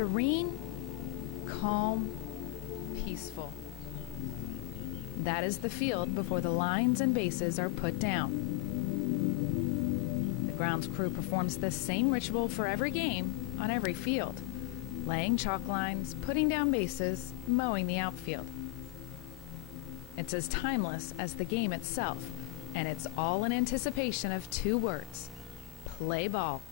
serene, calm, peaceful. That is the field before the lines and bases are put down. The grounds crew performs the same ritual for every game on every field, laying chalk lines, putting down bases, mowing the outfield. It's as timeless as the game itself, and it's all in anticipation of 2 words: play ball.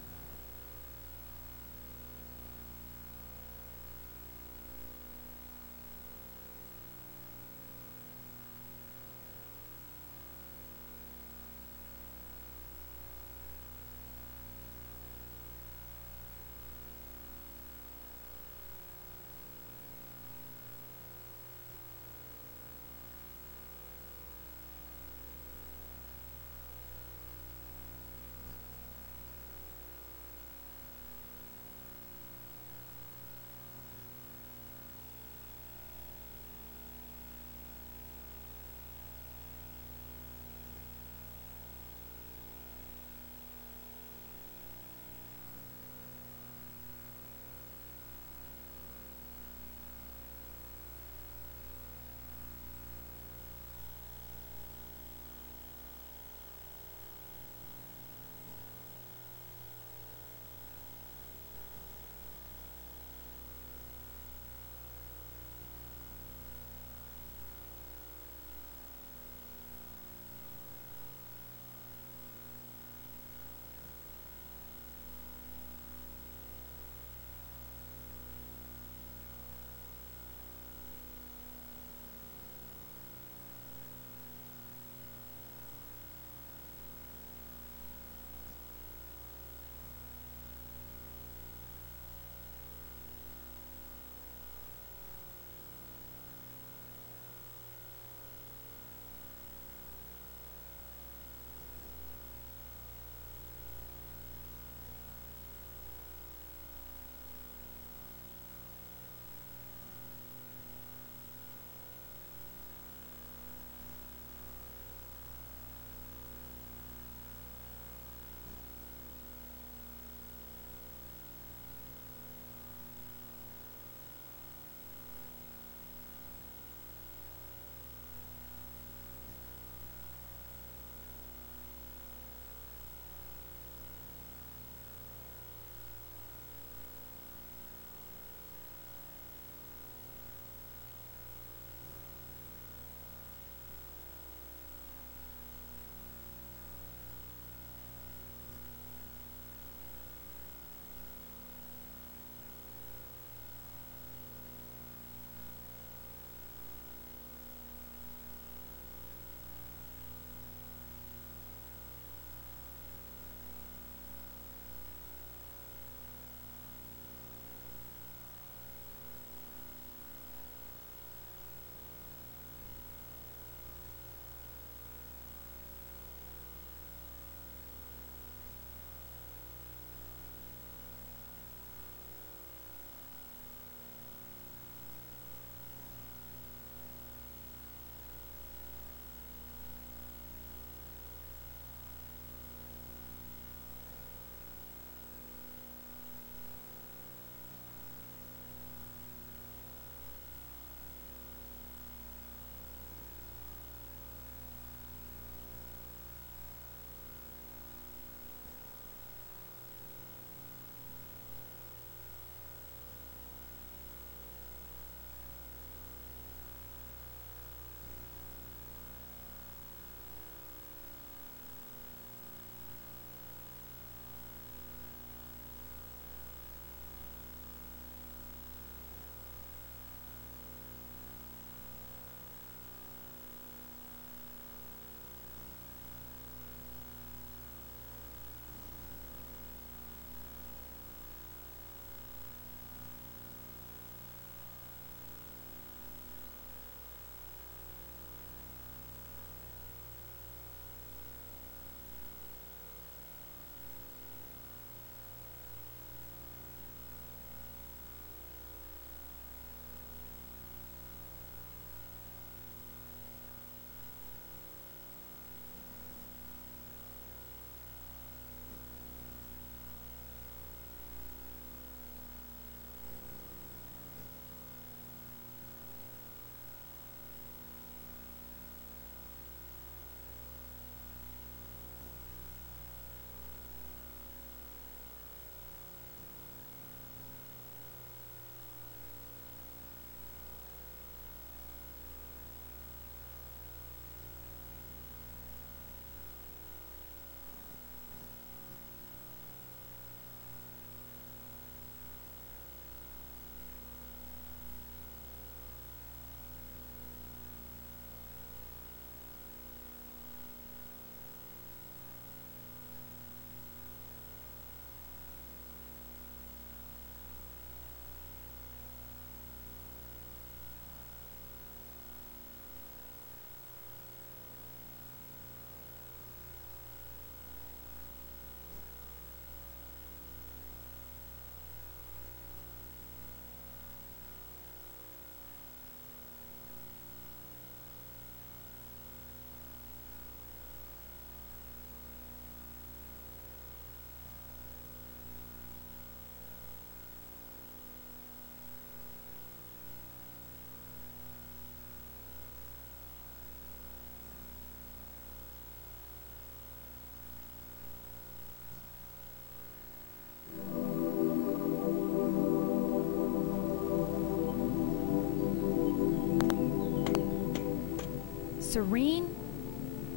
serene,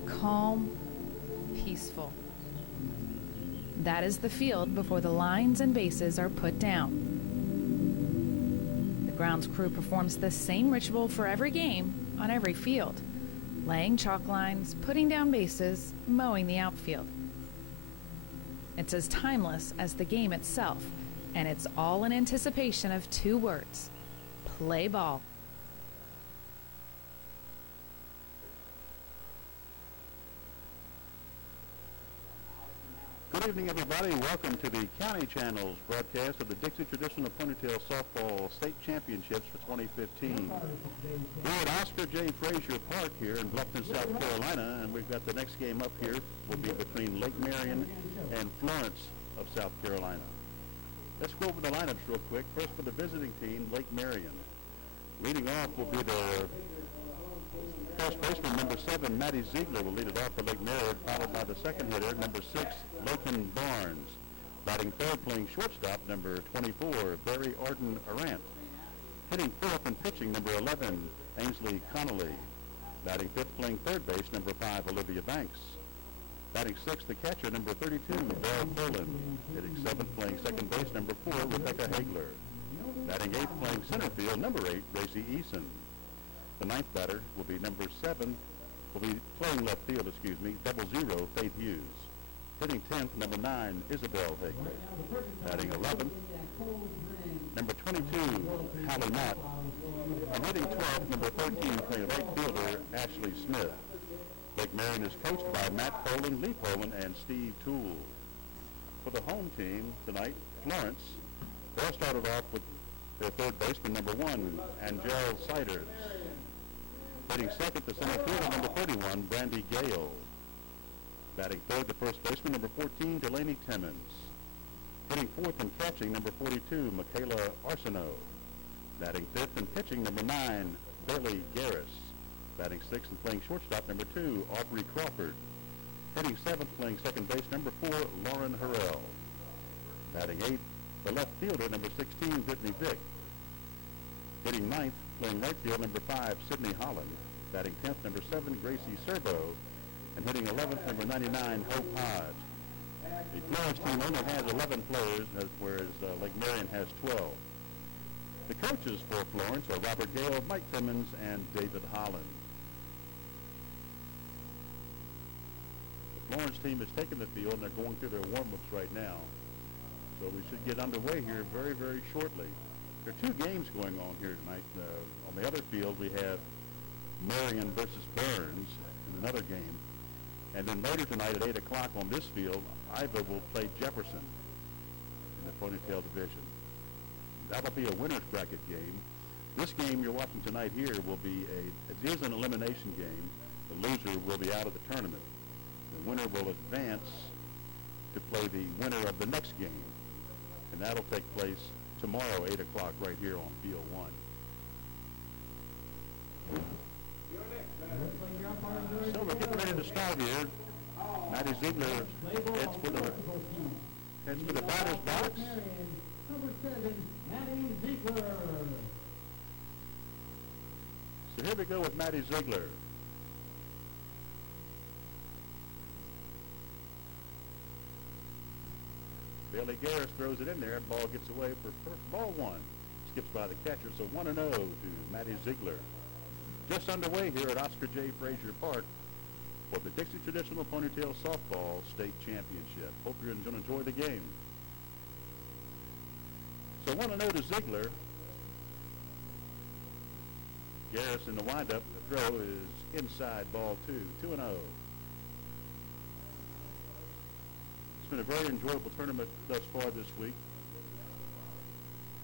calm, peaceful. That is the field before the lines and bases are put down. The grounds crew performs the same ritual for every game on every field, laying chalk lines, putting down bases, mowing the outfield. It's as timeless as the game itself, and it's all in anticipation of two words: play ball. Good evening, everybody. Welcome to the County Channel's broadcast of the Dixie Traditional Ponytails Softball State Championships for 2015. We're at Oscar J. Frazier Park here in Bluffton, South Carolina, and we've got the next game up here will be between Lake Marion and Florence of South Carolina. Let's go over the lineups real quick. First for the visiting team, Lake Marion. Leading off will be the first baseman, number 7, Matty Ziegler, will lead it off for Lake Marion, followed by the second hitter, number 6, Lakin Barnes. Batting third, playing shortstop, number 24, Barry Arden Arant. Hitting fourth and pitching, number 11, Ainsley Connolly. Batting fifth, playing third base, number 5, Olivia Banks. Batting sixth, the catcher, number 32, Val Poland. Hitting seventh, playing second base, number 4, Rebecca Hagler. Batting eighth, playing center field, number 8, Gracie Eason. The ninth batter will be number 7, will be playing left field, double zero, Faith Hughes. Hitting 10th, number 9, Isabel Hagler. Batting 11th, number 22, Hallie Mott. And hitting 12th, number 13, playing right fielder, Ashley Smith. Lake Marion is coached by Matt Poland, Lee Poland, and Steve Toole. For the home team tonight, Florence, they'll start it off with their third baseman, number 1, Angel Siders. Hitting second, the center fielder, number 31, Brandy Gale. Batting third, the first baseman, number 14, Delaney Timmons. Hitting fourth and catching, number 42, Michaela Arsenault. Batting fifth and pitching, number 9, Bailey Garris. Batting sixth and playing shortstop, number 2, Aubrey Crawford. Hitting seventh, playing second base, number 4, Lauren Harrell. Batting eighth, the left fielder, number 16, Brittany Vick. Hitting ninth, playing right field, number 5, Sydney Holland. Batting 10th, number 7, Gracie Serbo. And hitting 11th, number 99, Hope Hodge. The Florence team only has 11 players, whereas Lake Marion has 12. The coaches for Florence are Robert Gale, Mike Timmons, and David Holland. The Florence team has taken the field, and they're going through their warm-ups right now. So we should get underway here very, very shortly. There are two games going on here tonight. On the other field, we have Marion versus Burns in another game. And then later tonight at 8 o'clock on this field, Iva will play Jefferson in the Ponytail division. That'll be a winner's bracket game. This game you're watching tonight here will be it is an elimination game. The loser will be out of the tournament. The winner will advance to play the winner of the next game. And that'll take place tomorrow, 8 o'clock, right here on Field 1. So we're getting ready to start here. Matty Ziegler heads for the batter's box. Number 7, Matty Ziegler. So here we go with Matty Ziegler. Bailey Garris throws it in there. Ball gets away for ball 1. Skips by the catcher, so 1-0 to Matty Ziegler. Just underway here at Oscar J. Frazier Park for the Dixie Traditional Ponytail Softball State Championship. Hope you're going to enjoy the game. So 1-0 to Ziegler. Garris in the windup. The throw is inside, ball 2. 2-0. It's been a very enjoyable tournament thus far this week.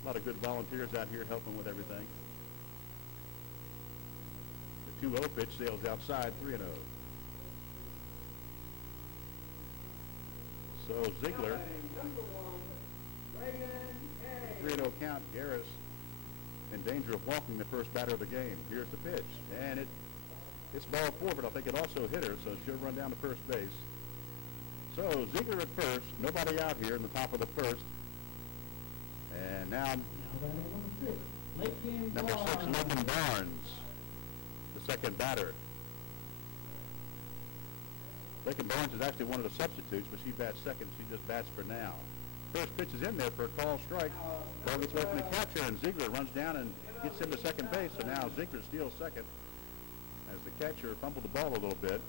A lot of good volunteers out here helping with everything. The 2-0 pitch sails outside, 3-0. So Ziegler, 3-0 count. Garris in danger of walking the first batter of the game. Here's the pitch, and it's ball 4, but I think it also hit her, so she'll run down to first base. So Ziegler at first, nobody out here in the top of the first. And now number 6, Lakin Barnes, the second batter. Lakin Barnes is actually one of the substitutes, but she bats second. She just bats for now. First pitch is in there for a call strike. Ball gets away from the catcher, and Ziegler runs down and gets into second base. So now Ziegler steals second as the catcher fumbled the ball a little bit.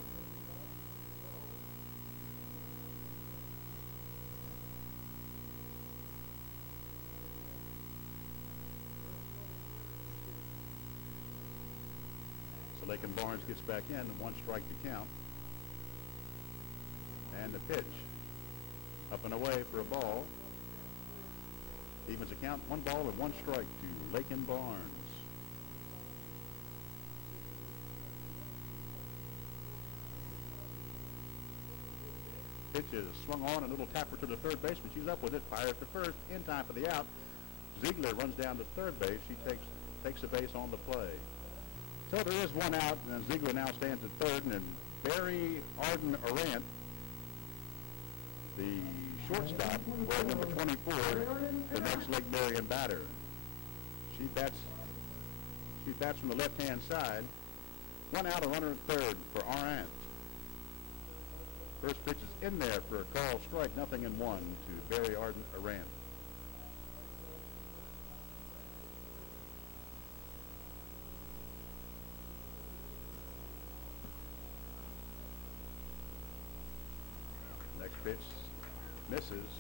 So Lakin Barnes gets back in, one strike to count. And the pitch. Up and away for a ball. Evens the count, 1 ball and 1 strike to Lakin Barnes. Pitch is swung on, a little tapper to the third baseman. She's up with it, fires to first, in time for the out. Ziegler runs down to third base. She takes the base on the play. So there is 1 out, and Ziegler now stands at third, and Barry Arden Arant, the shortstop, wearing number 24, the next Lake Marion batter. She bats from the left-hand side. 1 out, a runner at third for Arant. First pitch is in there for a call strike, 0-1 to Barry Arden Arant. Next pitch misses.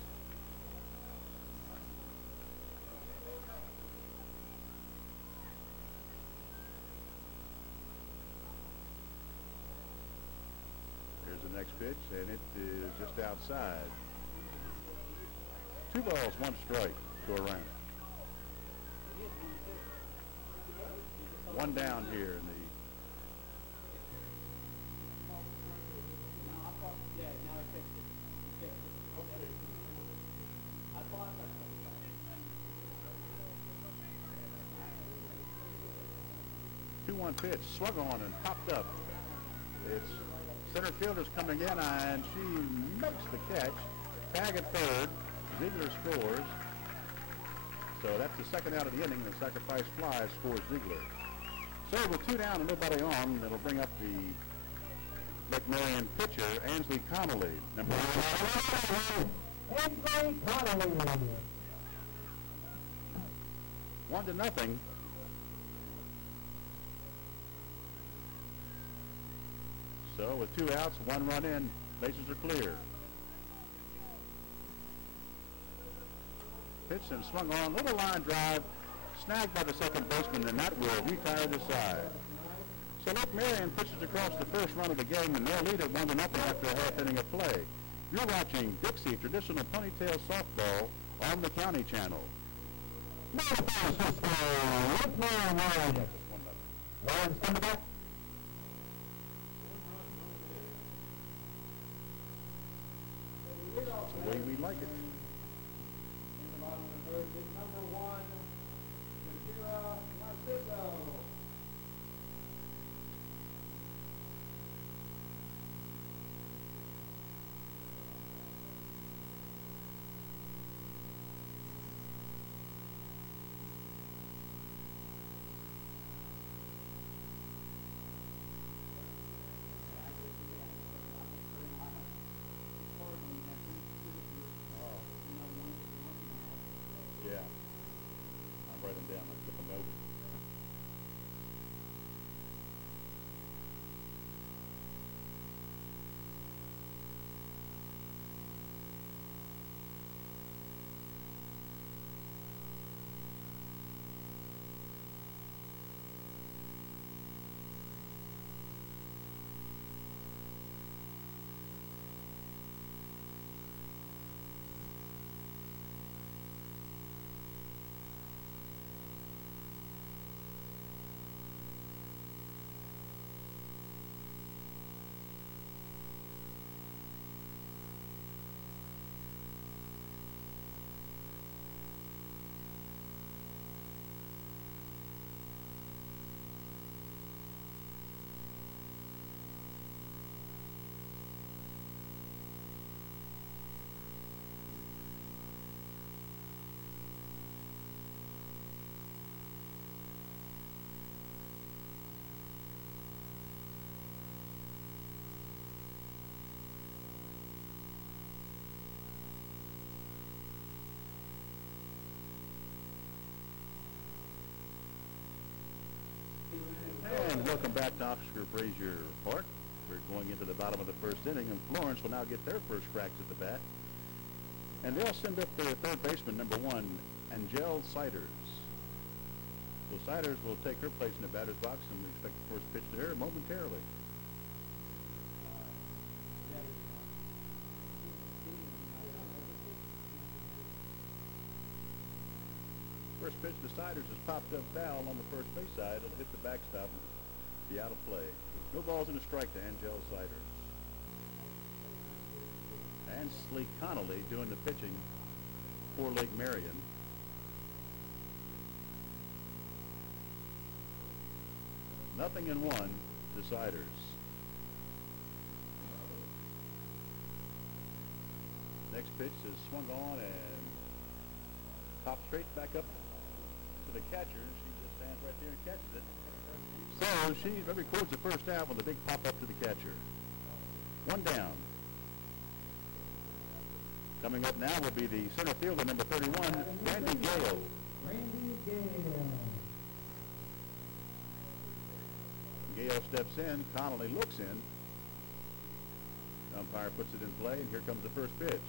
Here's the next pitch, and it is just outside. 2 balls, 1 strike to Arant. 1 down here in the 2-1 pitch, swung on and popped up. It's center fielder's coming in, and she makes the catch. Tag at third. Ziegler scores. So that's the second out of the inning. The sacrifice fly scores Ziegler. So with 2 down and nobody on, it'll bring up the Lake Marion pitcher, Ansley Connolly. Number 1-0. So with 2 outs, 1 run in, bases are clear. Pitch and swung on, little line drive, snagged by the second baseman, and that will retire the side. So Lake Marion pitches across the first run of the game, and they'll lead at 1-0 after a half inning of play. You're watching Dixie Traditional Ponytail Softball on the County Channel. That's the way we like it. welcome back to Oscar Frazier Park. We're going into the bottom of the first inning, and Florence will now get their first cracks at the bat. And they'll send up their third baseman, number 1, Angel Siders. So Siders will take her place in the batter's box, and we expect the first pitch to her momentarily. First pitch to Siders is popped up foul on the first base side. It'll hit the backstop and be out of play. No balls and a strike to Angel Siders. And Sleek Connolly doing the pitching for Lake Marion. Nothing in 1 to Siders. Next pitch is swung on and popped straight back up to the catcher. She just stands right there and catches it. So she records the first out with a big pop up to the catcher. 1 down. Coming up now will be the center fielder, number 31, Randy Gale. Randy Gale. Gale steps in. Connolly looks in. Umpire puts it in play, and here comes the first pitch.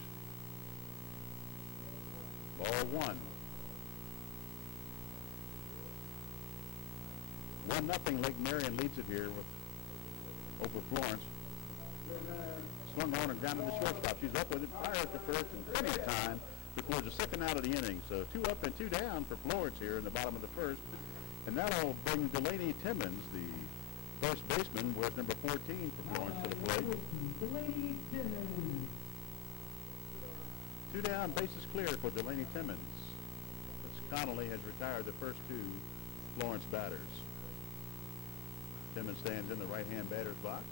Ball 1. 1-0. Lake Marion leads it here over Florence. Swung on and grounded the shortstop. She's up with it, fire at the first, and plenty of time before the second out of the inning. So 2 up and 2 down for Florence here in the bottom of the first. And that'll bring Delaney Timmons, the first baseman, with number 14 for Florence to the plate. Delaney Timmons. 2 down, bases clear for Delaney Timmons. As Connolly has retired the first 2 Florence batters. Timmons stands in the right-hand batter's box.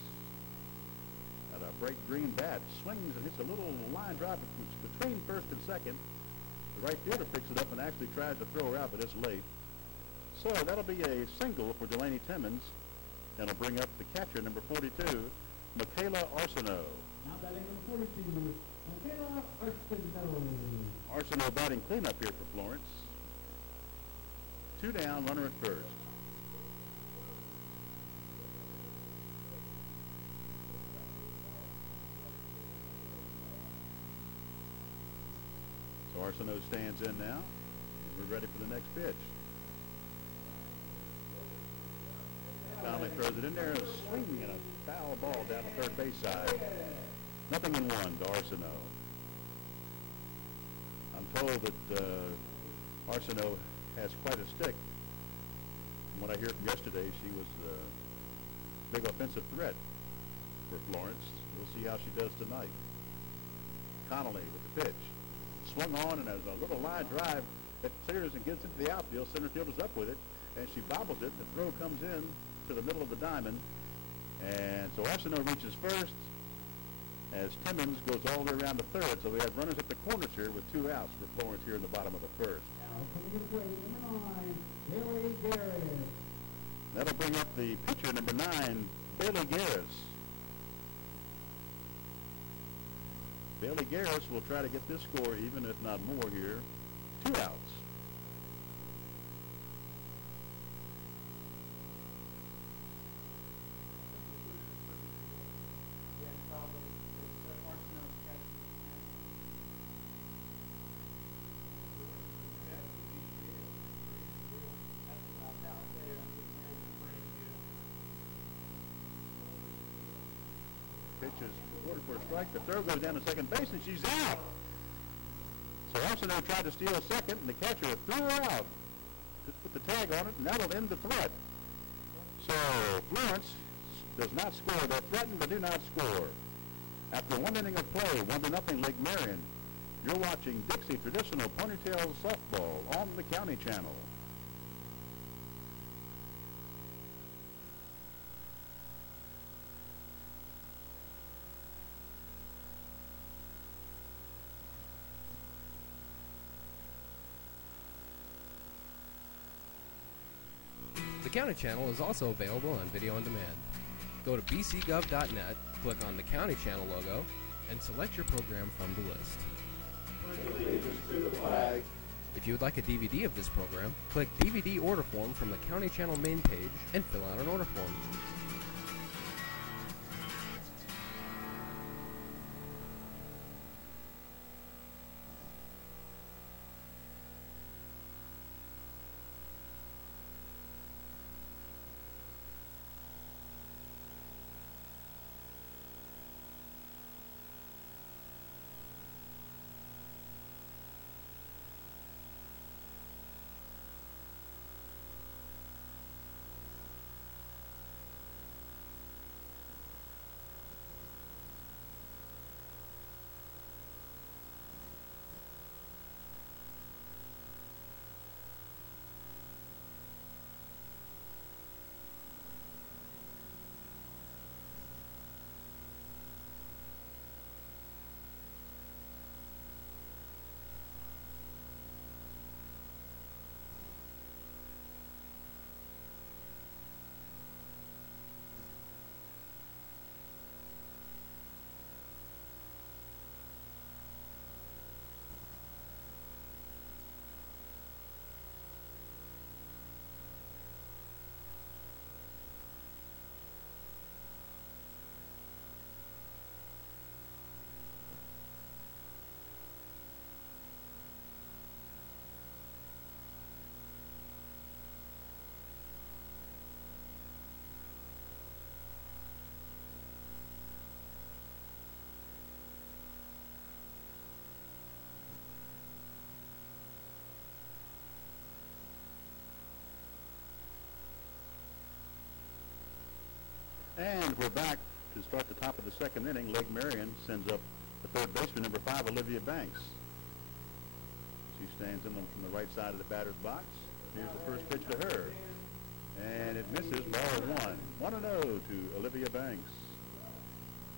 Got a bright green bat, swings and hits a little line drive between first and second. The right fielder picks it up and actually tries to throw her out, but it's late. So that'll be a single for Delaney Timmons. And it'll bring up the catcher, number 42, Michaela Arsenault. Now batting number 42, Michaela Arsenault. Arsenault batting cleanup here for Florence. 2 down, runner at first. So Arsenault stands in now. We're ready for the next pitch. Connolly throws it in there, a swing and a foul ball down the third base side. Nothing in 1 to Arsenault. I'm told that Arsenault has quite a stick. From what I hear from yesterday, she was a big offensive threat for Florence. We'll see how she does tonight. Connolly with the pitch. Swung on, and there's a little line drive that clears and gets into the outfield. Center fielder's up with it, and she bobbles it. The throw comes in to the middle of the diamond, and so Arsenault reaches first as Timmons goes all the way around the third. So we have runners at the corners here with 2 outs for Florence here in the bottom of the first. Now coming to play, number 9, Bailey Garris. That'll bring up the pitcher, number 9, Bailey Garris. Bailey Garris will try to get this score even, if not more here. 2 outs. Pitches recorded for a strike. The throw goes down to second base, and she's out. So Arsenault tried to steal second, and the catcher threw her out. Just put the tag on it, and that'll end the threat. So Florence does not score. They're threatened but do not score. After 1 inning of play, 1-0 Lake Marion. You're watching Dixie Traditional Ponytails Softball on the County Channel. The County Channel is also available on video on demand. Go to bcgov.net, click on the County Channel logo, and select your program from the list. Allegiance to the flag If If you would like a DVD of this program, click DVD order form from the County Channel main page and fill out an order form. And we're back to start the top of the second inning. Lake Marion sends up the third baseman, number 5, Olivia Banks. She stands in from the right side of the batter's box. Here's the first pitch to her. And it misses, ball 1. 1-0 to Olivia Banks.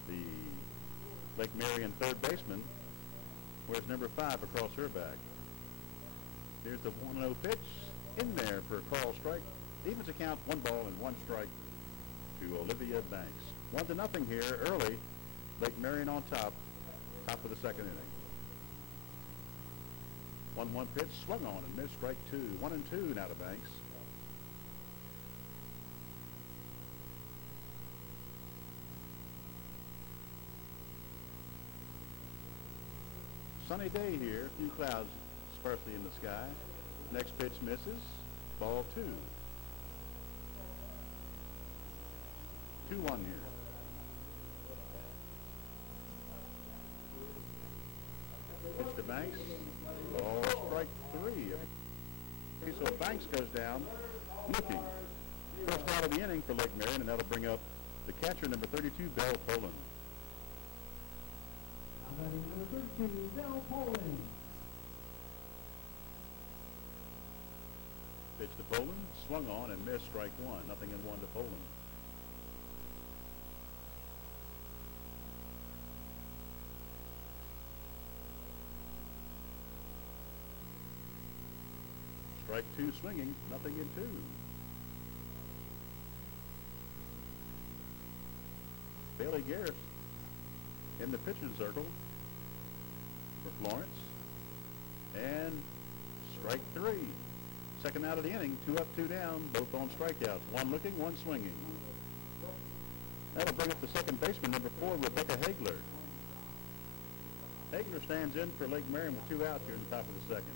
The Lake Marion third baseman wears number 5 across her back. Here's the 1-0 pitch in there for a call strike. Evens the count, 1 ball and 1 strike to Olivia Banks. 1-0 here early. Lake Marion on top of the second inning. 1-1 pitch, swung on and missed, strike 2. 1-2 now to Banks. Sunny day here, a few clouds sparsely in the sky. Next pitch misses, ball 2. 2-1 here. Pitch to Banks. Ball strike 3. Okay, so Banks goes down looking. First out of the inning for Lake Marion, and that'll bring up the catcher, number 32, Belle Poland. Number 32, Belle Poland. Pitch to Poland, swung on and missed, strike 1. 0-1 to Poland. Strike 2 swinging, 0-2. Bailey Garris in the pitching circle for Florence. And strike 3. Second out of the inning, 2 up, 2 down, both on strikeouts. 1 looking, 1 swinging. That'll bring up the second baseman, number 4, Rebecca Hagler. Hagler stands in for Lake Marion with 2 outs here in the top of the second.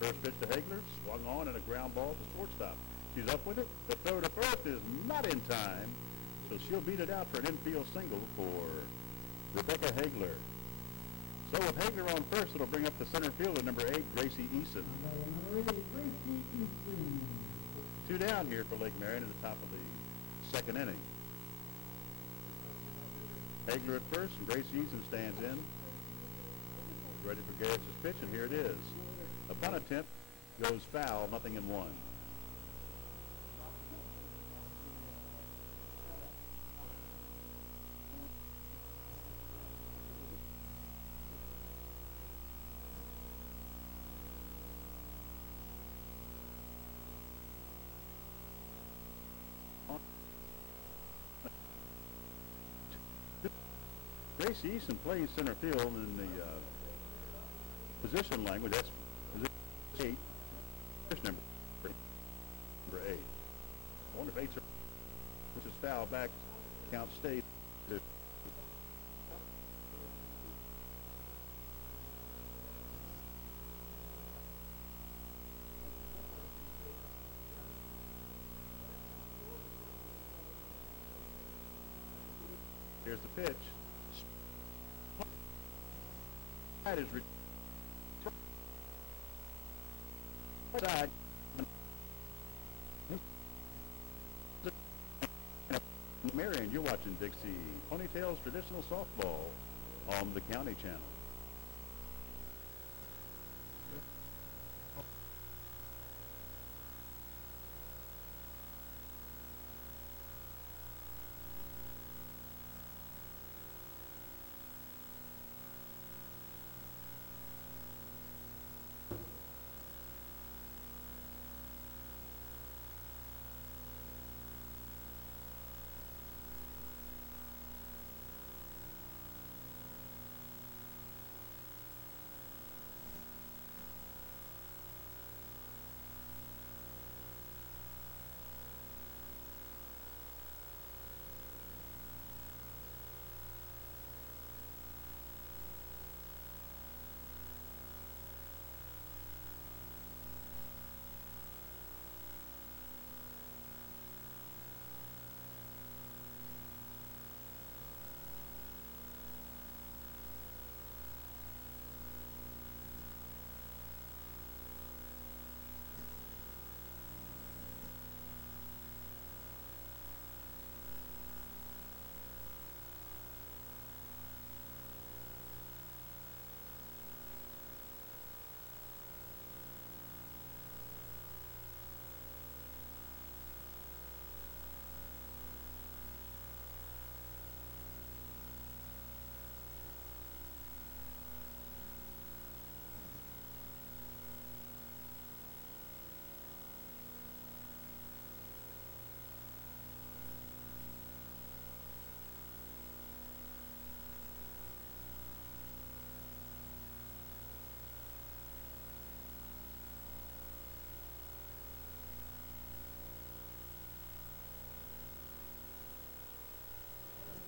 First pitch to Hagler, swung on and a ground ball to shortstop. She's up with it. The throw to first is not in time, so she'll beat it out for an infield single for Rebecca Hagler. So with Hagler on first, it'll bring up the center fielder, number 8, Gracie Eason. Number 8, Gracie Eason. 2 down here for Lake Marion at the top of the second inning. Hagler at first, and Gracie Eason stands in. Ready for Garris' pitch, and here it is. A punt attempt goes foul, 0-1. Gracie Eason plays center field in the position language. That's 8. Here's number 8. I wonder if 8's which is foul back. Count stays. Here's the pitch. That is side. Marion, you're watching Dixie Ponytails Traditional Softball on the County Channel.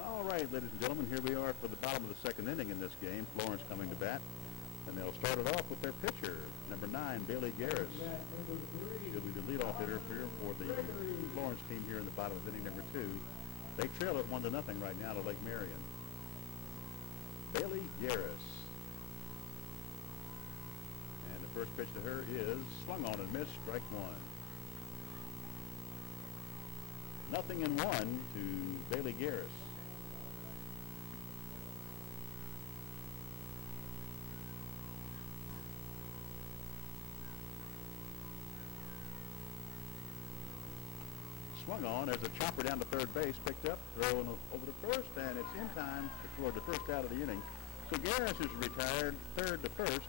All right, ladies and gentlemen, here we are for the bottom of the second inning in this game. Florence coming to bat, and they'll start it off with their pitcher, number 9, Bailey Garris. He'll be the leadoff hitter for the Florence team here in the bottom of inning number 2. They trail it 1-0 right now to Lake Marion. Bailey Garris. And the first pitch to her is swung on and missed, strike 1. 0-1 to Bailey Garris. Swung on as a chopper down to third base, picked up, throwing over to first, and it's in time toward the first out of the inning. So Garris is retired, third to first.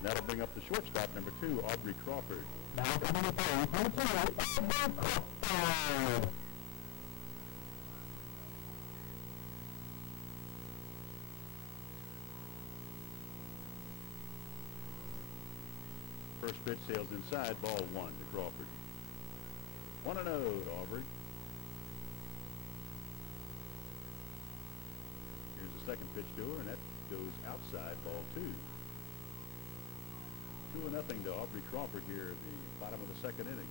And that'll bring up the shortstop, number 2, Aubrey Crawford. Now coming to play, Aubrey Crawford. First pitch sails inside, ball 1 to Crawford. 1-0 to Aubrey. Here's the second pitch to her, and that goes outside, ball 2. 2-0 to Aubrey Crawford here at the bottom of the second inning.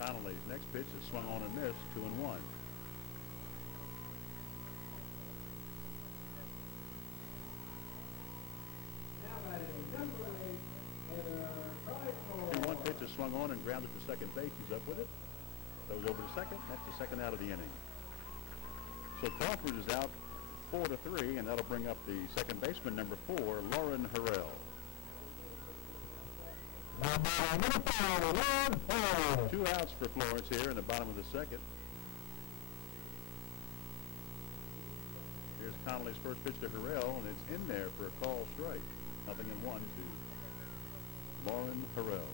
Connolly's next pitch is swung on and missed, 2-1. One pitch is swung on and grounded to second base. He's up with it. Goes over to second. That's the second out of the inning. So Crawford is out 4-3, and that'll bring up the second baseman, number 4, Lauren Harrell. 2 outs for Florence here in the bottom of the second. Here's Connolly's first pitch to Harrell, and it's in there for a call strike. 0-1 to Lauren Harrell.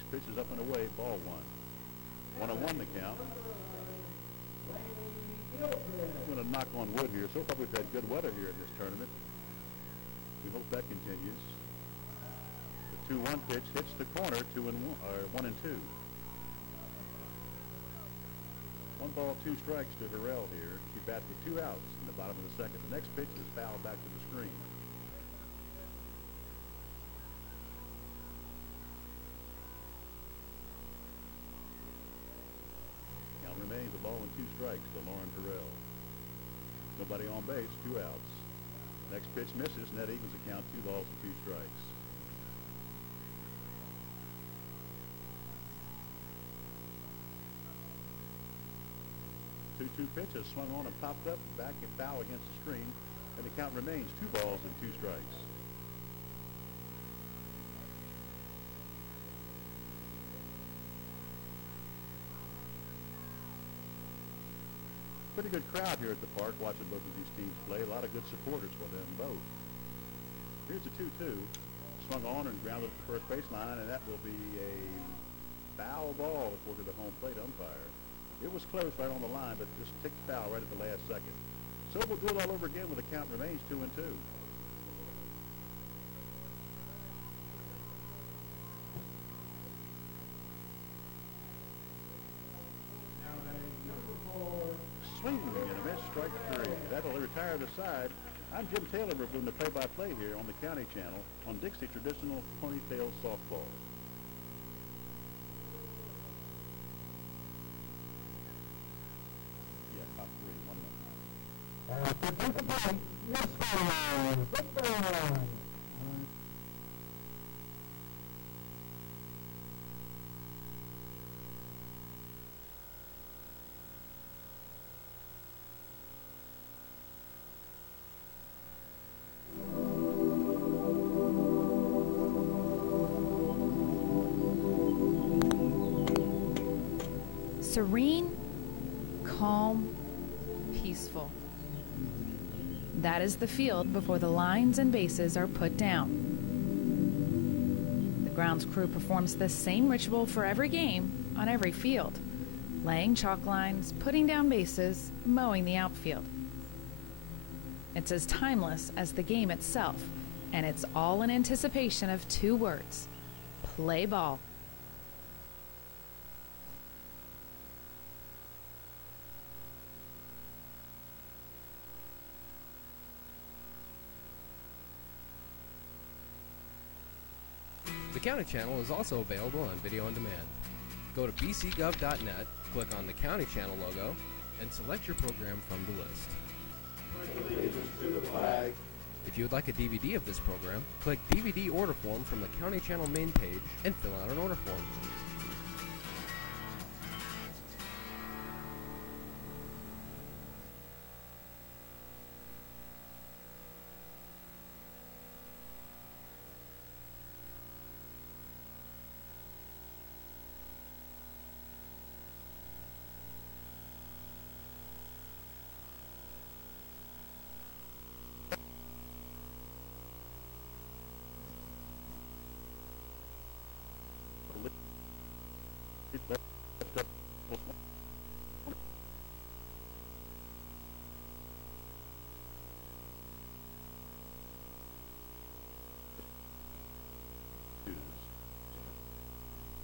Next pitch is up and away, ball one. 1-1 the count. I'm going to knock on wood here. So far we've had good weather here in this tournament. We hope that continues. The 2-1 pitch hits the corner, 1-2. 1 ball, 2 strikes to Harrell here. She bats with 2 outs in the bottom of the second. The next pitch is fouled back to the screen. Count remains a ball and 2 strikes to Lauren Harrell. Nobody on base, 2 outs. Next pitch misses, and that evens the count, 2 balls and 2 strikes. Two pitch has swung on and popped up, back and foul against the screen, and the count remains 2 balls and 2 strikes. Pretty good crowd here at the park watching both of these teams play. A lot of good supporters for them both. Here's the 2-2. Swung on and grounded to the first baseline, and that will be a foul ball according to the home plate umpire. It was close right on the line, but just ticked foul right at the last second. So we'll do it all over again when the count remains 2-2. Swinging and a miss, strike 3. That'll retire the side. I'm Jim Taylor. We're doing the play-by-play here on the County Channel on Dixie Traditional Ponytails Softball. Serene, calm, peaceful. That is the field before the lines and bases are put down. The grounds crew performs the same ritual for every game on every field, laying chalk lines, putting down bases, mowing the outfield. It's as timeless as the game itself, and it's all in anticipation of 2 words: play ball. The County Channel is also available on video on demand. Go to bcgov.net, click on the County Channel logo, and select your program from the list. If you would like a DVD of this program, click DVD order form from the County Channel main page and fill out an order form.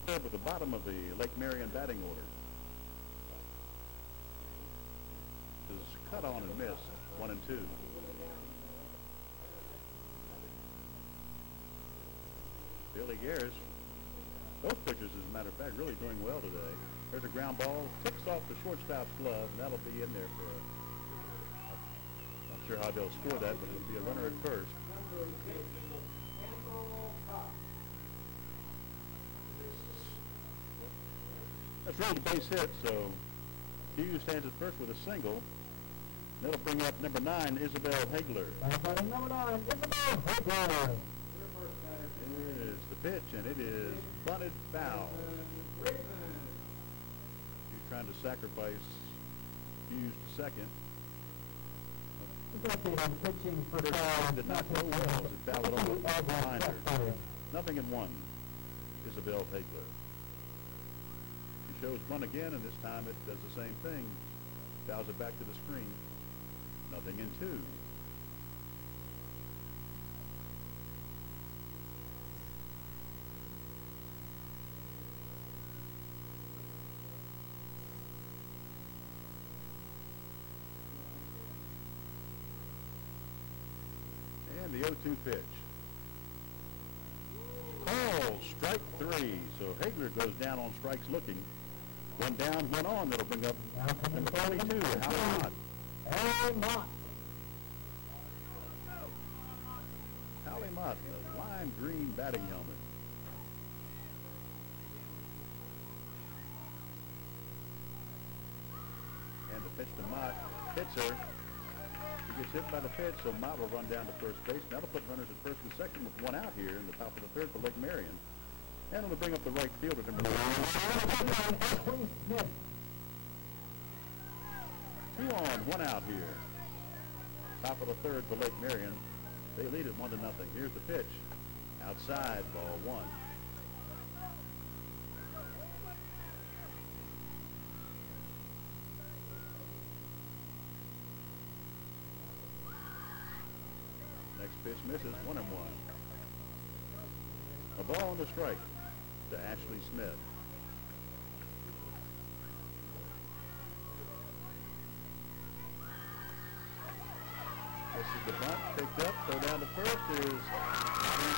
At the bottom of the Lake Marion batting order is cut on and missed, 1 and 2. Billy Garris, both pitchers, as a matter of fact, really doing well today. There's a ground ball, ticks off the shortstop's glove, and that'll be in there for a, not sure how they'll score that, but it'll be a runner at first. That's really the base hit, so Hughes stands at first with a single. That'll bring up number 9, Isabel Hagler. Number 9, Isabel Hagler. It is the pitch, and it is bunted foul. He's trying to sacrifice Hughes to second. First did not go well as it fouled over behind her. 0-1, Isabel Hagler. shows one again, and this time it does the same thing. Fouls it back to the screen. Nothing in two. And the 0-2 pitch. Call, strike three. So Hagler goes down on strikes looking. One down, one on. That'll bring up number 22, Howie Mott. Howie Mott, the lime green batting helmet. And the pitch to Mott. Hits her. He gets hit by the pitch, so Mott will run down to first base. That'll put runners at first and second with one out here in the top of the third for Lake Marion. And it'll bring up the right fielder, number 9. 2 on, 1 out here. Top of the third for Lake Marion. They lead it 1-0. Here's the pitch. Outside, ball 1. Next pitch misses, 1-1. A ball on the strike to Ashley Smith. This is the bunt, picked up, throw down to first is in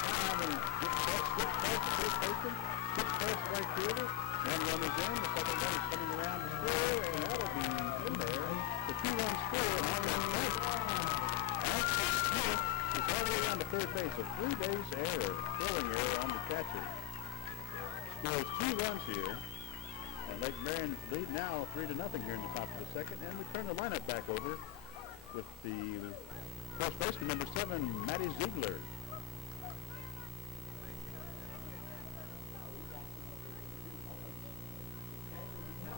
time and gets past first baseman, gets past right fielder, one run is in, the second run is coming around to score, and that'll be in there. The 2-run score, and on the strike. Ashley Smith is all the way down to third base, a 3-base error, throwing error on the catcher. Scores 2 runs here, and Lake Marion lead now 3-0 here in the top of the second, and we turn the lineup back over with the first baseman, number 7, Matty Ziegler. So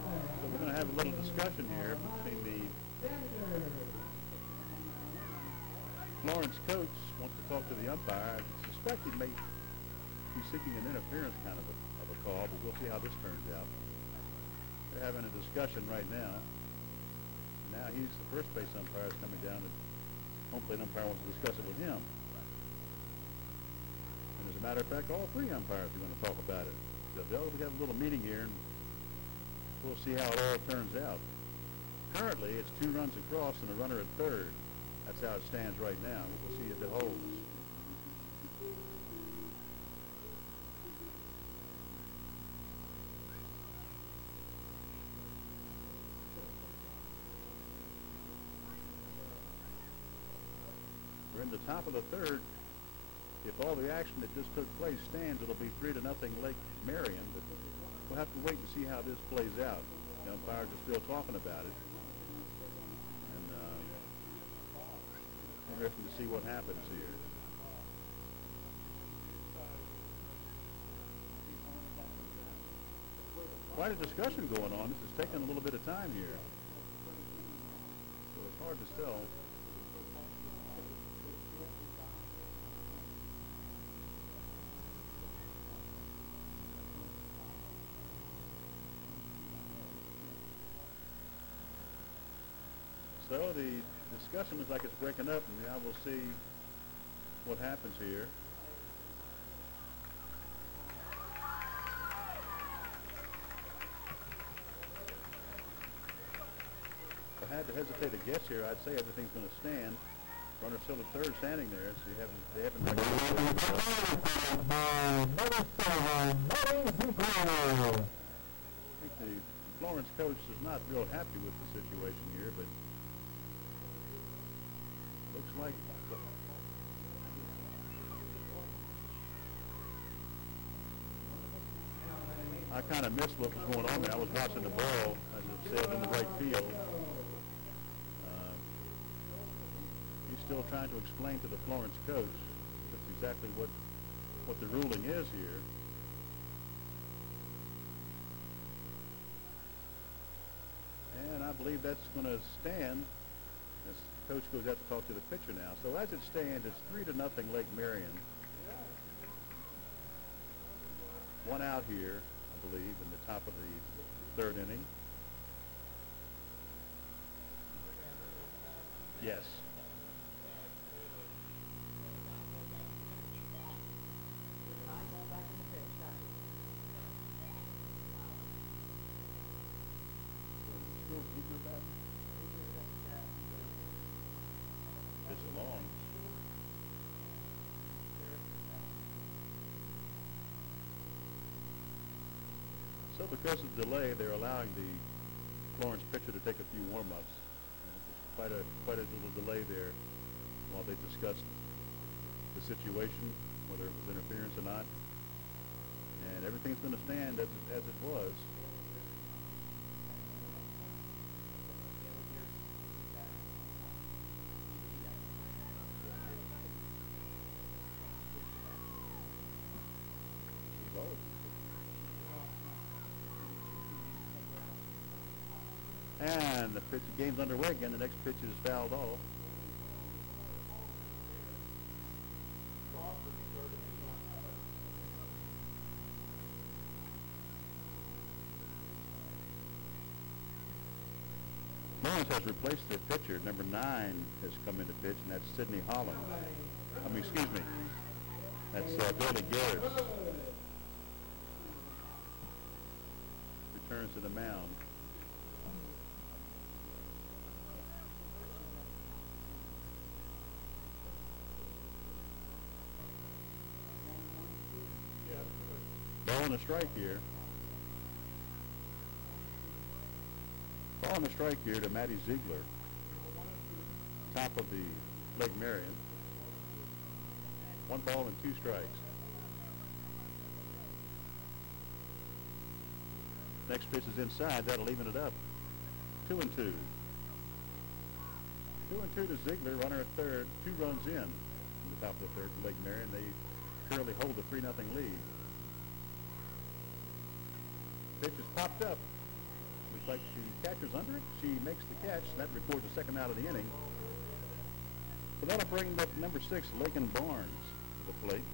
we're going to have a little discussion here between the Florence coach wants to talk to the umpire. I suspect he may be seeking an interference kind of a call, but we'll see how this turns out. They're having a discussion right now. Now he's the first base umpire is coming down, and home plate umpire wants to discuss it with him. And as a matter of fact, all 3 umpires are going to talk about it. So they'll have a little meeting here, and we'll see how it all turns out. Currently, it's 2 runs across and a runner at third. That's how it stands right now. We'll see if it holds. We're in the top of the third. If all the action that just took place stands, it'll be 3-0 Lake Marion. But we'll have to wait and see how this plays out. The umpires are still talking about it. And interesting to see what happens here. Quite a discussion going on. This is taking a little bit of time here. So it's hard to tell. So the discussion is like it's breaking up, and now we'll see what happens here. If I had to hesitate to guess here, I'd say everything's going to stand. Runner still at third, standing there, so they haven't. I think the Florence coach is not real happy with the situation here, but looks like I kind of missed what was going on there. I was watching the ball as it sailed in the right field. He's still trying to explain to the Florence coach that's exactly what the ruling is here. And I believe that's going to stand as the coach goes out to talk to the pitcher now. So as it stands, it's 3-0 Lake Marion. 1 out here, I believe, in the top of the third inning. Yes. It's long. So because of the delay, they're allowing the Florence pitcher to take a few warm-ups. There's quite a little delay there while they discussed the situation, whether it was interference or not. And everything's going to stand as it was. And the game's underway again. The next pitch is fouled off. Lawrence has replaced their pitcher. Number 9 has come into pitch, and that's Sidney Holland. Excuse me. That's Billy Garris. Returns to the mound. Ball and a strike here. Ball and a strike here to Matty Ziegler. Top of the Lake Marion. 1 ball and 2 strikes. Next pitch is inside. That'll even it up. 2-2. 2-2 to Ziegler. Runner at third. 2 runs in the top of the third for Lake Marion. They currently hold a 3-0 lead. Pitch is popped up. Looks like the catcher's under it. She makes the catch. That records the second out of the inning. So that'll bring up number 6, Lakin Barnes, to the plate.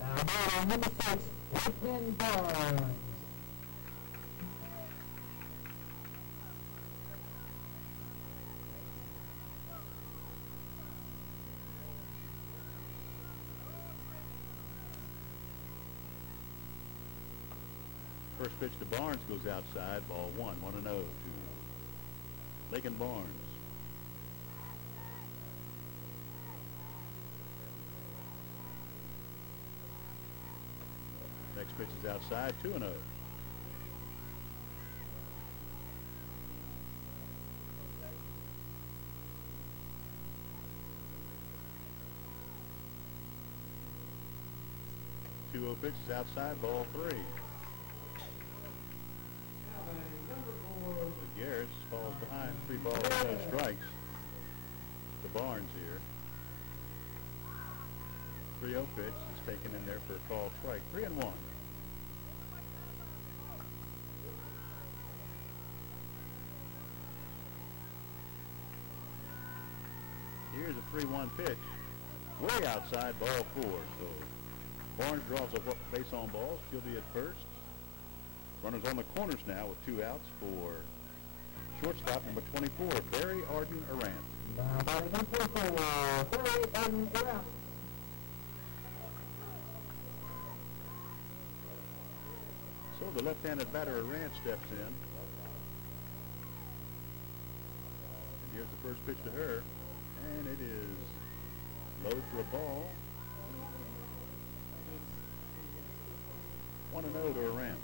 Now batting number 6, Lakin Barnes. First pitch to Barnes goes outside. Ball 1, 1-0 to Lakin Barnes. Next pitch is outside. 2-0. Two-0 pitch is outside. Ball 3. Garris falls behind. 3 balls and no strikes to Barnes here. 3-0 pitch is taken in there for a called strike. 3-1. Here's a 3-1 pitch. Way outside, ball 4. So Barnes draws a base on balls. She'll be at first. Runners on the corners now with 2 outs for shortstop number 24, Barry Arden Arant. Now batting number 4, Barry Arden Arant. So the left-handed batter Arant steps in. And here's the first pitch to her. And it is low for a ball. 1-0 to Arant.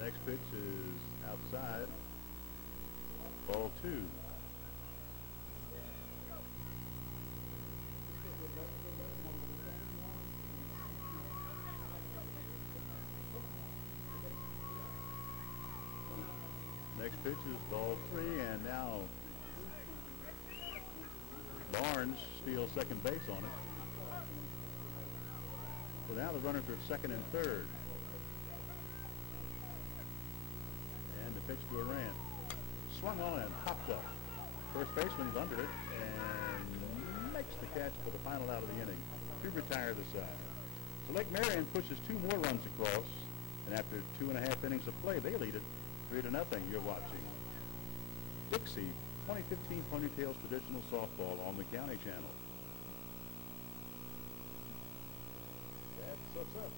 Next pitch is outside. Ball 2. Next pitch is ball 3, and now Barnes steals second base on it. So now the runners are at second and third. And the pitch to Arant. Swung on and popped up. First baseman's under it and makes the catch for the final out of the inning to retire the side. So Lake Marion pushes 2 more runs across, and after 2.5 innings of play, they lead it 3-0. You're watching Dixie 2015 Ponytails Traditional Softball on the County Channel. That's what's up.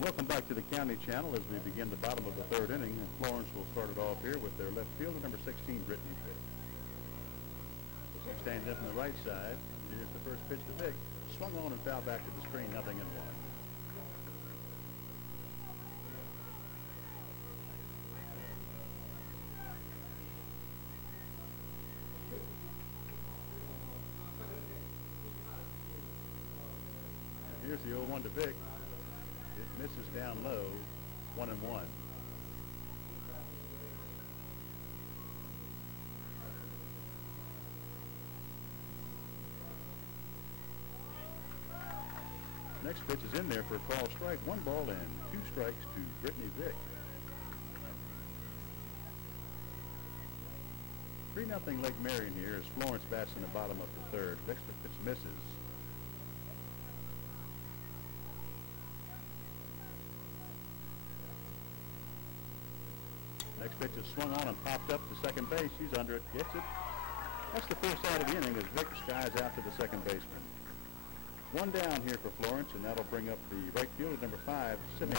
Welcome back to the County Channel as we begin the bottom of the 3rd inning. And Florence will start it off here with their left fielder, number 16, Brittany Vick. She stands up on the right side. Here's the first pitch to Vick. Swung on and fouled back to the screen, 0-1. Here's the 0-1 to Vick. It misses down low, 1-1. Next pitch is in there for a called strike. 1 ball and 2 strikes to Brittany Vick. 3-0 Lake Marion here as Florence bats in the bottom of the 3rd. Next pitch misses. Next pitch is swung on and popped up to second base. She's under it, gets it. That's the first out of the inning as Vick skies out to the second baseman. 1 down here for Florence, and that'll bring up the right fielder, number 5, Sydney.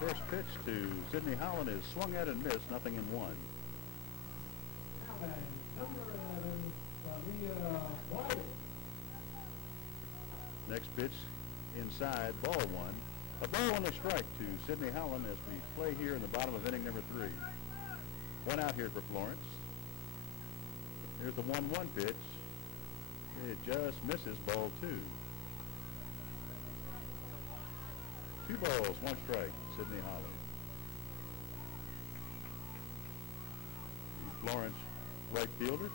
First pitch to Sydney Holland is swung at and missed, 0-1. Next pitch inside, ball 1. A ball and a strike to Sydney Holland as we play here in the bottom of inning number 3. 1 out here for Florence. Here's the 1-1 pitch. It just misses, ball 2. 2 balls, 1 strike, Sydney Holland. Florence, right fielder,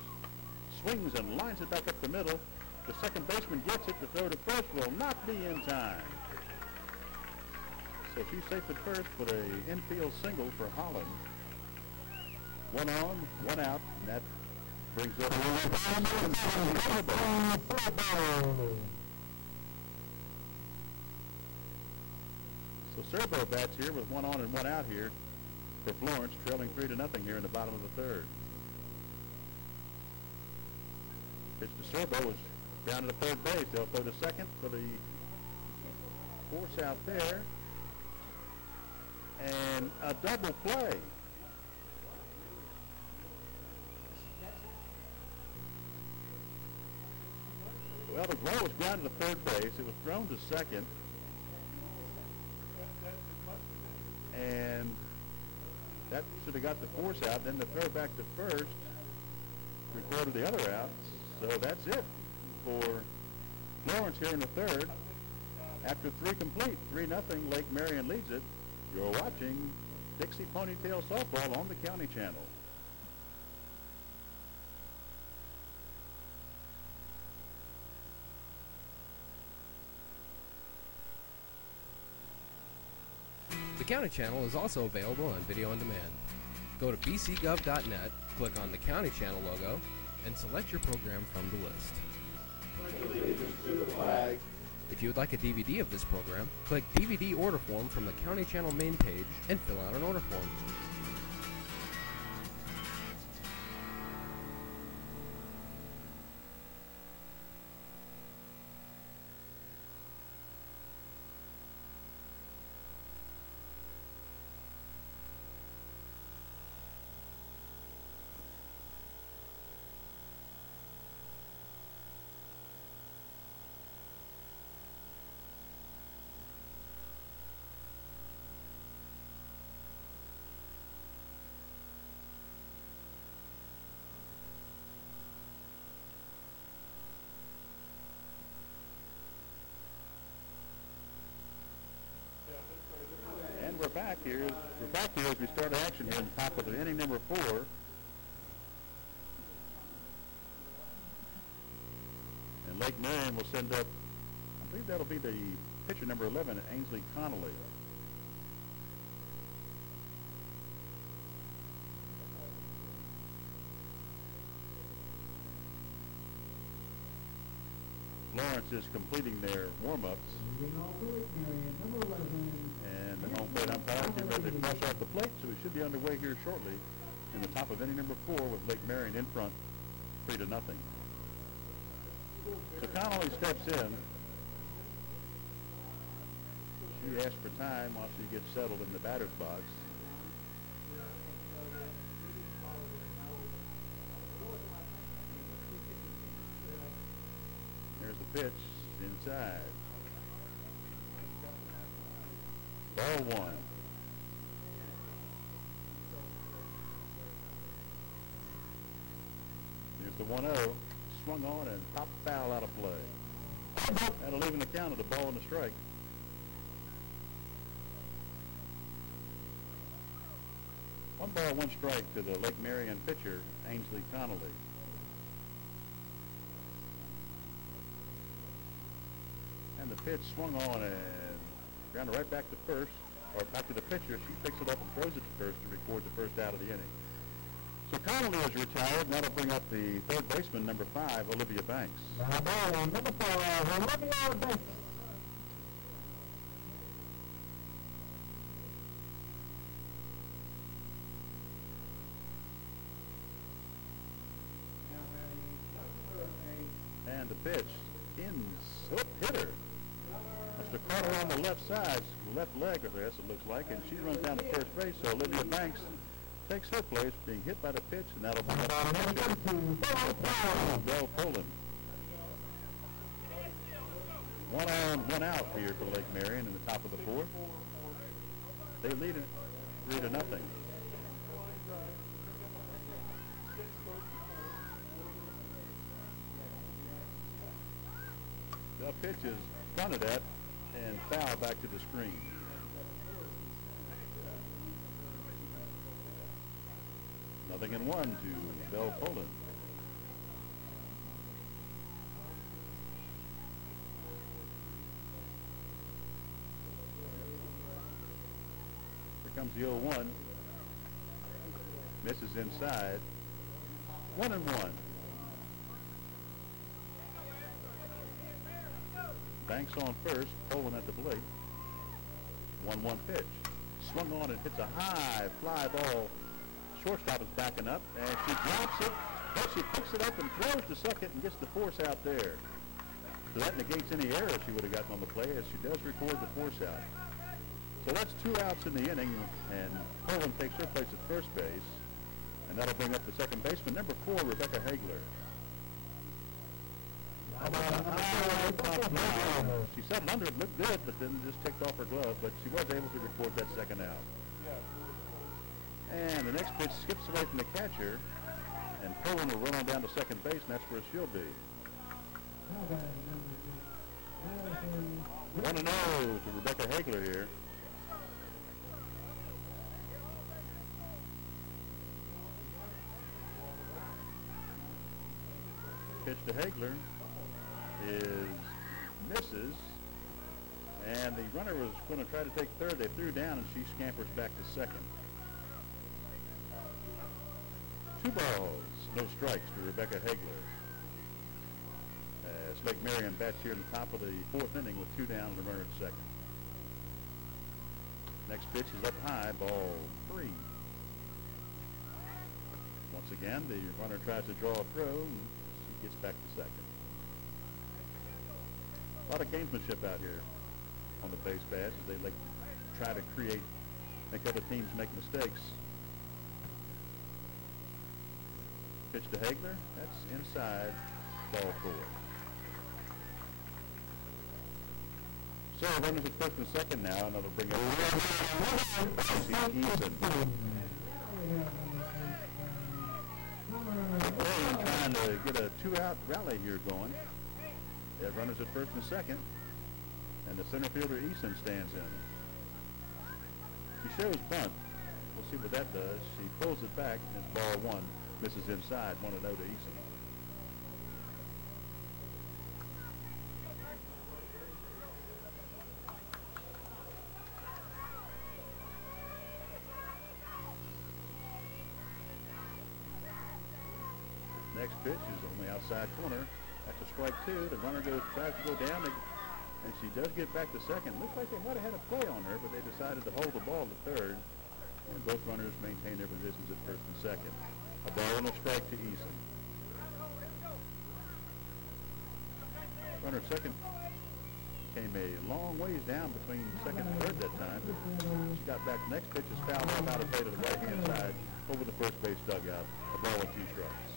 swings and lines it back up the middle. The second baseman gets it. The throw to first will not be in time. So she's safe at first with a infield single for Holland. 1 on, 1 out, and that Brings up so Serbo bats here with one on and one out here for Florence, trailing 3-0 here in the bottom of the third. Pitch to Serbo is grounded to third base. They'll throw to second for the force out there. And a double play. Well, the ball was grounded to third base. It was thrown to second. And that should have got the force out. Then the throw back to first recorded the other out. So that's it for Florence here in the third. After 3 complete, 3-0, Lake Marion leads it. You're watching Dixie Ponytail Softball on the County Channel. The County Channel is also available on video on demand. Go to bcgov.net, click on the County Channel logo, and select your program from the list. If you would like a DVD of this program, click DVD order form from the County Channel main page and fill out an order form. We're back here as we start action here in the top of the inning number 4. And Lake Marion will send up, I believe that'll be the pitcher number 11, Ainsley Connolly. Florence is completing their warm-ups. And the home plate umpire is ready to cross off the plate, so we should be underway here shortly in the top of inning number 4 with Lake Marion in front, 3-0. So Connolly steps in. She asks for time while she gets settled in the batter's box. There's the pitch inside. Ball 1. Here's the 1-0. Swung on and popped foul out of play. That'll even the count of the ball and the strike. One ball, one strike to the Lake Marion pitcher, Ainsley Connolly. And the pitch swung on and grounded right back to first, or back to the pitcher. She picks it up and throws it to first to record the first out of the inning. So Connolly is retired. That'll bring up the third baseman, number 5, Olivia Banks. Number 5, Olivia Banks. And the pitch hitter. Must have caught her on the left side, left leg, or yes, it looks like, and she runs down to first base. So Olivia Banks takes her place, being hit by the pitch, and that'll bring up the pitcher, Bell Poland. 1 on, 1 out here for Lake Marion in the top of the 4th. They lead it 3-0. The pitch is fronted at and foul back to the screen. Nothing in 1 to Bell Poland. Here comes the 0-1. Misses inside. 1-1. Banks on first, Poland at the plate. 1-1 pitch. Swung on and hits a high fly ball. Shortstop is backing up, and she drops it, but she picks it up and throws to second and gets the force out there. So that negates any error she would have gotten on the play, as she does record the force out. So that's 2 outs in the inning, and Poland takes her place at first base, and that'll bring up the second baseman, number 4, Rebecca Hagler. She settled under it, looked good, but then just ticked off her glove, but she was able to record that second out. And the next pitch skips away from the catcher, and Poland will run on down to second base, and that's where she'll be. 1-0 to Rebecca Hagler here. Pitch to Hagler is misses, and the runner was going to try to take third. They threw down, and she scampers back to second. 2 balls, no strikes to Rebecca Hagler. As Lake Marion bats here in the top of the 4th inning with 2 down and a runner at second. Next pitch is up high, ball 3. Once again, the runner tries to draw a throw, and she gets back to second. A lot of gamesmanship out here on the base paths. They like try to make other teams make mistakes. Pitch to Hagler. That's inside, ball 4. So runners at first and second now, and that'll bring up Eason. Trying to get a 2-out rally here going. They have runners at first and second, and the center fielder Eason stands in. She shows bunt. We'll see what that does. She pulls it back, and it's ball 1. Misses inside, 1-0 to Eason. Next pitch is on the outside corner. That's a strike 2. The runner tries to go down, and she does get back to second. Looks like they might have had a play on her, but they decided to hold the ball to third, and both runners maintain their positions at first and second. A ball and a strike to Eason. Runner at second came a long ways down between second and third that time, but she got back. The next pitch is fouled off out of play to the right-hand side over the first base dugout. A ball and 2 strikes.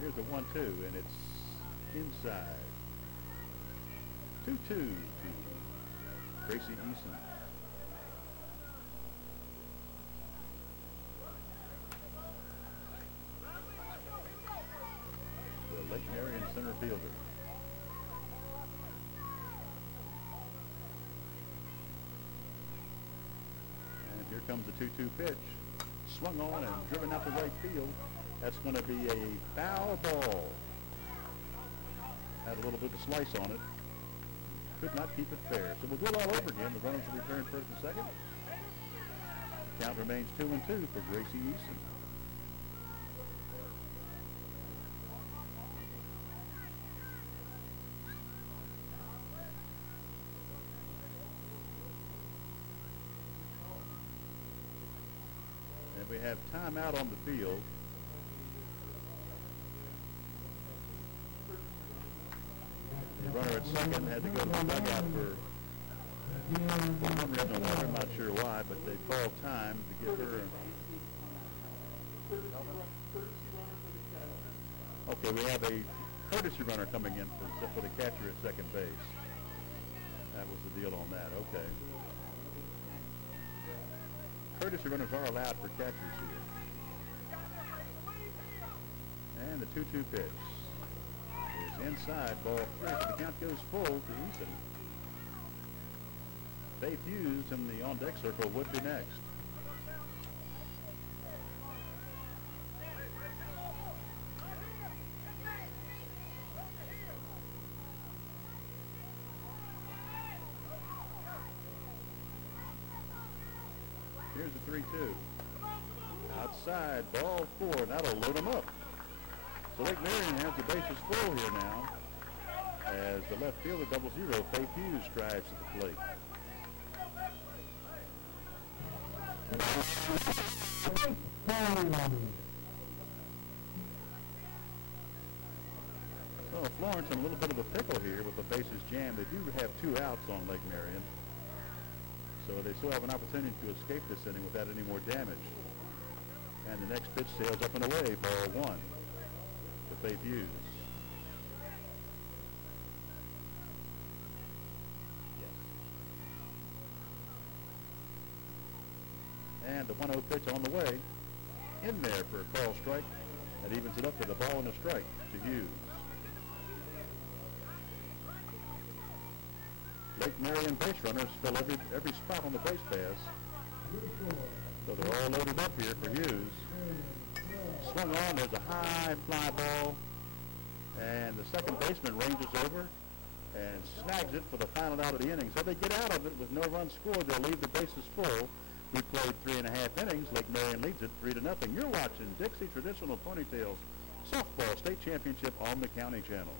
Here's a 1-2, and it's inside. 2-2 to Gracie Eason. The Lake Marion center fielder. And here comes the 2-2 pitch. Swung on and driven out to right field. That's going to be a foul ball. Had a little bit of slice on it. Could not keep it fair. So we'll do it all over again. The runners will return first and second. Count remains 2-2 for Gracie Eason. And we have timeout on the field. The runner at second had to go to the dugout for one reason or another. I'm not sure why, but they called time to give her. Okay, we have a courtesy runner coming in for the catcher at second base. That was the deal on that. Okay. Courtesy runners are allowed for catchers here. And the 2-2 pitch is inside, ball 3. The count goes full to Eason. Faith Hughes in the on-deck circle would be next. 3-2. Outside, ball 4, and that'll load them up. So Lake Marion has the bases full here now as the left fielder, 0-0, Faith Hughes, drives at the plate. So Florence in a little bit of a pickle here with the bases jammed. They do have 2 outs on Lake Marion, so they still have an opportunity to escape this inning without any more damage. And the next pitch sails up and away, ball 1 to Faith Hughes. And the 1-0 pitch on the way, in there for a call strike. That evens it up to the ball and a strike to Hughes. Lake Marion base runners fill every spot on the base pass. So they're all loaded up here for Hughes. Swung on, there's a high fly ball, and the second baseman ranges over and snags it for the final out of the inning. So they get out of it with no runs scored. They'll leave the bases full. We played 3.5 innings. Lake Marion leads it 3-0. You're watching Dixie Traditional Ponytails Softball State Championship on the County Channel.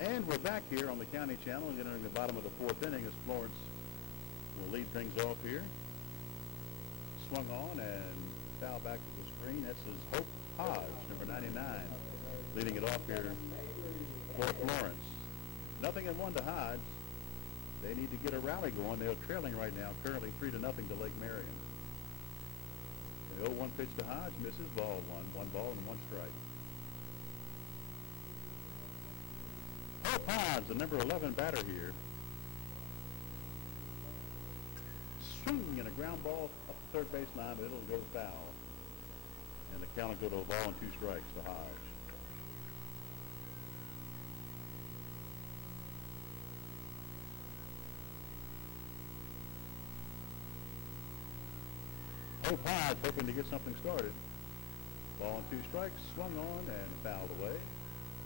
And we're back here on the County Channel, entering the bottom of the 4th inning as Florence will lead things off here. Swung on and foul back to the screen. This is Hope Hodge, number 99, leading it off here for Florence. 0-1 to Hodge. They need to get a rally going. They're trailing right now, currently 3-0 to Lake Marion. The 0-1 pitch to Hodge, misses, ball 1. 1 ball and 1 strike. Hope Hodge, the number 11 batter here. Swing and a ground ball up the third base line, but it'll go foul. And the count will go to a ball and 2 strikes to Hodge. Hope Hodge hoping to get something started. Ball and 2 strikes, swung on and fouled away.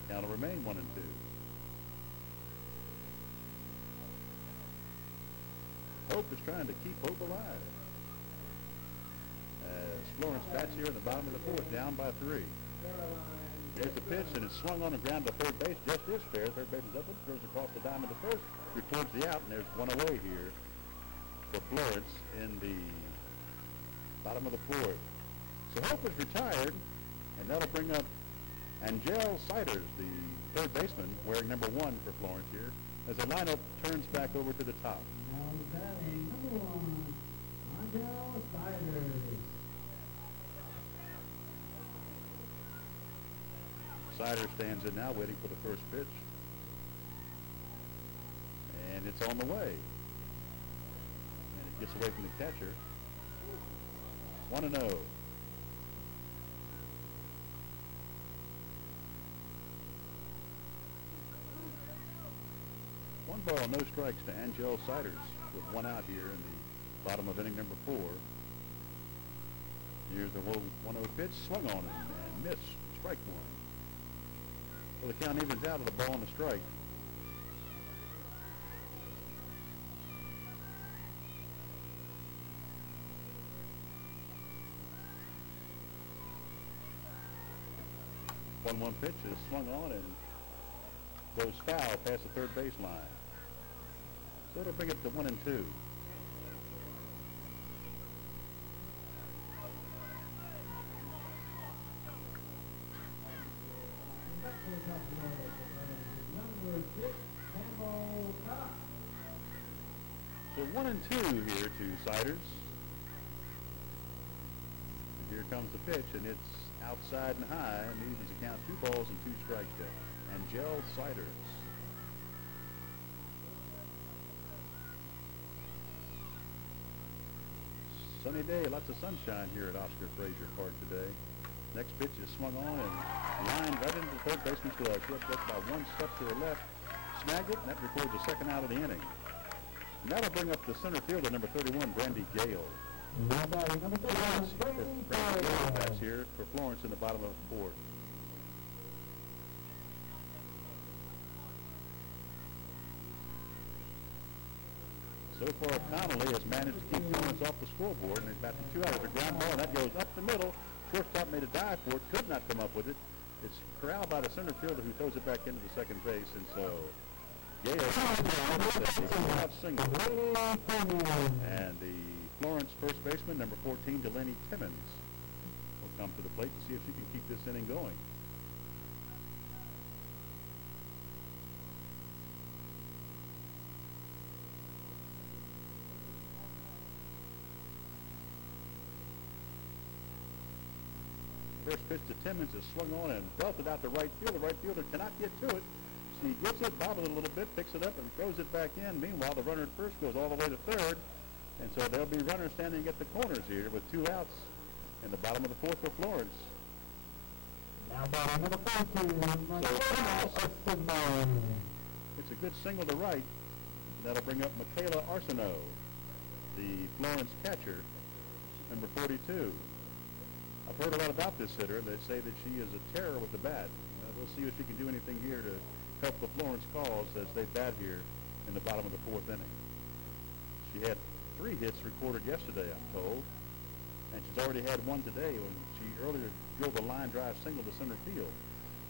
Count will remain 1-2. Hope is trying to keep hope alive. As Florence bats here in the bottom of the 4th, down by 3. There's the pitch, and it's swung on the ground to third base. Just is fair. Third base is up. It throws across the diamond to first. You're towards the out, and there's one away here for Florence in the bottom of the fourth. So Hope is retired, and that'll bring up Angel Siders, the third baseman, wearing number 1 for Florence here, as the lineup turns back over to the top. Now batting number 1, Angel Siders. Siders stands in now, waiting for the first pitch. And it's on the way. And it gets away from the catcher. 1-0. One ball, no strikes to Angel Siders with 1 out here in the bottom of inning number 4. Here's the 1-0 pitch, swung on him and missed. Strike 1. So the count evens out of the ball and the strike. One pitch is swung on and goes foul past the third baseline. So it'll bring it to 1-2. So 1-2 here to Siders. And here comes the pitch, and it's outside and high, and needs to count 2 balls and 2 strikes to Angel Siders. Sunny day, lots of sunshine here at Oscar Frazier Park today. Next pitch is swung on and lined right into the third baseman's glove. Just by 1 step to the left, snagged it, and that records the 2nd out of the inning. And that'll bring up the center fielder, number 31, Brandy Gale. Number 31, Brandy Gale. That's here for Florence in the bottom of the 4th. So far, Connolly has managed to keep Florence off the scoreboard, and it's about to 2 out of the ground ball. That goes up the middle. Shortstop made a dive for it, could not come up with it. It's corralled by the center fielder who throws it back into the second base, and so Gale out single. And the Florence first baseman, number 14, Delaney Timmons, will come to the plate to see if she can keep this inning going. First pitch to Timmons is swung on and belted out to right field. The right fielder cannot get to it. He gets it, bobbles it a little bit, picks it up, and throws it back in. Meanwhile, the runner at first goes all the way to third. And so there'll be runners standing at the corners here with 2 outs in the bottom of the 4th for Florence. Now batting number 14, It's a good single to right. That'll bring up Michaela Arsenault, the Florence catcher, number 42. I've heard a lot about this hitter. They say that she is a terror with the bat. We'll see if she can do anything here to help the Florence cause as they bat here in the bottom of the 4th inning. She had 3 hits recorded yesterday, I'm told, and she's already had 1 today when she earlier drove a line drive single to center field.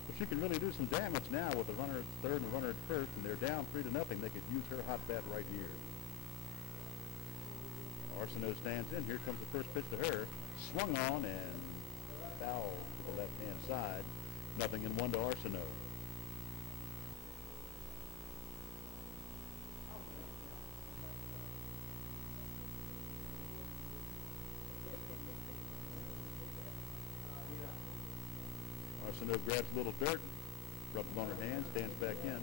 But she can really do some damage now with the runner at third and the runner at first, and they're down 3-0. They could use her hot bat right here. Arsenault stands in. Here comes the first pitch to her. Swung on and foul to the left-hand side. 0-1 to Arsenault. Arsenault grabs a little dirt, rubs it on her hand, stands back in.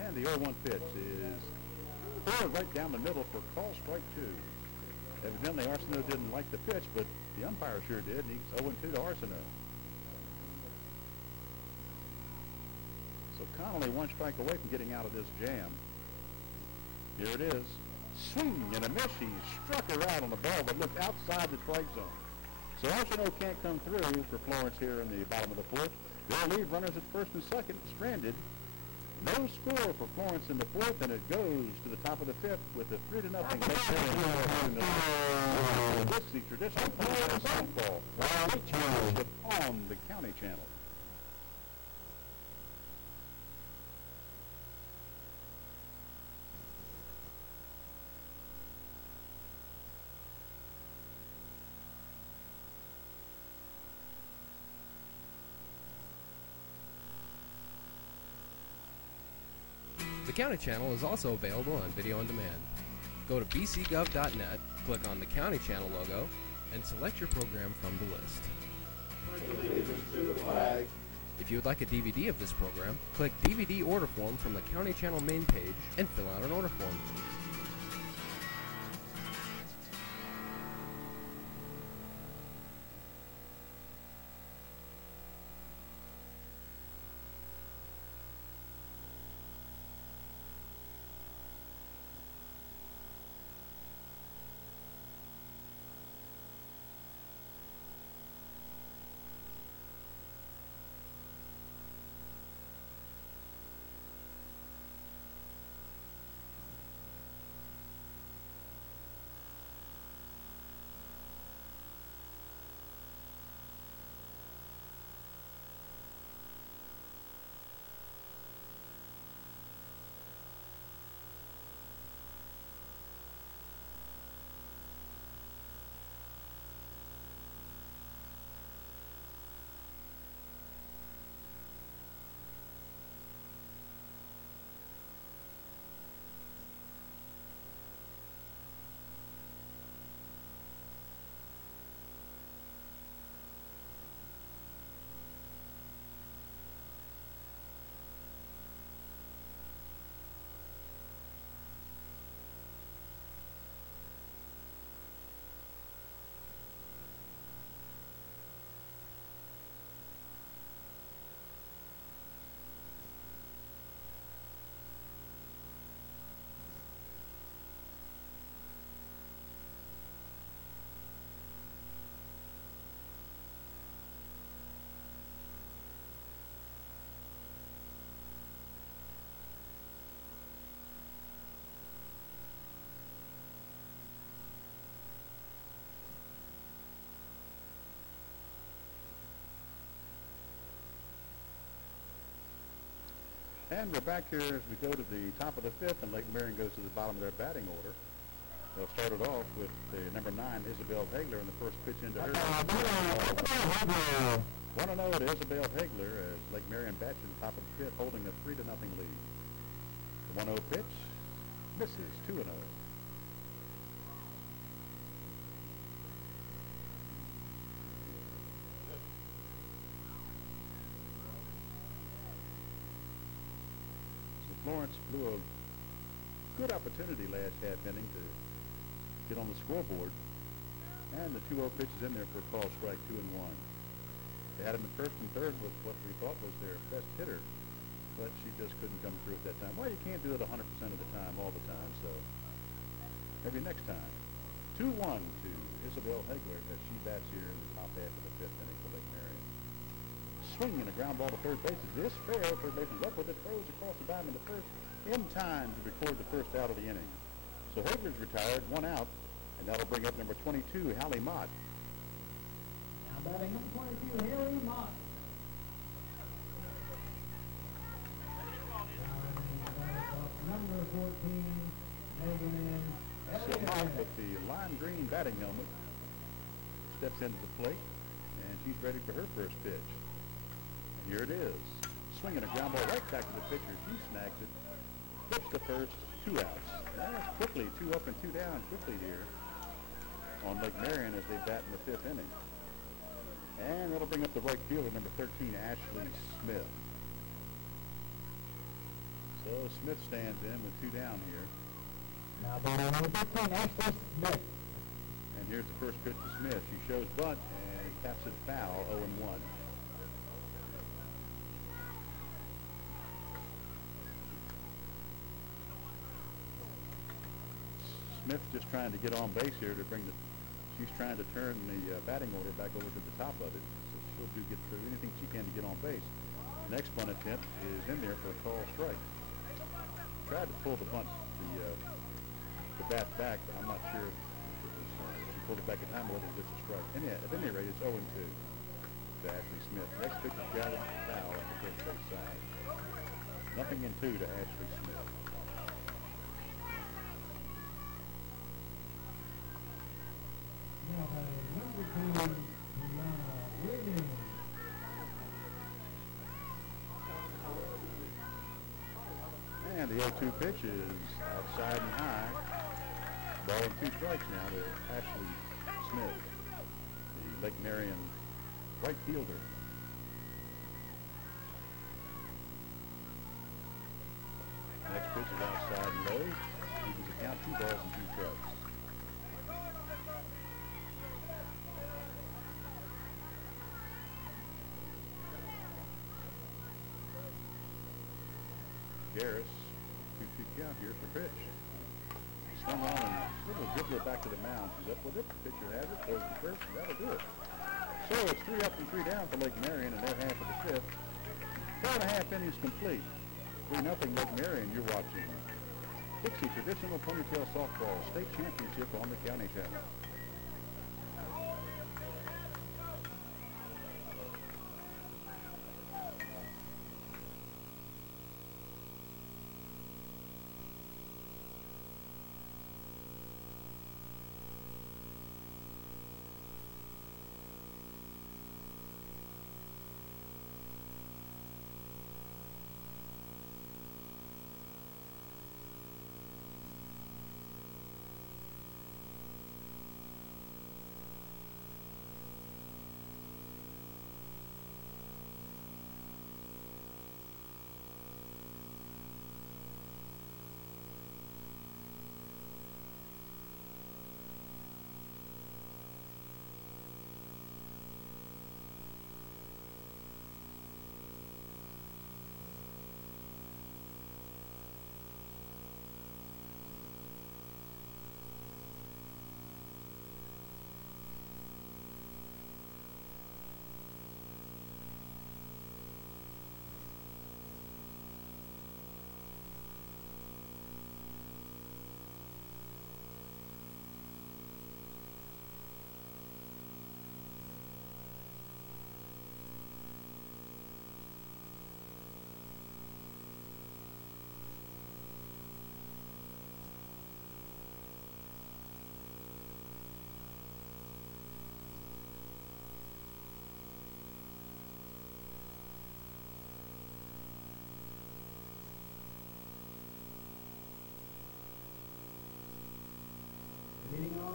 And the 0-1 pitch is thrown right down the middle for call strike 2. Evidently, Arsenault didn't like the pitch, but the umpire sure did, and he's 0-2 to Arsenault. So Connolly 1 strike away from getting out of this jam. Here it is. Swing and a miss. He struck her out on the ball, but looked outside the strike zone. So Arsenault can't come through for Florence here in the bottom of the 4th. They'll leave runners at first and second, stranded. No score for Florence in the fourth, and it goes to the top of the fifth with a 3-0 Lake Marion the Dixie Traditional Ponytails Softball State Championship on the County Channel. The County Channel is also available on video on demand. Go to bcgov.net, click on the County Channel logo, and select your program from the list. If you would like a DVD of this program, click DVD order form from the County Channel main page and fill out an order form. And we're back here as we go to the top of the fifth, and Lake Marion goes to the bottom of their batting order. They'll start it off with the number 9, Isabel Hagler, and the first pitch into her. 1-0 to Isabel Hagler as Lake Marion bats in the top of the fifth, holding a 3-0 lead. The 1-0 pitch misses, 2-0. Florence blew a good opportunity last half inning to get on the scoreboard, and the 2-0 pitch is in there for a call strike, 2-1. They had him at first and third with what we thought was their best hitter, but she just couldn't come through at that time. Well, you can't do it 100% of the time, all the time, so maybe next time. 2-1 to Isabel Hagler as she bats here in the top half of the fifth inning for Lake Marion. Swinging a ground ball to third base. This fair. Third base is up with it. Throws across the diamond to first in time to record the first out of the inning. So Hagler's retired, 1 out, and that'll bring up number 22, Hallie Mott. Now batting number 22, Haley Mott. Number 14, Megan So Mott with the lime green batting helmet steps into the plate, and she's ready for her first pitch. Here it is. Swinging a ground ball right back to the pitcher. She snags it. Flips to first. 2 outs. That's quickly. 2 up and 2 down quickly here on Lake Marion as they bat in the fifth inning. And that'll bring up the right fielder, number 13, Ashley Smith. So Smith stands in with 2 down here. Now batting number 15, Ashley Smith. And here's the first pitch to Smith. She shows bunt and taps it foul, 0-1. Smith's just trying to get on base here to bring the. She's trying to turn the batting order back over to the top of it. So she'll get through anything she can to get on base. Next bunt attempt is in there for a call strike. Tried to pull the bunt, the bat back, but I'm not sure if it was, she pulled it back in time or whether it was just a strike. At any rate, it's 0-2 to Ashley Smith. Next pitch is grounded foul at the first base side. Nothing in 2 to Ashley Smith. And the 0-2 pitch is outside and high. Ball and 2 strikes now to Ashley Smith, the Lake Marion right fielder. Next pitch is outside and low. Evens the count, 2 balls and 2 strikes. Garris, 2-2 count here for pitch. Swung on and a little dribbler back to the mound. She's up with it. The pitcher has it. Throws the first, and that'll do it. So it's 3 up and 3 down for Lake Marion in their half of the 5th. 4.5 innings complete. 3-0 Lake Marion. You're watching Dixie Traditional Ponytail Softball State Championship on the County Channel.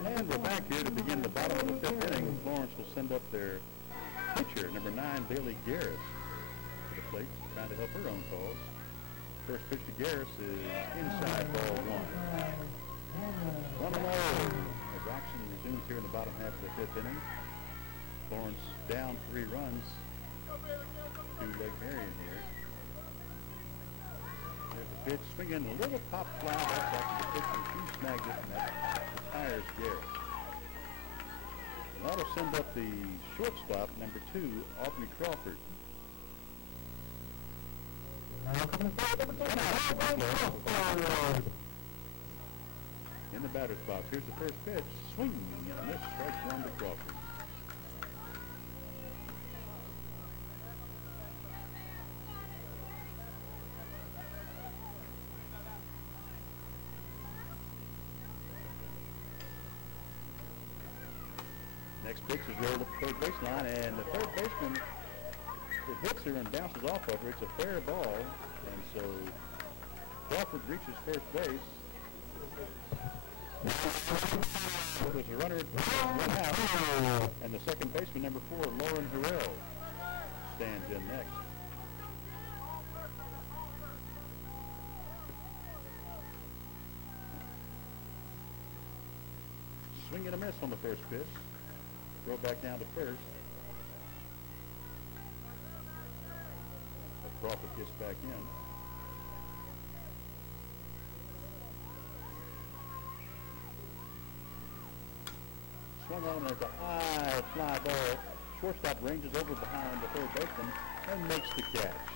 And we're back here to begin the bottom of the 5th inning. Florence will send up their pitcher, number 9, Bailey Garris, to the plate, trying to help her own cause. First pitch to Garris is inside, ball 1. 1-0 as action resumes here in the bottom half of the 5th inning. Florence down 3 runs to Lake Marion here. There's the pitch, swinging a little pop fly. That's after the pitch, and she snagged it, and that retires Garris. That'll send up the shortstop, number 2, Aubrey Crawford. In the batter's box, here's the first pitch. Swing and a miss, strike 1 to Crawford. Next pitch is rolled up the third baseline, and the third baseman, it hits her and bounces off of her. It's a fair ball, and so Crawford reaches first base. There's a runner at 1 out, and the second baseman, number 4, Lauren Harrell, stands in next. Swing and a miss on the first pitch. Throw back down to first. But Crawford gets back in. Swung on, there's a high fly ball. Shortstop ranges over behind the third baseman and makes the catch.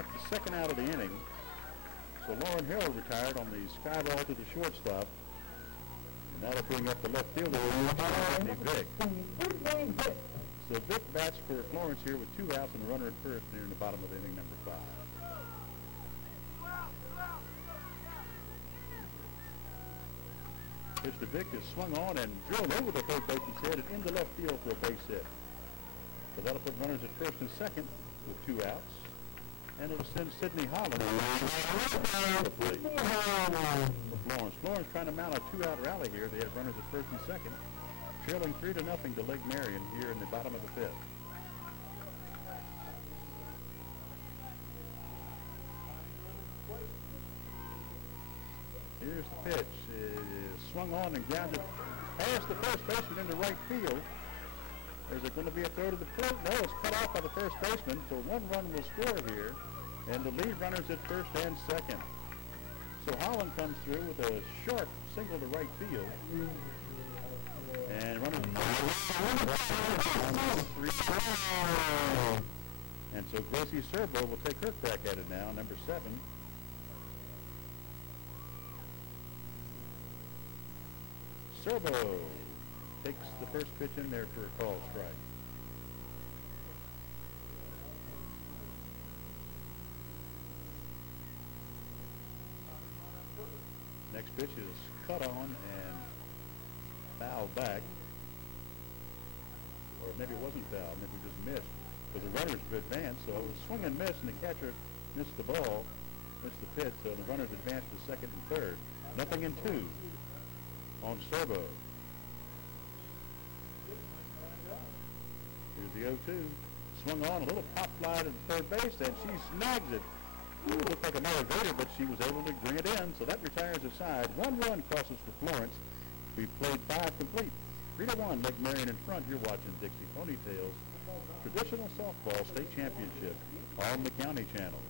That's the second out of the inning. So Lauren Hill retired on the sky ball to the shortstop. And that'll bring up the left fielder, Whitney Vick. So Vick bats for Florence here with 2 outs and a runner at first near the bottom of inning number 5. Mr. Vick is swung on and drilled over the third baseman's head and into left field for a base hit. So that'll put runners at first and second with 2 outs. And it'll send Sydney Holland to the plate. Florence trying to mount a 2-out rally here. They have runners at first and second, trailing 3-0 to Lake Marion here in the bottom of the 5th. Here's the pitch. It is swung on and grounded past the first baseman into right field. Is it going to be a throw to the plate? No, it's cut off by the first baseman, so 1 run will score here. And the lead runners at first and second. So Holland comes through with a sharp single to right field. And runners and so Gracie Serbo will take her crack at it now, number 7. Serbo takes the first pitch in there for a call strike. Next pitch is cut on and fouled back. Or maybe it wasn't fouled, maybe it just missed. Because the runners have advanced, so it was swing and miss, and the catcher missed the ball, missed the pitch, so the runners advanced to second and third. 0-2 on Serbo. Here's the 0-2. Swung on, a little pop fly to the third base, and she snags it. It looked like an elevator, but she was able to bring it in, so that retires the side. 1 run crosses for Florence. We've played 5 complete. 3-1, Lake Marion in front. You're watching Dixie Ponytails Traditional Softball State Championship on the County Channel.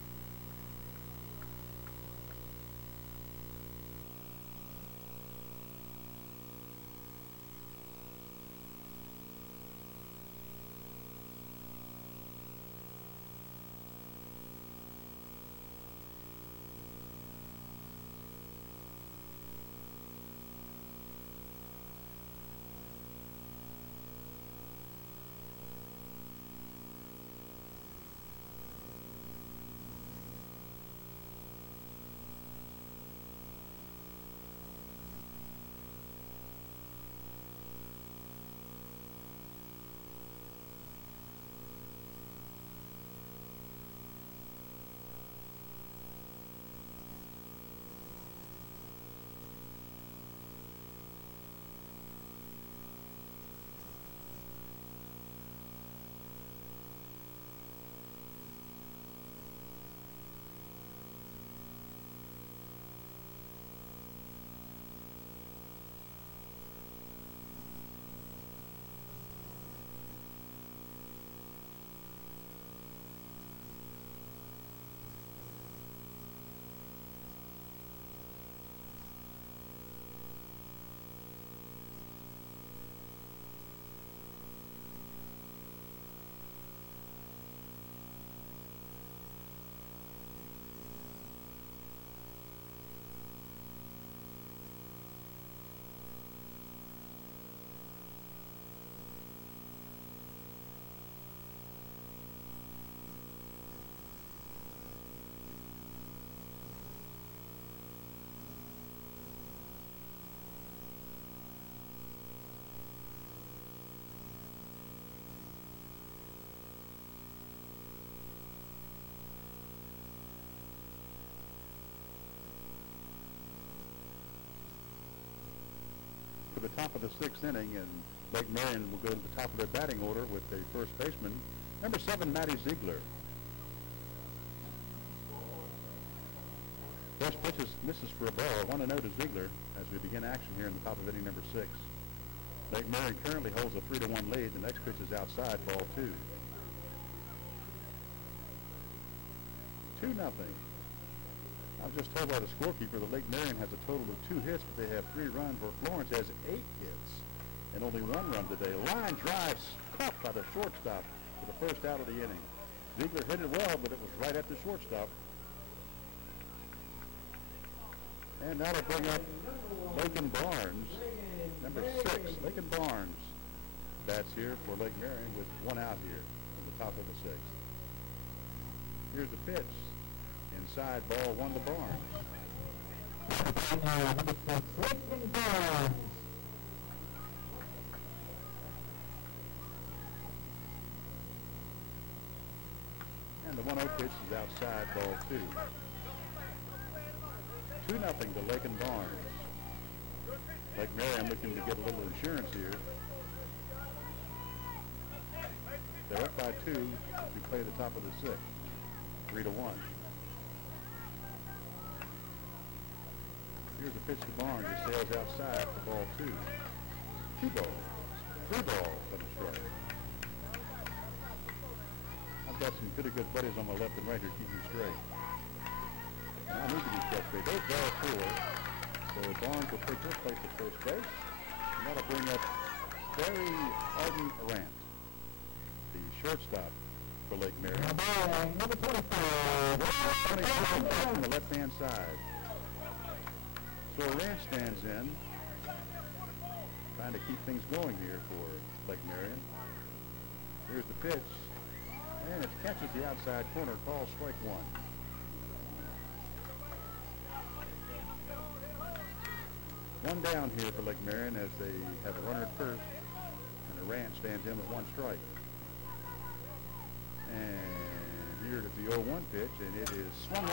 The top of the 6th inning, and Lake Marion will go to the top of their batting order with the first baseman, number 7, Maddie Ziegler. First pitch misses for a ball. 1-0 to Ziegler as we begin action here in the top of inning number 6. Lake Marion currently holds a 3-1 lead. The next pitch is outside, ball 2. 2-0. I was just told by the scorekeeper that Lake Marion has a total of 2 hits, but they have 3 runs, where Florence has 8 hits and only 1 run today. Line drives caught by the shortstop for the first out of the inning. Ziegler hit it well, but it was right at the shortstop. And that'll bring up Lakin Barnes, number 6. Lakin Barnes bats here for Lake Marion with 1 out here at the top of the 6th. Here's the pitch. Inside, ball 1 to Barnes. Lakin Barnes. And the 1-0 pitch is outside, ball 2. 2-0 to Lakin Barnes. Lake Marion looking to get a little insurance here. They're up by 2. We play the top of the 6th. 3-1. Here's a pitch to Barnes. It sails outside for ball 2. 2 balls. 3 balls and a strike. I've got some pretty good buddies on my left and right here keeping me straight. And I need to be kept straight. There's ball 4. So Barnes will take his place at first base. And that'll bring up Barry Arden Arant, the shortstop for Lake Marion. Number 24. On the left-hand side. So Arant stands in, trying to keep things going here for Lake Marion. Here's the pitch. And it catches the outside corner, called strike 1. One down here for Lake Marion as they have a runner at first, and Arant stands in with 1 strike. And here is the 0-1 pitch, and it is swung on.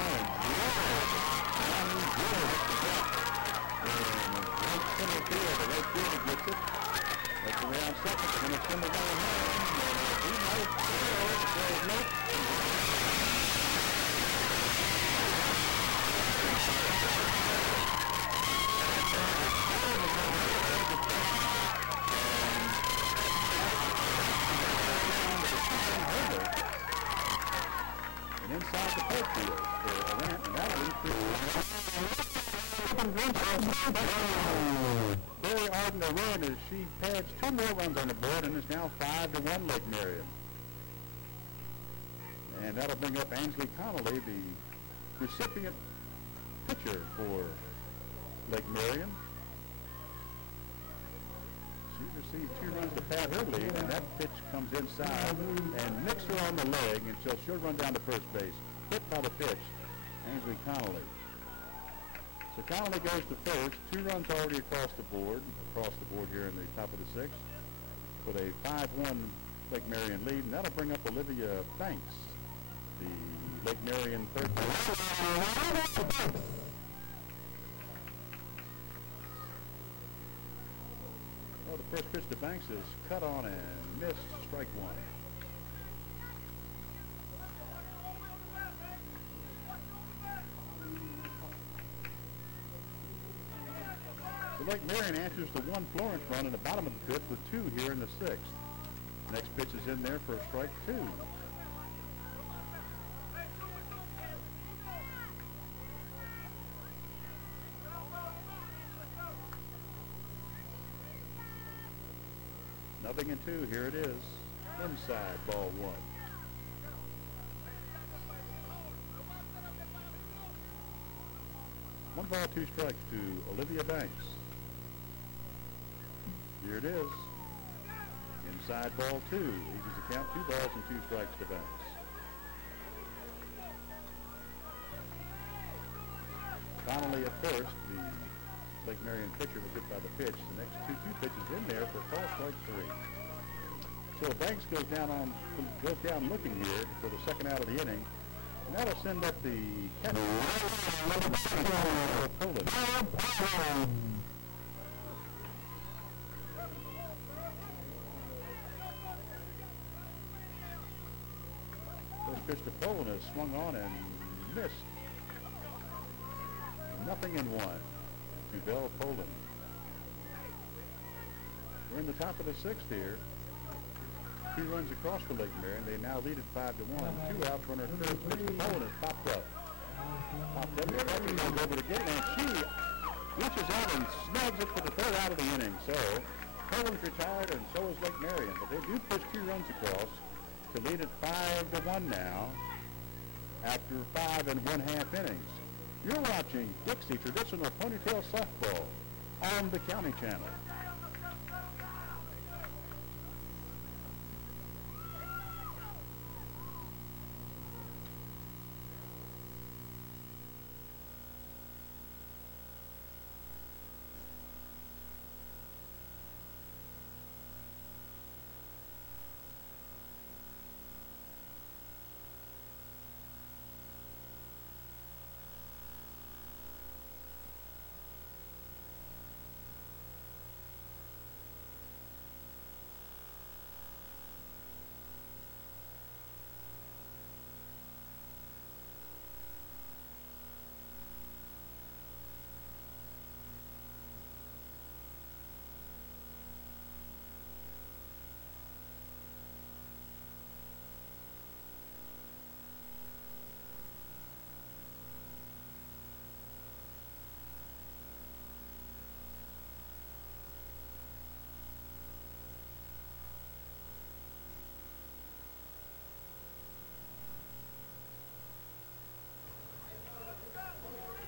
And right center field, the right fielder gets it. That's around second, and it's in the way home. And he might score. Nope. And inside the plate field for Arant, and that'll Barry Arden Arant as she pads 2 more runs on the board and is now 5-1 Lake Marion. And that'll bring up Ainsley Connolly, the recipient pitcher for Lake Marion. She received 2 runs to pad her lead, and that pitch comes inside and nicks her on the leg, and she'll run down to first base. Hit by the pitch, Ainsley Connolly. So Connolly goes to first. 2 runs already across the board here in the top of the 6th, with a 5-1 Lake Marion lead, and that'll bring up Olivia Banks, the Lake Marion third base. Well, the first pitch to Banks is cut on and missed, strike 1. So Lake Marion answers the 1 Florence run in the bottom of the 5th with 2 here in the 6th. Next pitch is in there for a strike 2. Nothing in 2. Here it is. Inside, ball 1. One ball, 2 strikes to Olivia Banks. Here it is. Inside, ball 2. Equals the count. 2 balls and 2 strikes to Banks. Connolly at first, the Lake Marion pitcher was hit by the pitch. The next 2 pitches in there for call strike 3. So Banks goes down looking here for the second out of the inning. And that'll send up the catcher. Poland. First pitch to Poland is swung on and missed. Nothing in 1 to Bell Poland. We're in the top of the 6th here. 2 runs across the Lake Marion. They now lead at 5-1. 2 out, runner third. Pitch to Poland is popped up. The catcher goes over to get it, and she reaches out and snags it for the 3rd out of the inning. So Poland's retired, and so is Lake Marion. But they do push 2 runs across. to lead it 5-1 now after 5 1/2 innings. You're watching Dixie Traditional Ponytail Softball on the County Channel.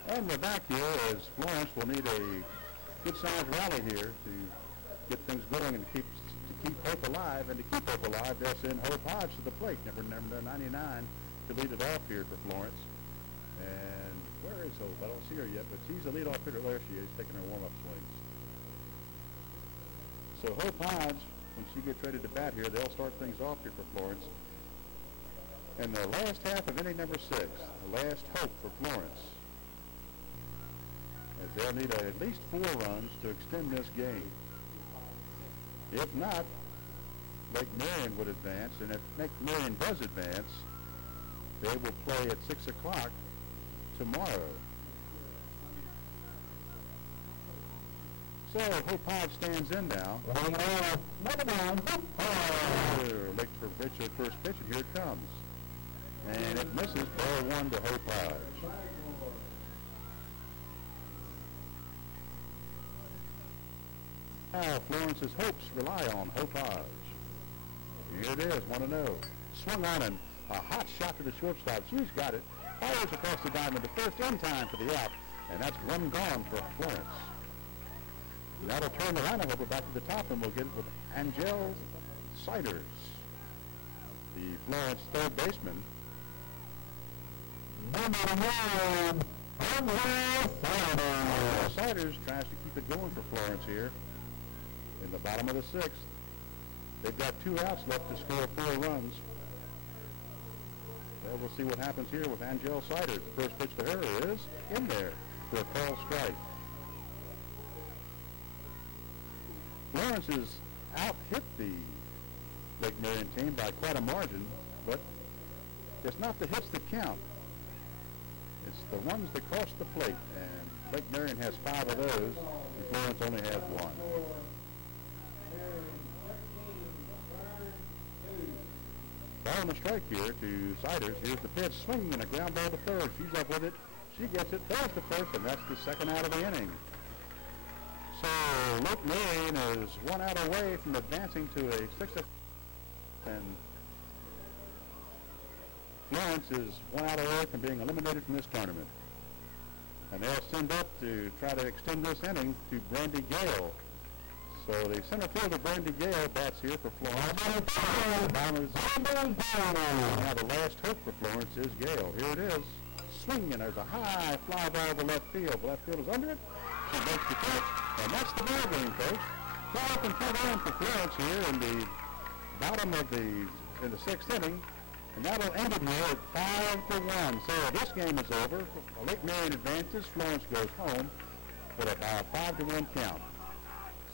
And we're back here as Florence will need a good-sized rally here to get things going and keep hope alive. And to keep hope alive, they'll send Hope Hodge to the plate, number 99, to lead it off here for Florence. And where is Hope? I don't see her yet, but she's the leadoff hitter. There she is, taking her warm-up swings. So Hope Hodge, when she gets ready to bat here, they'll start things off here for Florence. And the last half of inning number 6, the last hope for Florence. As they'll need at least 4 runs to extend this game. If not, Lake Marion would advance, and if Lake Marion does advance, they will play at 6 o'clock tomorrow. So Hope Hodge stands in now. Looks for Richard first pitch, and here it comes. And it misses, ball 1 to Hope Hodge. Now Florence's hopes rely on Hope Hodge. Here it is, 1-0. Swung on and a hot shot to the shortstop. She's got it. Fires across the diamond to first in time for the out. And that's one gone for Florence. And that'll turn the lineup over back to the top, and we'll get it with Angel Siders, the Florence third baseman. Siders tries to keep it going for Florence here. In the bottom of the 6th, they've got 2 outs left to score 4 runs. Well, we'll see what happens here with Angel Siders. The first pitch to her is in there for a called strike. Florence has out-hit the Lake Marion team by quite a margin, but it's not the hits that count. It's the ones that cross the plate, and Lake Marion has 5 of those, and Florence only has 1. Ball on the strike here to Siders. Here's the pitch, swinging and a ground ball to third. She's up with it. She gets it, throws to first, and that's the second out of the inning. So Lake Marion is 1 out away from advancing to a 6th, and Florence is 1 out away from being eliminated from this tournament. And they'll send up to try to extend this inning to Brandy Gale. So the center fielder, Brandy Gale, bats here for Florence. Now the last hope for Florence is Gale. Here it is. Swinging. There's a high fly ball to left field. Left field is under it. She makes the catch. And that's the ball game, folks. 4 up and 2 down for Florence here in the bottom of in the 6th inning. And that'll end it here at 5-1. So this game is over. Lake Marion advances. Florence goes home with a 5-1 count.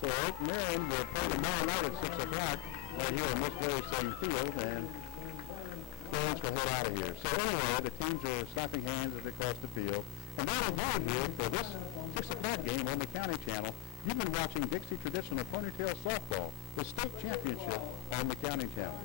So Lake Marion will play tomorrow night at 6 o'clock right here in this very same field, and Florence will head out of here. So anyway, the teams are slapping hands as they cross the field. And that'll do it here for this 6 o'clock game on the County Channel. You've been watching Dixie Traditional Ponytail Softball, the state championship on the County Channel.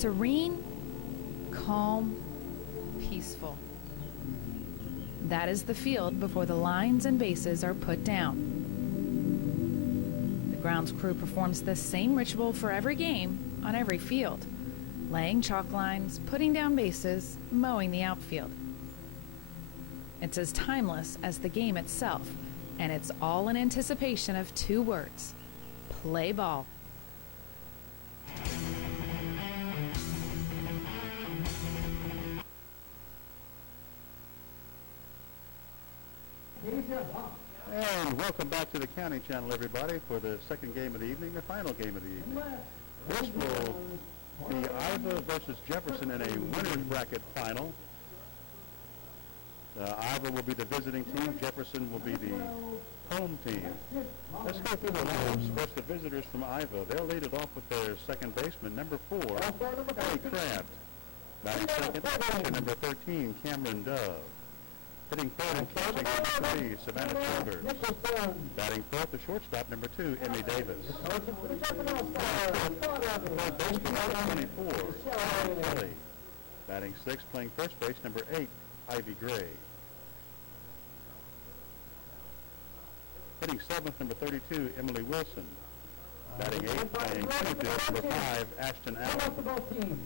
Serene, calm, peaceful. That is the field before the lines and bases are put down. The grounds crew performs the same ritual for every game on every field, laying chalk lines, putting down bases, mowing the outfield. It's as timeless as the game itself, and it's all in anticipation of two words: play ball. And welcome back to the County Channel, everybody, for the second game of the evening, the final game of the evening. This will be Iva versus Jefferson in a winner's bracket final. Iva will be the visiting team. Jefferson will be the home team. Let's go through the lineups. First, the visitors from Iva. They'll lead it off with their second baseman, number 4, Ellie Kraft. Batting second, pitcher number 13, Cameron Dove. Hitting third and catching, number 3, Savannah Chambers. Batting fourth, the shortstop, number 2, Emmy Davis. Third baseman, number 24, Kelly. Batting sixth, playing first base, number 8, Ivy Gray. Hitting seventh, number 32, Emily Wilson. Batting eighth, playing center field, number 5, Ashton Allen.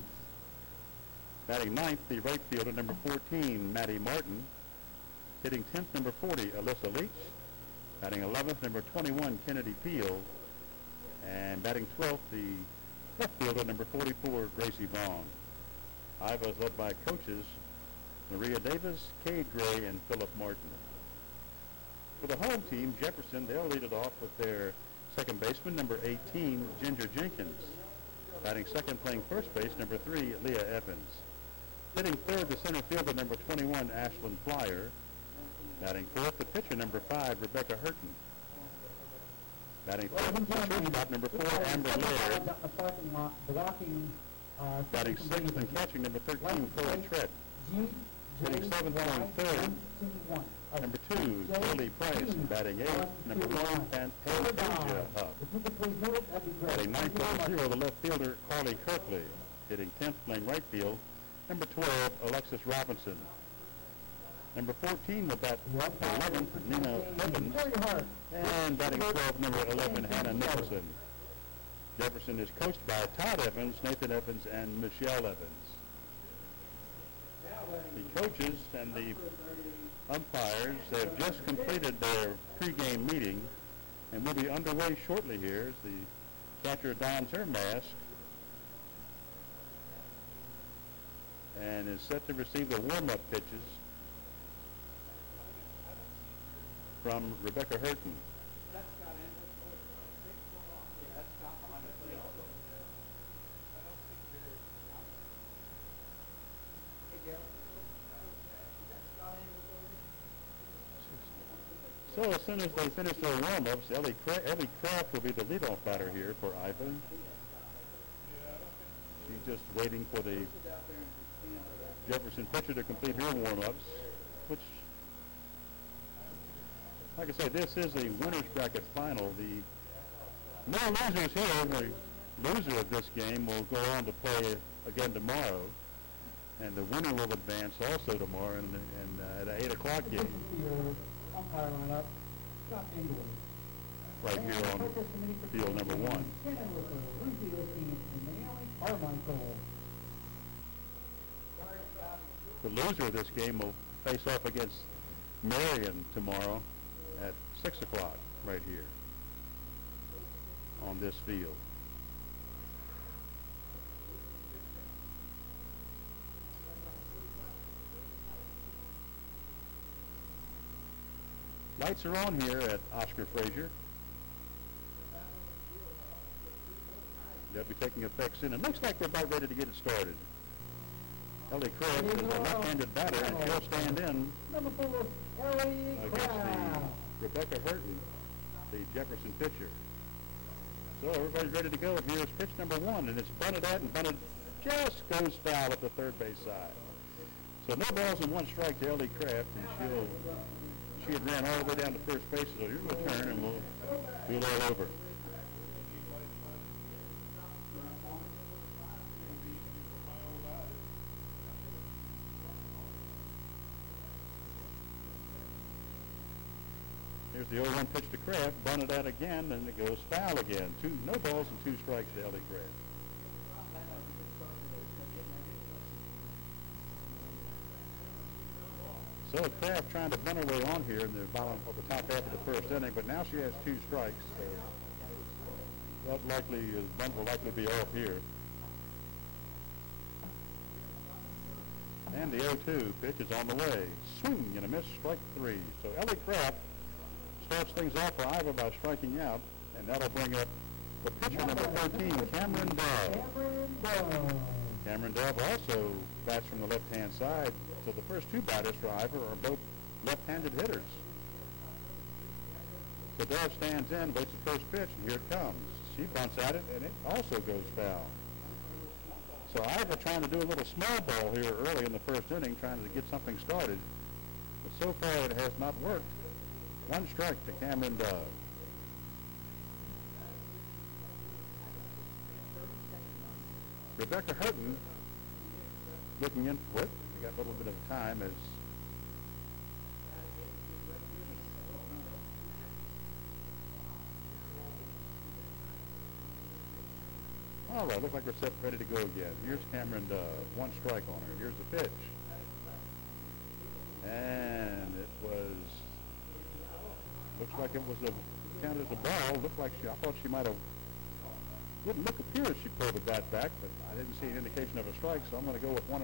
Batting ninth, the right fielder, number 14, Maddie Martin. Hitting 10th, number 40, Alyssa Leach. Batting 11th, number 21, Kennedy Peel. And batting 12th, the left fielder, number 44, Gracie Vaughn. Iva is led by coaches Maria Davis, Cade Gray, and Philip Martin. For the home team, Jefferson, they'll lead it off with their second baseman, number 18, Ginger Jenkins. Batting second, playing first base, number 3, Leah Evans. Hitting third, the center fielder, number 21, Ashlyn Flyer. Batting fourth, the pitcher, number 5, Rebecca Hurton. Batting fifth, the shortstop, number 4, Amber Laird. Batting sixth and catching, number 13, Cora Trett. Hitting seventh, playing third, number 2, Kelly Price. Batting eighth, number 1, Fantasia Huff. Batting ninth, number 0, the left fielder, Carly Kirkley. Hitting 10th, playing right field, number 12, Alexis Robinson. Number 14 will bat 11th, Nina Evans. And batting 12, number 11, Hannah Nicholson. Jefferson is coached by Todd Evans, Nathan Evans, and Michelle Evans. The coaches and the umpires have just completed their pregame meeting, and will be underway shortly here as the catcher dons her mask and is set to receive the warm-up pitches from Rebecca Hurton. So as soon as they finish their warm-ups, Ellie Kraft will be the leadoff batter here for Ivan. She's just waiting for the Jefferson pitcher to complete her warm-ups, which, like I say, this is a winner's bracket final. The no losers here. The loser of this game will go on to play again tomorrow, and the winner will advance also tomorrow at an 8 o'clock game. Right here on field number 1. The loser of this game will face off against Marion tomorrow at 6 o'clock right here on this field. Lights are on here at Oscar Frazier. They'll be taking effect soon. It looks like we're about ready to get it started. Ellie Kraft is a left-handed batter, and she'll stand in against the Rebecca Hurton, the Jefferson pitcher. So everybody's ready to go. Here's pitch number 1, and it's bunted at, and bunted just goes foul at the third base side. So no balls and 1 strike to Ellie Kraft, and she had ran all the way down to first base, so here's a return, and we'll do it all over. Here's the 0-1 pitch to Kraft, bunted out again, and it goes foul again. No balls and 2 strikes to Ellie Kraft. So Kraft trying to bunt her way on here in the bottom of the top half of the first inning, but now she has 2 strikes. So that likely is bunt will likely be off here. And the 0-2 pitch is on the way. Swing and a miss, strike 3. So Ellie Kraft starts things off for Ivor by striking out, and that'll bring up the pitcher number 13, Cameron Dove. Cameron Dove also bats from the left-hand side, so the first 2 batters for Ivor are both left-handed hitters. So Dove stands in, waits the first pitch, and here it comes. She bunts at it, and it also goes foul. So Ivor trying to do a little small ball here early in the first inning, trying to get something started. But so far it has not worked. 1 strike to Cameron Dove. Rebecca Hurton looking in for it. We got a little bit of time as all right, looks like we're set ready to go again. Here's Cameron Dove, 1 strike on her. Here's the pitch. And it was, looks like it was counted as a ball. Looked like I thought she might have, didn't appear as she pulled the bat back, but I didn't see an indication of a strike, so I'm going to go with 1-1.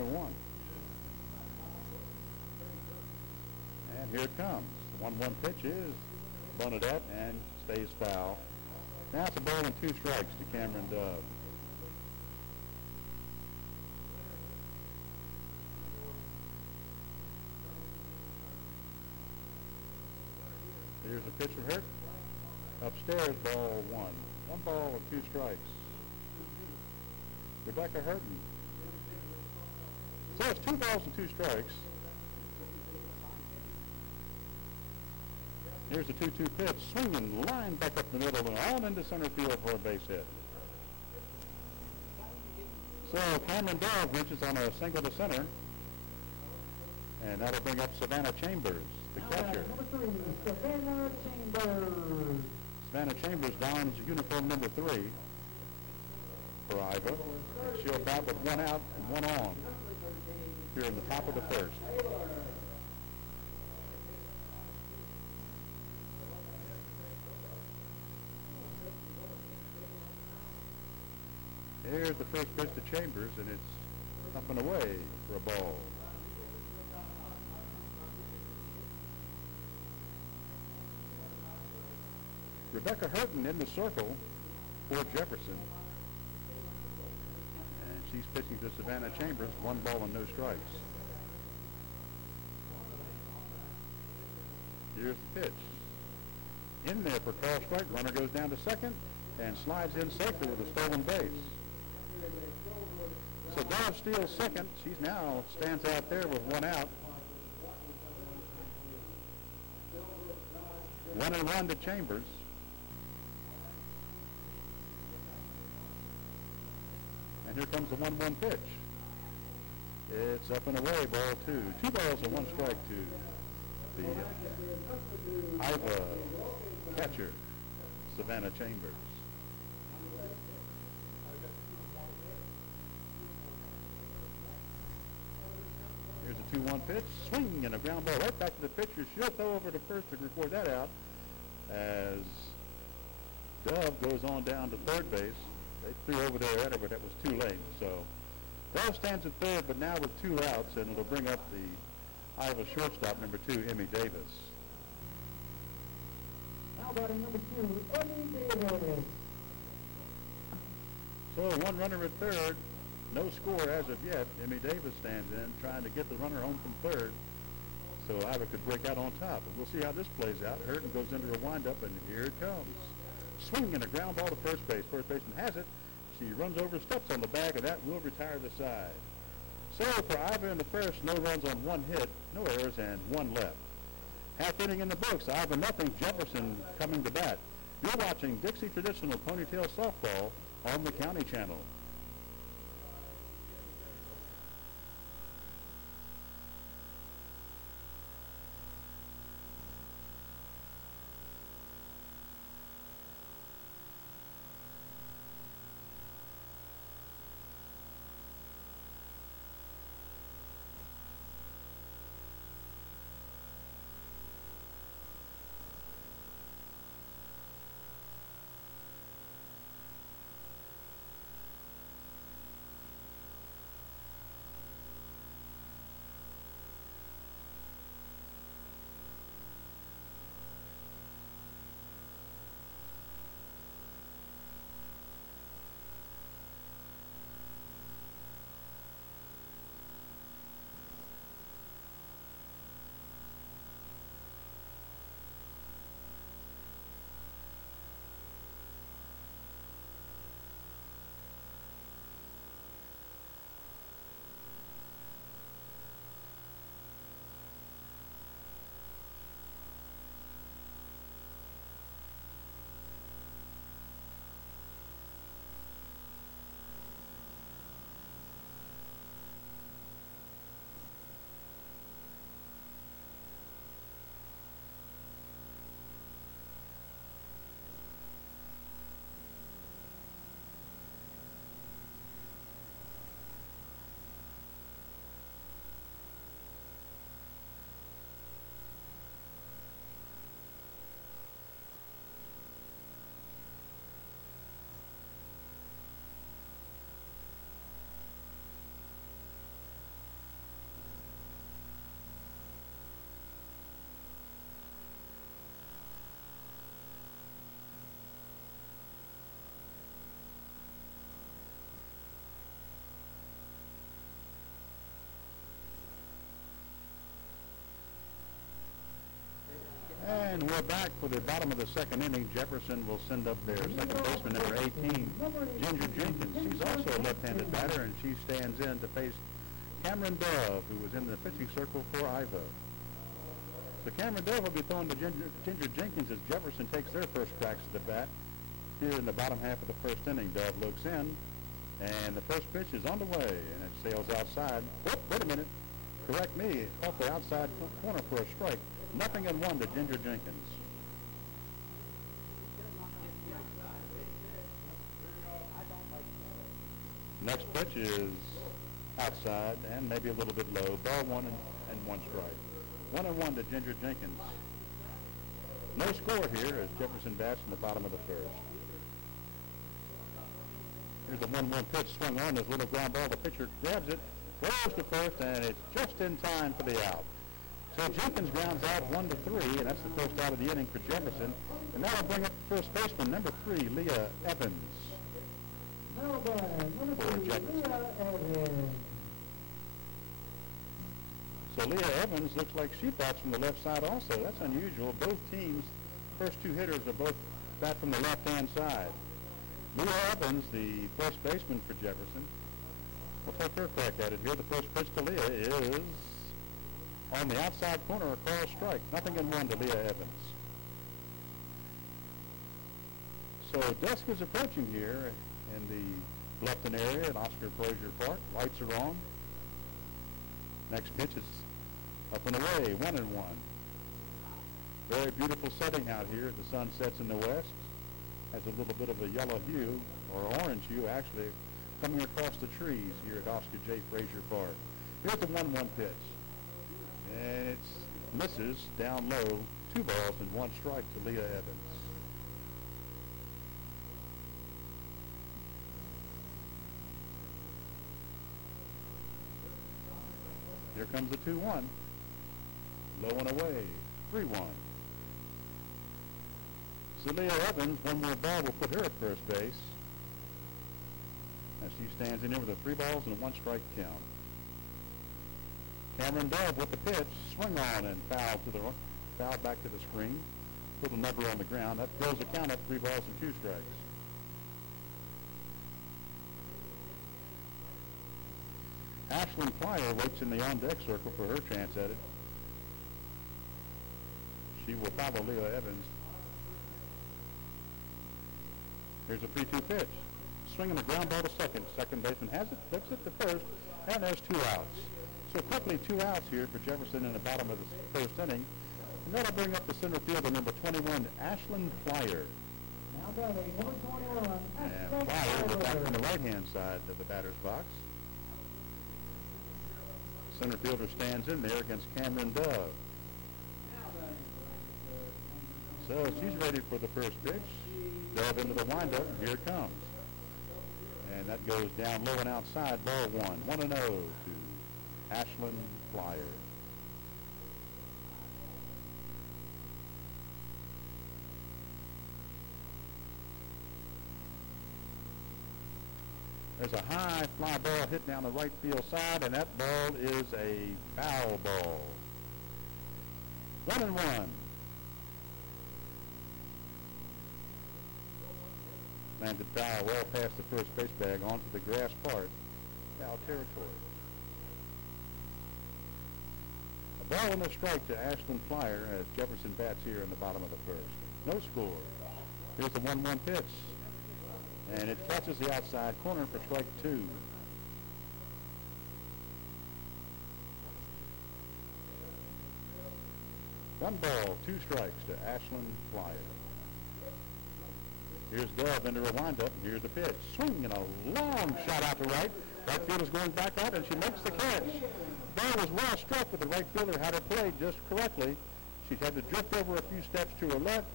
And here it comes. The 1-1 pitch is bunted at and stays foul. Now it's a ball and 2 strikes to Cameron Dove. Here's the pitch for her. Upstairs, ball 1. 1 ball and 2 strikes. Rebecca Hurton. So it's 2 balls and 2 strikes. Here's the 2-2 pitch. Swinging, line back up the middle and on into center field for a base hit. So Cameron Dove reaches on a single to center. And that'll bring up Savannah Chambers, the catcher. Number 3, Savannah Chambers. Savannah Chambers dons uniform number 3 for Ivor. She'll bat with 1 out and 1 on here in the top of the first. Here's the first pitch to Chambers, and it's up and away for a ball. Rebecca Hurton in the circle for Jefferson. And she's pitching to Savannah Chambers, 1 ball and no strikes. Here's the pitch. In there for call strike. Runner goes down to second and slides in safely with a stolen base. So Dove steals second. She's now stands out there with 1 out. 1-1 to Chambers. And here comes the 1-1 pitch. It's up and away, ball 2. 2 balls and 1 strike to the Ivor catcher, Savannah Chambers. Here's a 2-1 pitch. Swing and a ground ball right back to the pitcher. She'll throw over to first to record that out as Dove goes on down to third base. They threw over there at her, but that was too late. So Dove stands at third, but now with 2 outs, and it'll bring up the Ivor shortstop, number 2, Emmy Davis. Now batting number 2, Emmy Davis. So 1 runner at third, no score as of yet. Emmy Davis stands in, trying to get the runner home from third, so Ivor could break out on top. But we'll see how this plays out. Hurton goes into a windup, and here it comes. Swing and a ground ball to first base. First baseman has it. She runs over, steps on the bag, and that will retire the side. So for Ivor in the first, no runs on 1 hit, no errors, and 1 left. Half inning in the books. Ivor nothing. Jefferson coming to bat. You're watching Dixie Traditional Ponytail Softball on the County Channel. we're back for the bottom of the second inning. Jefferson will send up their second baseman, number 18, Ginger Jenkins. She's also a left-handed batter, and she stands in to face Cameron Dove, who was in the pitching circle for Iva. So Cameron Dove will be throwing to Ginger Jenkins as Jefferson takes their first cracks at the bat. Here in the bottom half of the first inning, Dove looks in, and the first pitch is on the way, and it sails outside. Whoop, wait a minute. Correct me, off the outside corner for a strike. 0-1 to Ginger Jenkins. Next pitch is outside and maybe a little bit low. Ball 1 and 1 strike. 1-1 to Ginger Jenkins. No score here as Jefferson bats in the bottom of the first. Here's the 1-1 pitch swung on this little ground ball. The pitcher grabs it, throws to first, and it's just in time for the out. So Jenkins grounds out 1-3, and that's the first out of the inning for Jefferson. And that'll bring up first baseman, number 3, Leah Evans. For Jefferson. So Leah Evans looks like she bats from the left side also. That's unusual. Both teams, first two hitters are both bat from the left-hand side. Leah Evans, the first baseman for Jefferson, will take her crack at it here. The first pitch to Leah is on the outside corner, a call strike. 0-1 to Leah Evans. So dusk is approaching here in the Bluffton area at Oscar Frazier Park. Lights are on. Next pitch is up and away, 1-1. Very beautiful setting out here. The sun sets in the west. Has a little bit of a yellow hue, or orange hue actually, coming across the trees here at Oscar J. Frazier Park. Here's the 1-1 pitch. And it misses down low, 2 balls and 1 strike to Leah Evans. Here comes the 2-1. Low and away, 3-1. So Leah Evans, one more ball will put her at first base. As she stands in there with a 3 balls and 1 strike count. Cameron Dove with the pitch, swing on and foul back to the screen. Little number on the ground. That throws the count up 3 balls and 2 strikes. Ashlyn Flyer waits in the on-deck circle for her chance at it. She will follow Leah Evans. Here's a 3-2 pitch. Swinging a ground ball to second. Second baseman has it, flips it to first, and there's 2 outs. So quickly 2 outs here for Jefferson in the bottom of the first inning. And that'll bring up the center fielder, number 21, Ashlyn Flyer. Now batting, number 21. And Flyer will back from the right-hand side of the batter's box. Center fielder stands in there against Cameron Dove. So she's ready for the first pitch. Dove into the windup. Here it comes. And that goes down low and outside. Ball 1. 1-0 to Ashlyn Flyer. There's a high fly ball hit down the right field side, and that ball is a foul ball. 1-1. Landed foul well past the first base bag onto the grass part. Foul territory. A ball and a strike to Ashlyn Flyer as Jefferson bats here in the bottom of the first. No score. Here's the 1-1 pitch. And it catches the outside corner for strike 2. One ball, 2 strikes to Ashlyn Flyer. Here's Dove into a windup. Here's the pitch. Swing and a long shot out to right. Right fielder's going back out, and she makes the catch. Ball was well struck, but the right fielder had her played just correctly. She had to drift over a few steps to her left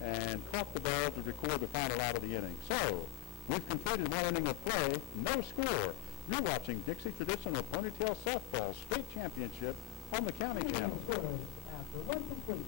and caught the ball to record the final out of the inning. So, we've completed 1 inning of play, no score. You're watching Dixie Traditional Ponytail Softball State Championship on the County Channel. After 1 complete.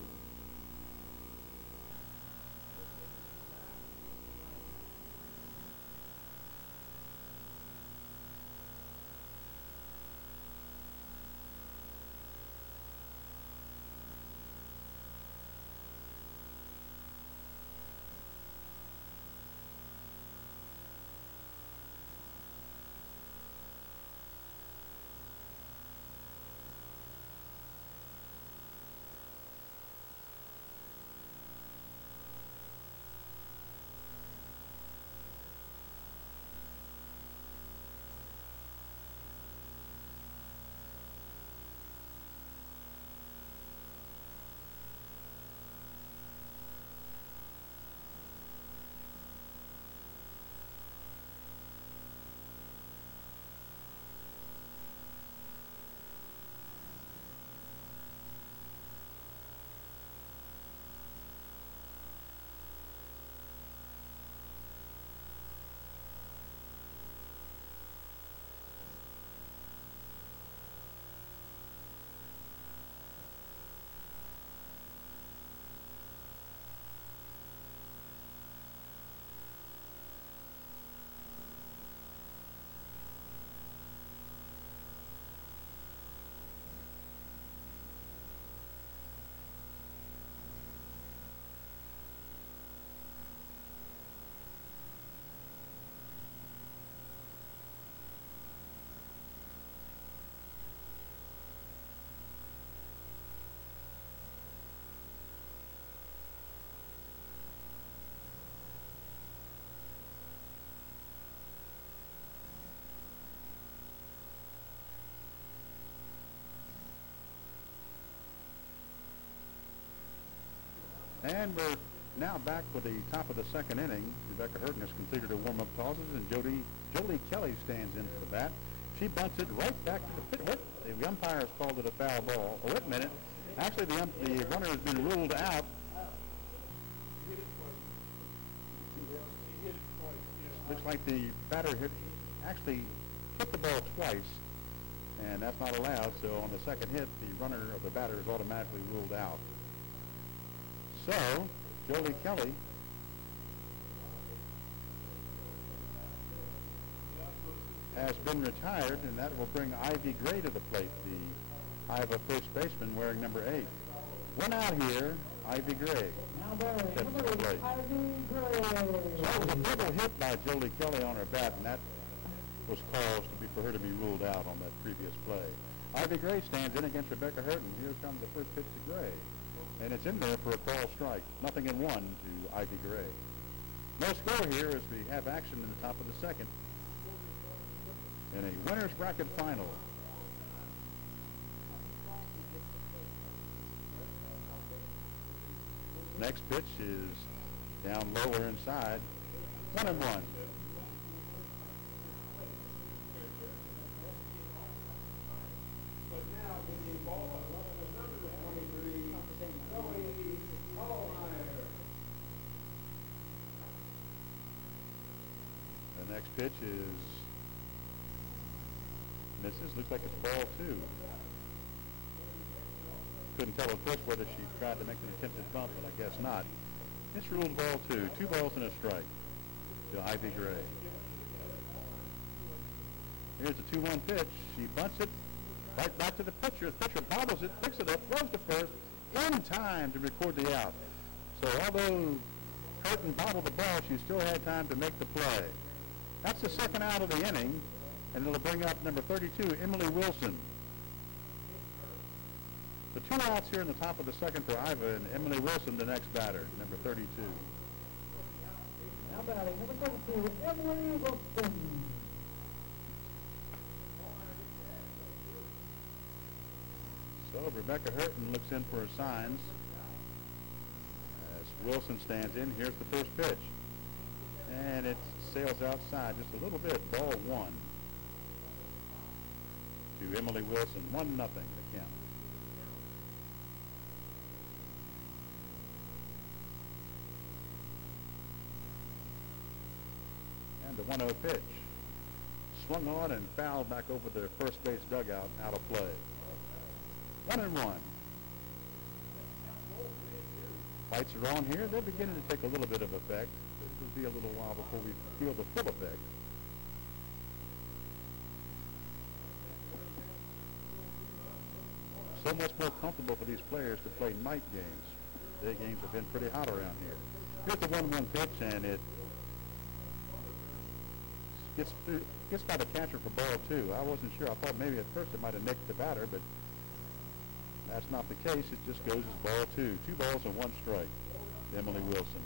And we're now back for the top of the second inning. Rebecca Hurton has completed her warm-up tosses, and Jolie Kelly stands in for the bat. She bunts it right back to the pit. The umpire has called it a foul ball. Oh, wait a minute. Actually, the runner has been ruled out. Looks like the batter actually hit the ball twice, and that's not allowed. So on the second hit, the runner of the batter is automatically ruled out. So Jolie Kelly has been retired, and that will bring Ivy Gray to the plate, the Iowa first baseman wearing number 8. One out here, Ivy Gray. Now batting, number 8, Ivy Gray. So that was a double hit by Jolie Kelly on her bat, and that was caused for her to be ruled out on that previous play. Ivy Gray stands in against Rebecca Hurton. Here comes the first pitch to Gray. And it's in there for a call strike. 0-1 to Ivy Gray. No score here as we have action in the top of the second in a winner's bracket final. Next pitch is down lower inside. 1-1. The next pitch is misses. Looks like it's ball 2. Couldn't tell at first whether she tried to make an attempted bump, but I guess not. It's ruled ball 2. 2 balls and a strike to Ivy Gray. Here's the 2-1 pitch. She bunts it right back to the pitcher. The pitcher bobbles it, picks it up, throws to first in time to record the out. So although Hurton bobbled the ball, she still had time to make the play. That's the second out of the inning, and it'll bring up number 32, Emily Wilson. The 2 outs here in the top of the second for Ivy, and Emily Wilson, the next batter, number 32. Now batting, number 32, Emily Wilson. So Rebecca Hurton looks in for her signs as Wilson stands in. Here's the first pitch. And it sails outside just a little bit. Ball 1 to Emily Wilson. 1-0 the count. And the 1-0 pitch. Swung on and fouled back over the first base dugout, out of play. 1-1. Lights are on here. They're beginning to take a little bit of effect. It will be a little while before we feel the full effect. So much more comfortable for these players to play night games. Day games have been pretty hot around here. Here's the 1-1 pitch, and it gets by the catcher for ball 2. I wasn't sure. I thought maybe at first it might have nicked the batter, but that's not the case. It just goes as ball 2. 2 balls and 1 strike. Emily Wilson.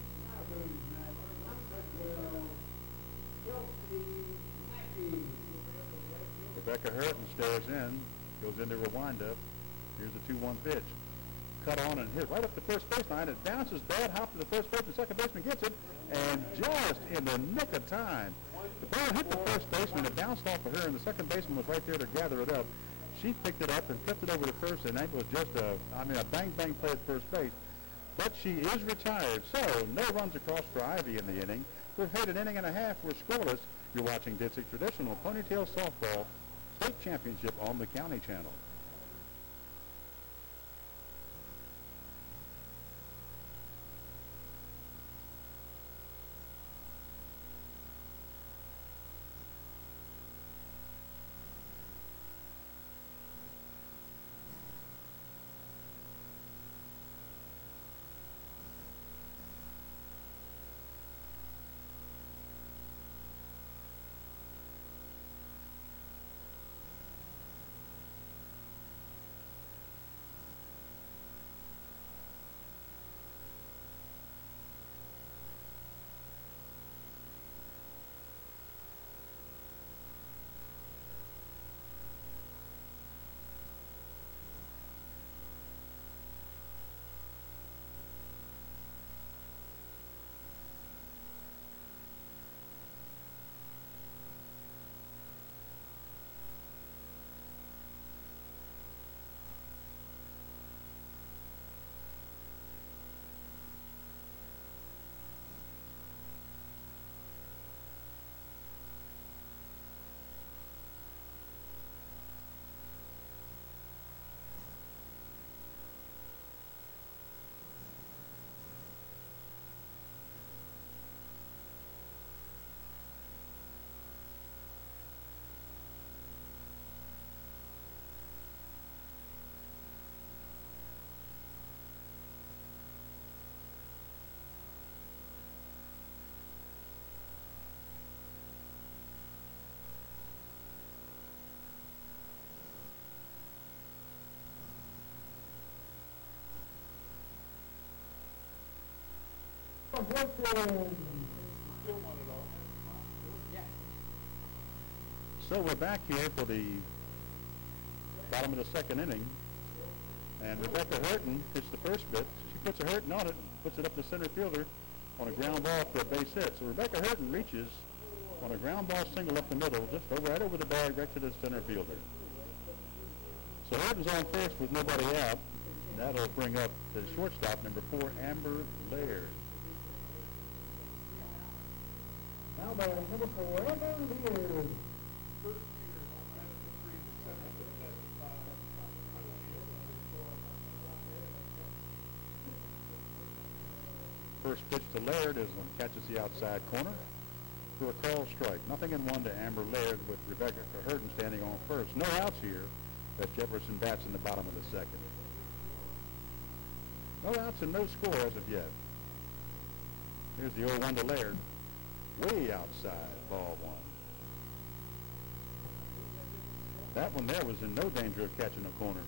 Rebecca Hurton stares in, goes into her windup. Here's the 2-1 pitch. Cut on and hit right up the first baseline. It bounces bad, hops to the first baseman. Second baseman gets it, and just in the nick of time, the ball hit the first baseman. It bounced off of her, and the second baseman was right there to gather it up. She picked it up and flipped it over to first, and that was just a bang-bang play at first base. But she is retired, so no runs across for Ivy in the inning. We've had an inning and a half. We're scoreless. You're watching Dixie Traditional Ponytail Softball State Championship on the County Channel. Woodson. So we're back here for the bottom of the second inning. And Rebecca Hurton hits the first pitch. She puts a Hurton on it, puts it up to center fielder on a ground ball for a base hit. So Rebecca Hurton reaches on a ground ball single up the middle, just right over the bag, right to the center fielder. So Hurton's on first with nobody out. That'll bring up the shortstop, number 4, Amber Laird. Now batting number 4, Amber Laird. First pitch to Laird is one catches the outside corner for a call strike. 0-1 to Amber Laird with Rebecca Hurton standing on first. No outs here as Jefferson bats in the bottom of the second. No outs and no score as of yet. Here's the 0-1 to Laird. Way outside, ball 1. That one there was in no danger of catching a corner.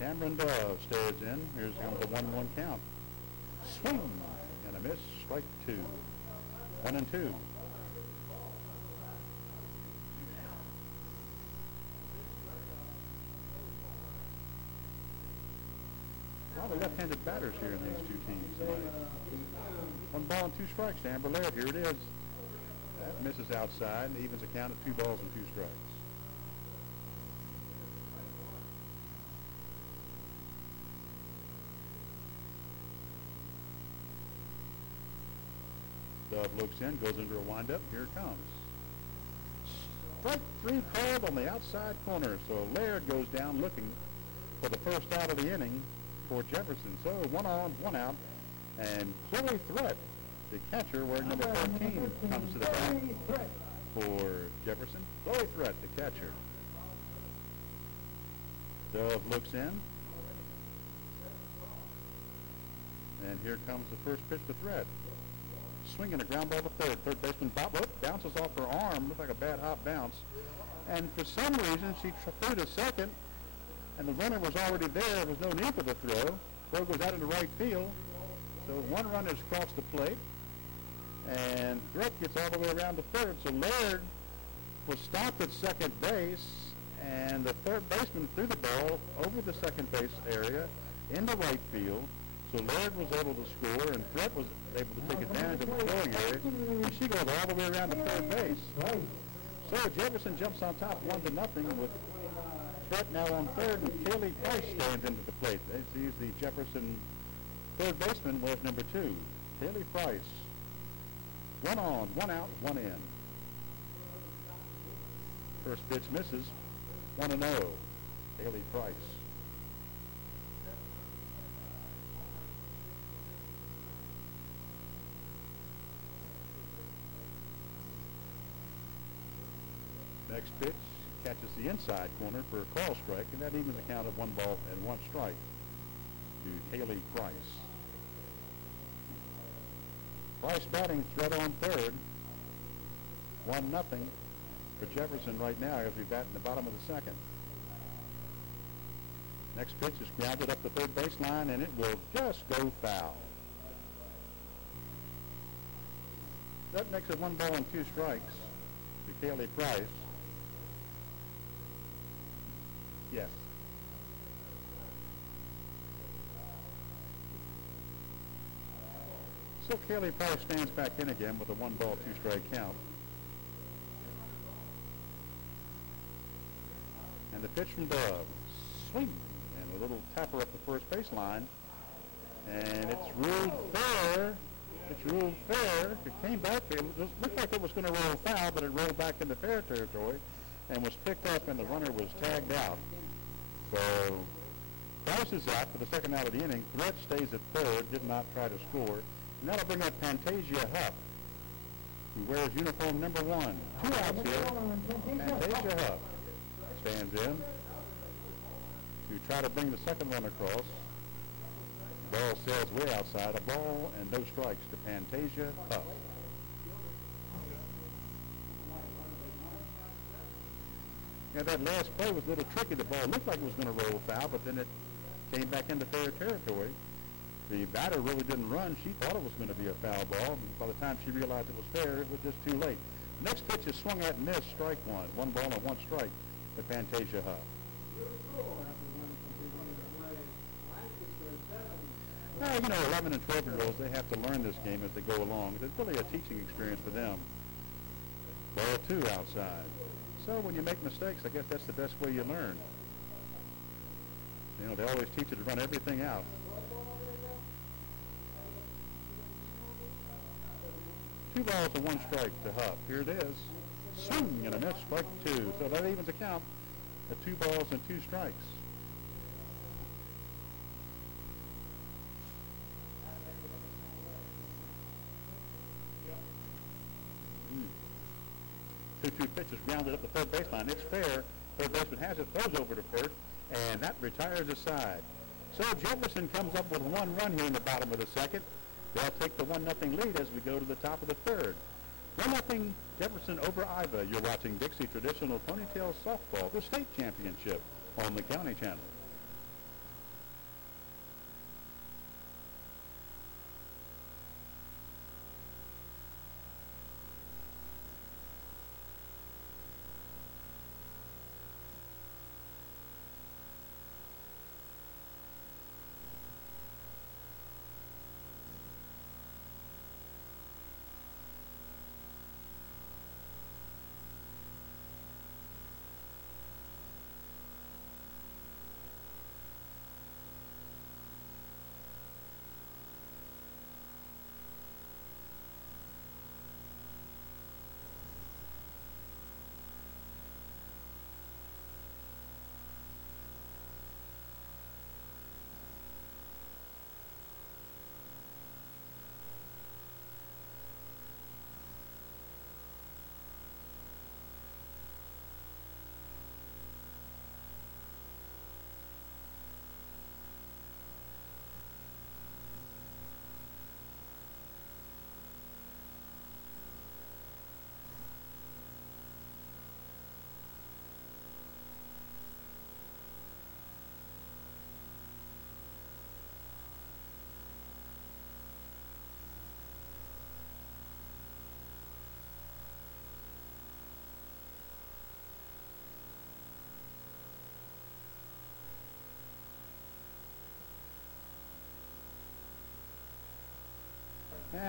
Cameron Dove stares in. Here's the 1-1 count. Swing and a miss. Strike 2. 1-2. A lot of left-handed batters here in these two teams tonight. 1 ball and 2 strikes to Amber Laird. Here it is. That misses outside and evens a count of 2 balls and 2 strikes. Dove looks in, goes into a windup. Here it comes. Strike 3 called on the outside corner. So Laird goes down looking for the first out of the inning for Jefferson. So 1 on, 1 out. And Chloe Threat, the catcher, wearing number 13, comes to the bat for Jefferson. Chloe Threat, the catcher. Dove looks in. And here comes the first pitch to Threat. Swinging a ground ball to third. Third baseman bounces off her arm. Looks like a bad hop bounce. And for some reason, she threw to second, and the runner was already there. There was no need for the throw. Throw goes out into right field. So 1 run has crossed the plate. And Threat gets all the way around to third. So Laird was stopped at second base, and the third baseman threw the ball over the second base area into right field. So Laird was able to score, and Threat was able to take advantage of the throwing area, and she goes all the way around to third base. So Jefferson jumps on top 1-0 with Threat now on third, and Kaylee Price stands into the plate. He's the Jefferson third baseman with number 2, Kaylee Price. 1 on, 1 out, 1 in. First pitch misses. 1-0, Kaylee Price. Next pitch catches the inside corner for a call strike, and that evens a count of 1 ball and 1 strike to Kaylee Price. Price batting, Threat on third. 1-0 for Jefferson right now as we bat in the bottom of the second. Next pitch is grounded up the third baseline, and it will just go foul. That makes it 1 ball and 2 strikes to Kaylee Price. Yes. So Kaylee Price stands back in again with a 1 ball, 2 strike count. And the pitch from Dove. Swing. And a little tapper up the first baseline. And it's ruled fair. It's ruled fair. It came back. It looked like it was going to roll foul, but it rolled back into fair territory and was picked up, and the runner was tagged out. So Price is out for the second out of the inning. Threat stays at third, did not try to score. And that'll bring up Pantasia Huff, who wears uniform number 1. 2 outs here. Pantasia Huff stands in to try to bring the second run across. Ball sails way outside. A ball and no strikes to Pantasia Huff. Yeah, that last play was a little tricky. The ball looked like it was going to roll foul, but then it came back into fair territory. The batter really didn't run. She thought it was going to be a foul ball. By the time she realized it was fair, it was just too late. Next pitch is swung at and missed, strike one. One ball and one strike to Fantasia Huff. Now, you know, 11 and 12-year-olds, they have to learn this game as they go along. It's really a teaching experience for them. Ball two outside. So when you make mistakes, I guess that's the best way you learn. You know, they always teach you to run everything out. Two balls and one strike to Huff. Here it is. Swing and a miss, strike two. So that evens the count at 2 balls and 2 strikes. Two pitches grounded up the third baseline. It's fair. Third baseman has it, throws over to first, and that retires the side. So Jefferson comes up with 1 run here in the bottom of the second. They'll take the 1-0 lead as we go to the top of the third. 1-0 Jefferson over Iva. You're watching Dixie Traditional Ponytails Softball, the state championship on the County Channel.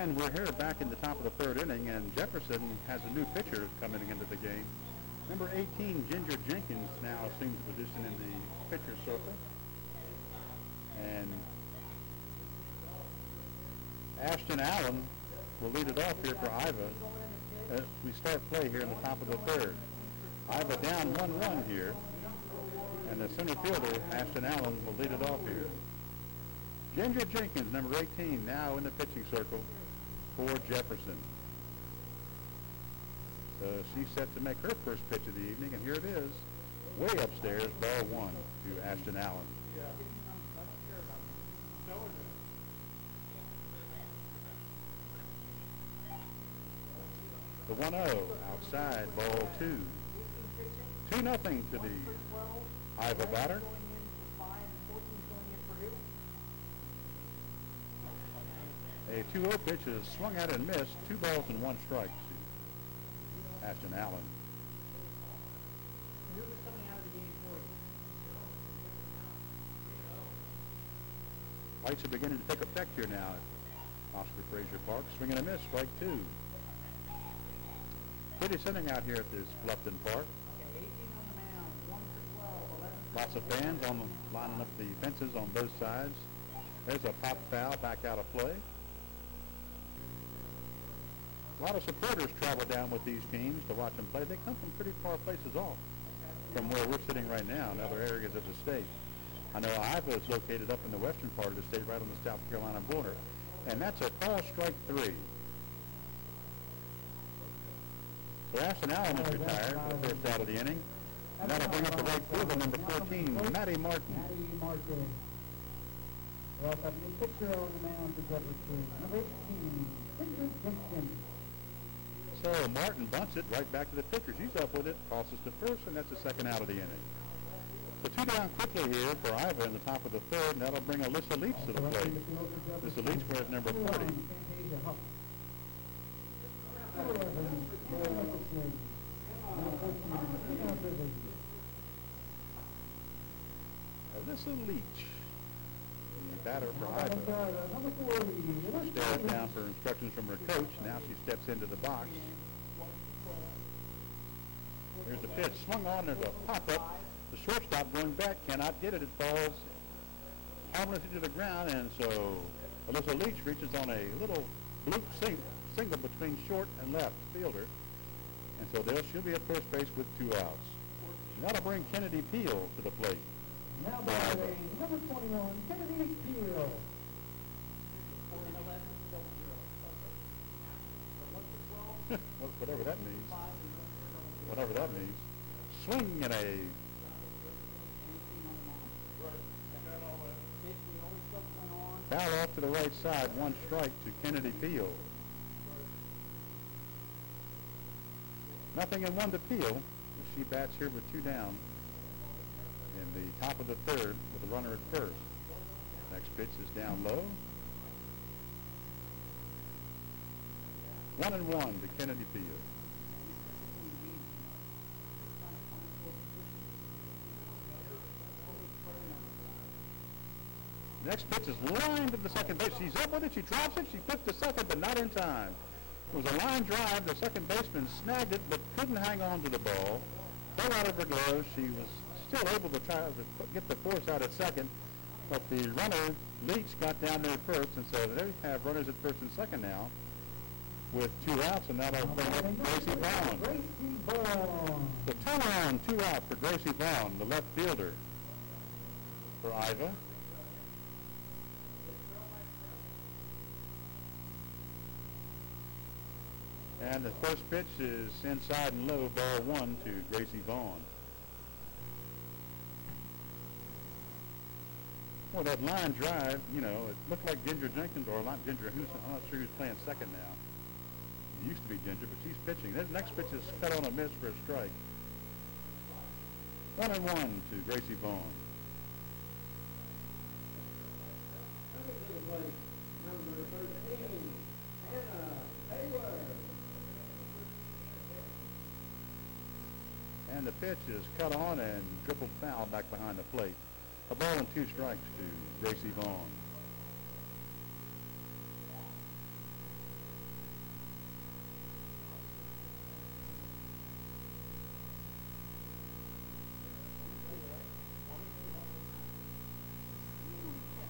And we're here back in the top of the third inning, and Jefferson has a new pitcher coming into the game. Number 18, Ginger Jenkins, now assumes position in the pitcher circle. And Ashton Allen will lead it off here for Iva as we start play here in the top of the third. Iva down 1-1 here, and the center fielder, Ashton Allen, will lead it off here. Ginger Jenkins, number 18, now in the pitching circle for Jefferson. So she's set to make her first pitch of the evening, and here it is, way upstairs, ball 1 to Ashton Allen. The 1-0 outside, ball 2. 2-0 to the Iva batter. A 2-0 pitch is swung at and missed. 2 balls and 1 strike to Ashton Allen. Lights are beginning to take effect here now at Oscar Frazier Park. Swing and a miss, strike 2. Pretty sitting out here at this Bluffton Park. Lots of fans lining up the fences on both sides. There's a pop foul back out of play. A lot of supporters travel down with these teams to watch them play. They come from pretty far places off from where we're sitting right now in other areas of the state. I know Iva is located up in the western part of the state, right on the South Carolina border. And that's a call, strike 3. So Ashton Allen is retired for the first out of the inning. And that'll bring up the right fielder, number 14, Maddie Martin. Well, a new pitcher on the mound for Jefferson. Number 18, Ginger Jenkins. So Martin bunts it right back to the pitcher. She's up with it, tosses to first, and that's the second out of the inning. The two down quickly here for Iva in the top of the third, and that'll bring Alyssa Leach to the plate. Alyssa Leach wears number 40. Alyssa Leach, the batter for Iva. Stares down for instructions from her coach. Now she steps into the box. Here's the pitch. Swung on. There's a pop-up. The shortstop going back cannot get it. It falls almost into the ground, and so Alyssa Leach reaches on a little bloop single between short and left fielder. And so she'll be at first base with 2 outs. That'll bring Kennedy Peel to the plate. Now batting number 21, Kennedy Peel. Whatever that means. Whatever that means. Swing and a foul off to the right side. 1 strike to Kennedy Peel. Nothing and 1 to Peel. She bats here with 2 down in the top of the third with a runner at first. Next pitch is down low. 1-1 to Kennedy Peel. Next pitch is lined to the second base. She's up with it. She drops it. She puts to second, but not in time. It was a line drive. The second baseman snagged it, but couldn't hang on to the ball. Fell out of her gloves. She was still able to try to get the force out at second, but the runner, Leach, got down there first, and so they have runners at first and second now with 2 outs, and that'll bring up Gracie Vaughn. So 2 on, 2 out for Gracie Vaughn, the left fielder for Iva. And the first pitch is inside and low, ball 1 to Gracie Vaughn. Well, that line drive, you know, it looked like Ginger Jenkins, or not Ginger Houston. I'm not sure who's playing second now. It used to be Ginger, but she's pitching. This next pitch is cut on a miss for a strike. 1-1 to Gracie Vaughn. And the pitch is cut on and dribbled foul back behind the plate. A ball and 2 strikes to Gracie Vaughn.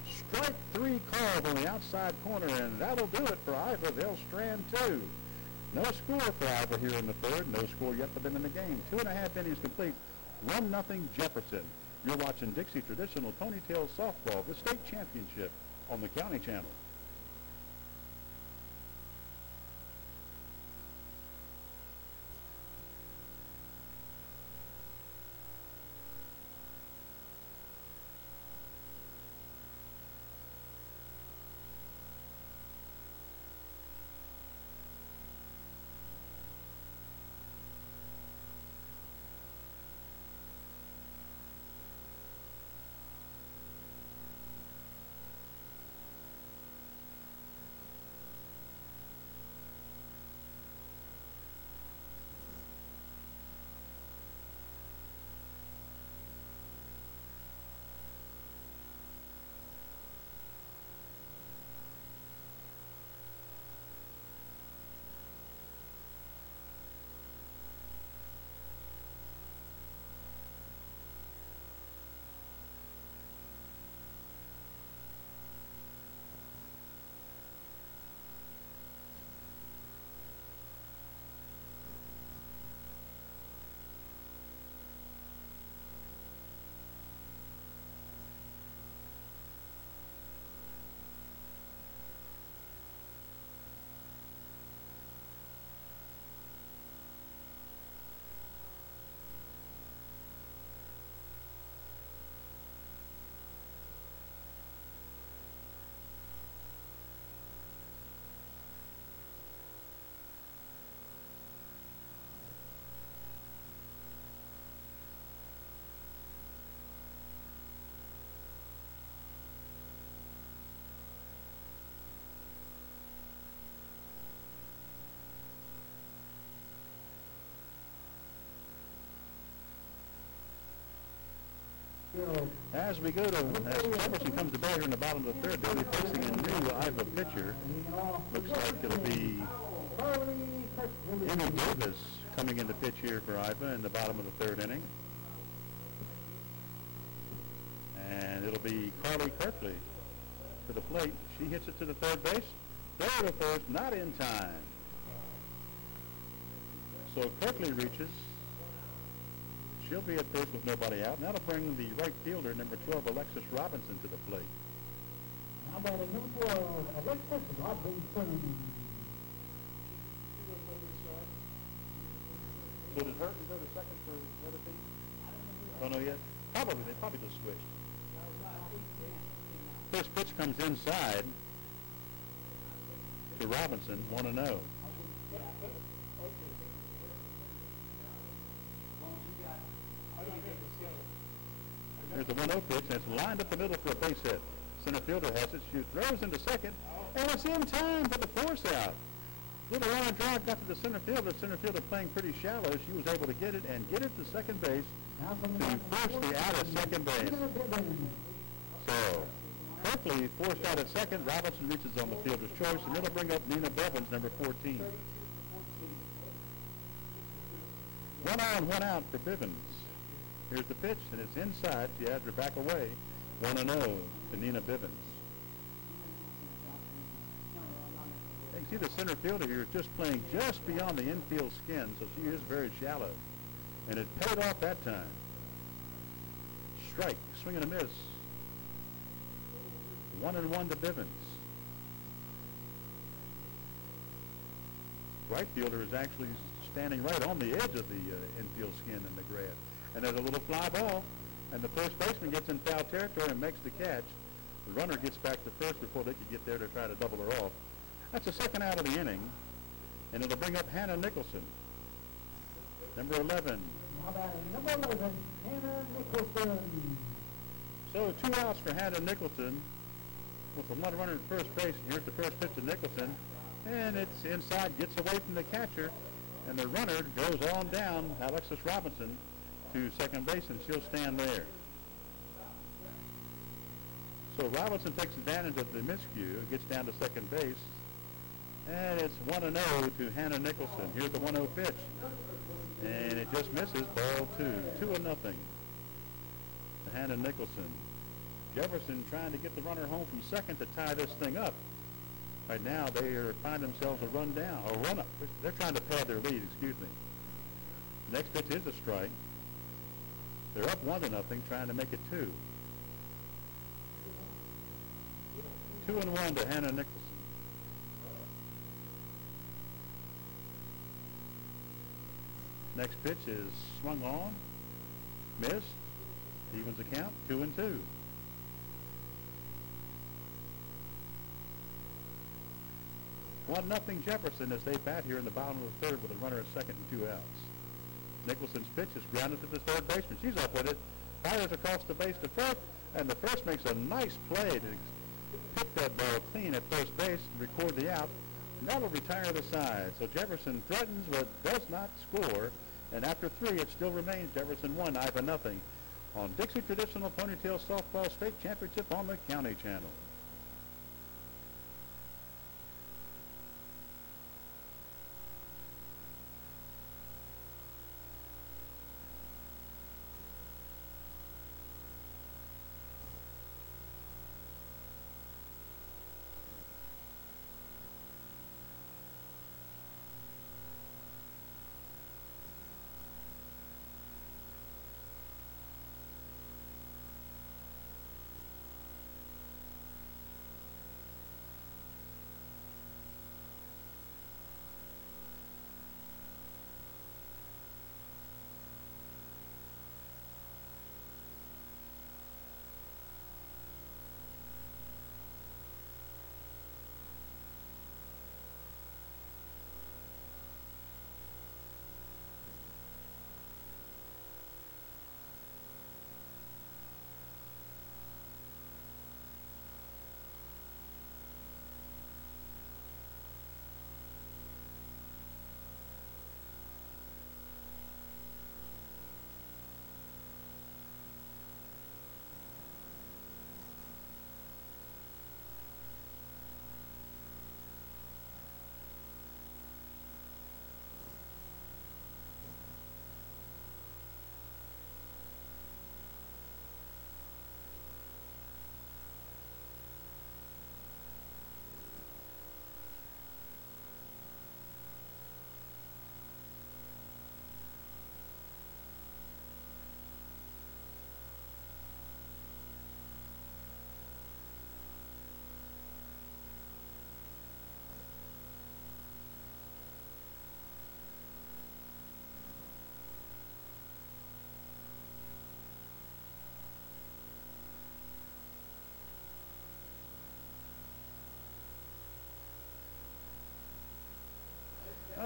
Strike 3 called on the outside corner, and that'll do it for Iva. They'll strand 2. No score for Iva here in the third. No score yet for them in the game. 2.5 innings complete. 1-0 Jefferson. You're watching Dixie Traditional Ponytails Softball, the state championship on the County Channel. As we go to, as Jefferson comes to bat here in the bottom of the third, they'll be facing a new Iva pitcher. Looks like it'll be Emmy Davis coming into pitch here for Iva in the bottom of the third inning. And it'll be Carly Kirkley to the plate. She hits it to the third base. Throw to first, not in time. So Kirkley reaches. She'll be at first with nobody out, and that'll bring the right fielder, number 12, Alexis Robinson, to the plate. How about number 12, Alexis Robinson? So did Hurton go to second for the other team? Don't know yet. They probably just switched. First pitch comes inside to Robinson, 1-0. There's the 1-0 pitch, and it's lined up the middle for a base hit. Center fielder has it, throws into second, and it's in time for the force out. Little runner drive got to the center fielder. Center fielder playing pretty shallow. She was able to get it and get it to second base to force the out at second base. So, Kirkley forced out at second. Robinson reaches on the fielder's choice, and it'll bring up Nina Bevins, number 14. 1 on, 1 out for Bivens. Here's the pitch, and it's inside. She has her back away. 1-0 to Nina Bivens. You can see the center fielder here is just playing just beyond the infield skin, so she is very shallow. And it paid off that time. Strike, swing and a miss. 1-1 to Bivens. Right fielder is actually standing right on the edge of the infield skin in the grass. And there's a little fly ball, and the first baseman gets in foul territory and makes the catch. The runner gets back to first before they could get there to try to double her off. That's the second out of the inning, and it'll bring up Hannah Nicholson, number 11. How about number 11, Hannah Nicholson? So 2 outs for Hannah Nicholson with the one runner at first base. Here's the first pitch to Nicholson, and it's inside, gets away from the catcher, and the runner goes on down, Alexis Robinson, to second base, and she'll stand there. So Robinson takes advantage of the miscue, gets down to second base, and it's 1-0 to Hannah Nicholson. Here's the 1-0 pitch, and it just misses, ball 2. 2-0 to Hannah Nicholson. Jefferson trying to get the runner home from second to tie this thing up. Right now they find themselves a run down, or run up. They're trying to pad their lead, excuse me. Next pitch is a strike. They're up 1-0, trying to make it 2. 2-1 to Hannah Nicholson. Next pitch is swung on, missed, evens the count, 2-2. One nothing Jefferson as they bat here in the bottom of the third with a runner at second and 2 outs. Nicholson's pitch is grounded to the third baseman. She's up with it, fires across the base to first, and the first makes a nice play to pick that ball clean at first base and record the out. And that'll retire the side. So Jefferson threatens but does not score. And after 3, it still remains Jefferson 1, Iva nothing on Dixie Traditional Ponytail Softball State Championship on the County Channel.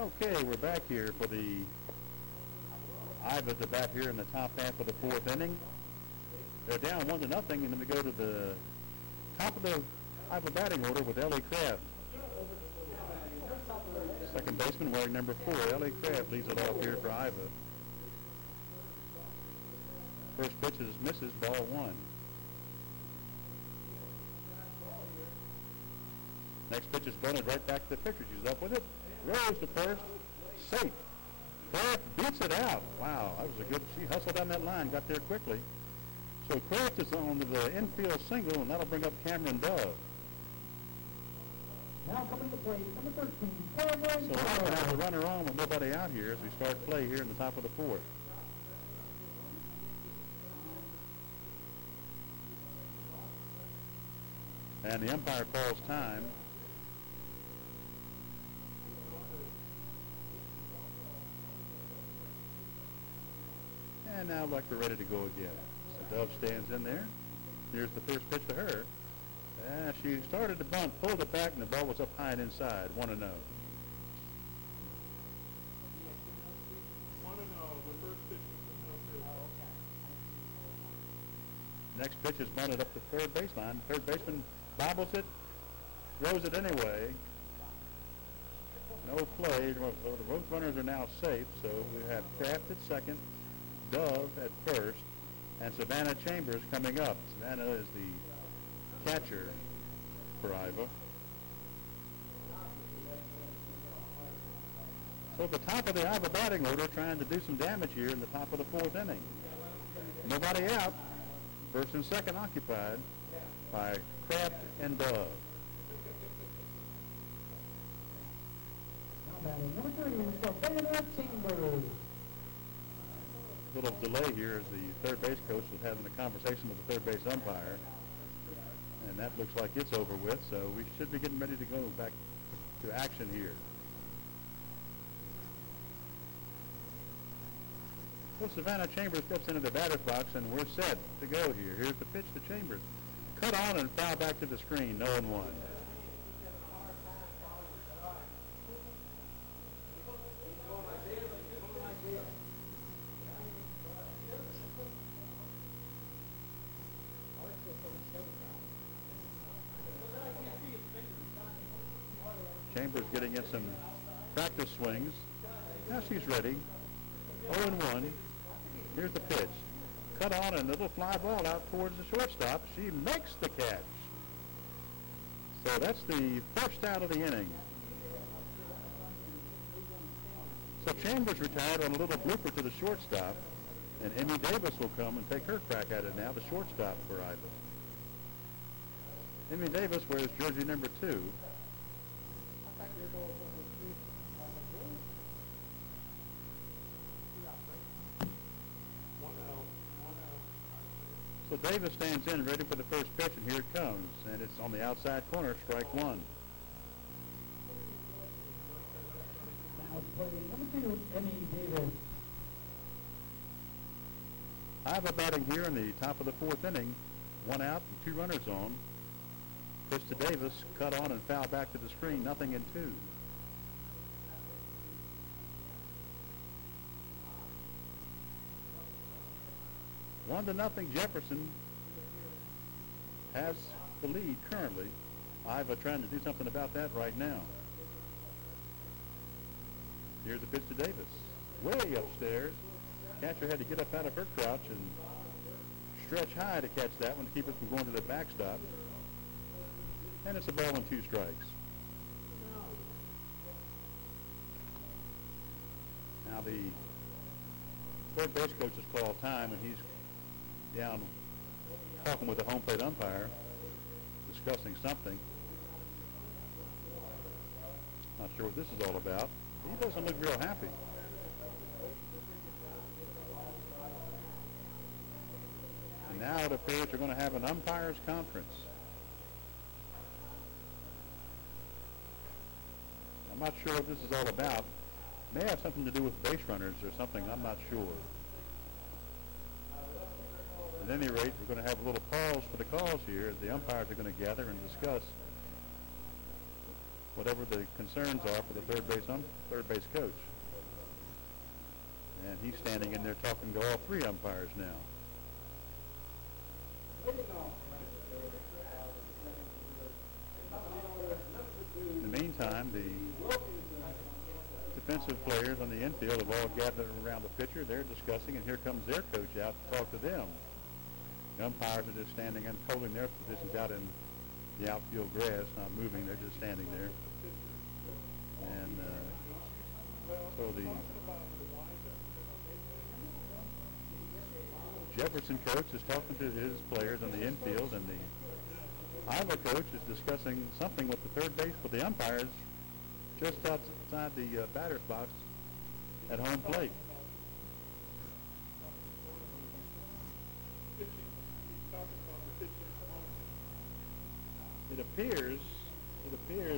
Okay, we're back here for the Ivas are back here in the top half of the fourth inning. They're down 1-0, and then we go to the top of the Iva batting order with Ellie Kraft. Second baseman wearing number 4. Ellie Kraft leads it off here for Iva. First pitch is misses, ball 1. Next pitch is bunted right back to the pitcher. She's up with it. Rose to first. Safe. Kraft beats it out. Wow, that was a good, she hustled down that line, got there quickly. So Kraft is on to the infield single, and that'll bring up Cameron Dove. Now coming to play, number 13, Cameron So we're going to have a Dove. runner on with nobody out here as we start play here in the top of the fourth. And the umpire calls time. And now like we're ready to go again. So Dove stands in there. Here's the first pitch to her. She started to bunt, pulled it back, and the ball was up high and inside. 1-0. Next pitch is bunted up the third baseline. Third baseman bobbles it, throws it anyway. No play. Both runners are now safe. So we have Kraft at second, Dove at first, and Savannah Chambers coming up. Savannah is the catcher for Iva. So at the top of the Iva batting order, trying to do some damage here in the top of the fourth inning. Nobody out. First and second occupied by Kraft and Dove. Now batting number 3 is Savannah Chambers. Little delay here as the third base coach was having a conversation with the third base umpire. And that looks like it's over with, so we should be getting ready to go back to action here. So Savannah Chambers steps into the batter's box, and we're set to go here. Here's the pitch to Chambers. Cut on and foul back to the screen, 0-1. Chambers getting in some practice swings. Now she's ready. 0-1. Here's the pitch. Cut on and a little fly ball out towards the shortstop. She makes the catch. So that's the first out of the inning. So Chambers retired on a little blooper to the shortstop, and Emmy Davis will come and take her crack at it now, the shortstop for Iva. Emmy Davis wears jersey number 2. So Davis stands in ready for the first pitch, and here it comes. And it's on the outside corner, strike 1. Now playing number 2, Emmy Davis. Iva batting here in the top of the fourth inning. 1 out and 2 runners on. Pitch to Davis, cut on and foul back to the screen, 0-2. 1-0 Jefferson has the lead currently. Iva trying to do something about that right now. Here's a pitch to Davis. Way upstairs. Catcher had to get up out of her crouch and stretch high to catch that one to keep it from going to the backstop. And it's a ball and 2 strikes. Now the third base coach has called time, and he's down talking with the home plate umpire, discussing something. Not sure what this is all about. He doesn't look real happy. And now it appears they're going to have an umpires conference. I'm not sure what this is all about. May have something to do with base runners or something. I'm not sure. At any rate, we're going to have a little pause for the calls here. The umpires are going to gather and discuss whatever the concerns are for the third base coach. And he's standing in there talking to all three umpires now. In the meantime, the defensive players on the infield have all gathered around the pitcher. They're discussing, and here comes their coach out to talk to them. The umpires are just standing and holding their positions out in the outfield grass, not moving. They're just standing there. And so the Jefferson coach is talking to his players on the infield, and the Iowa coach is discussing something with the third base, with the umpires just outside the batter's box at home plate. It appears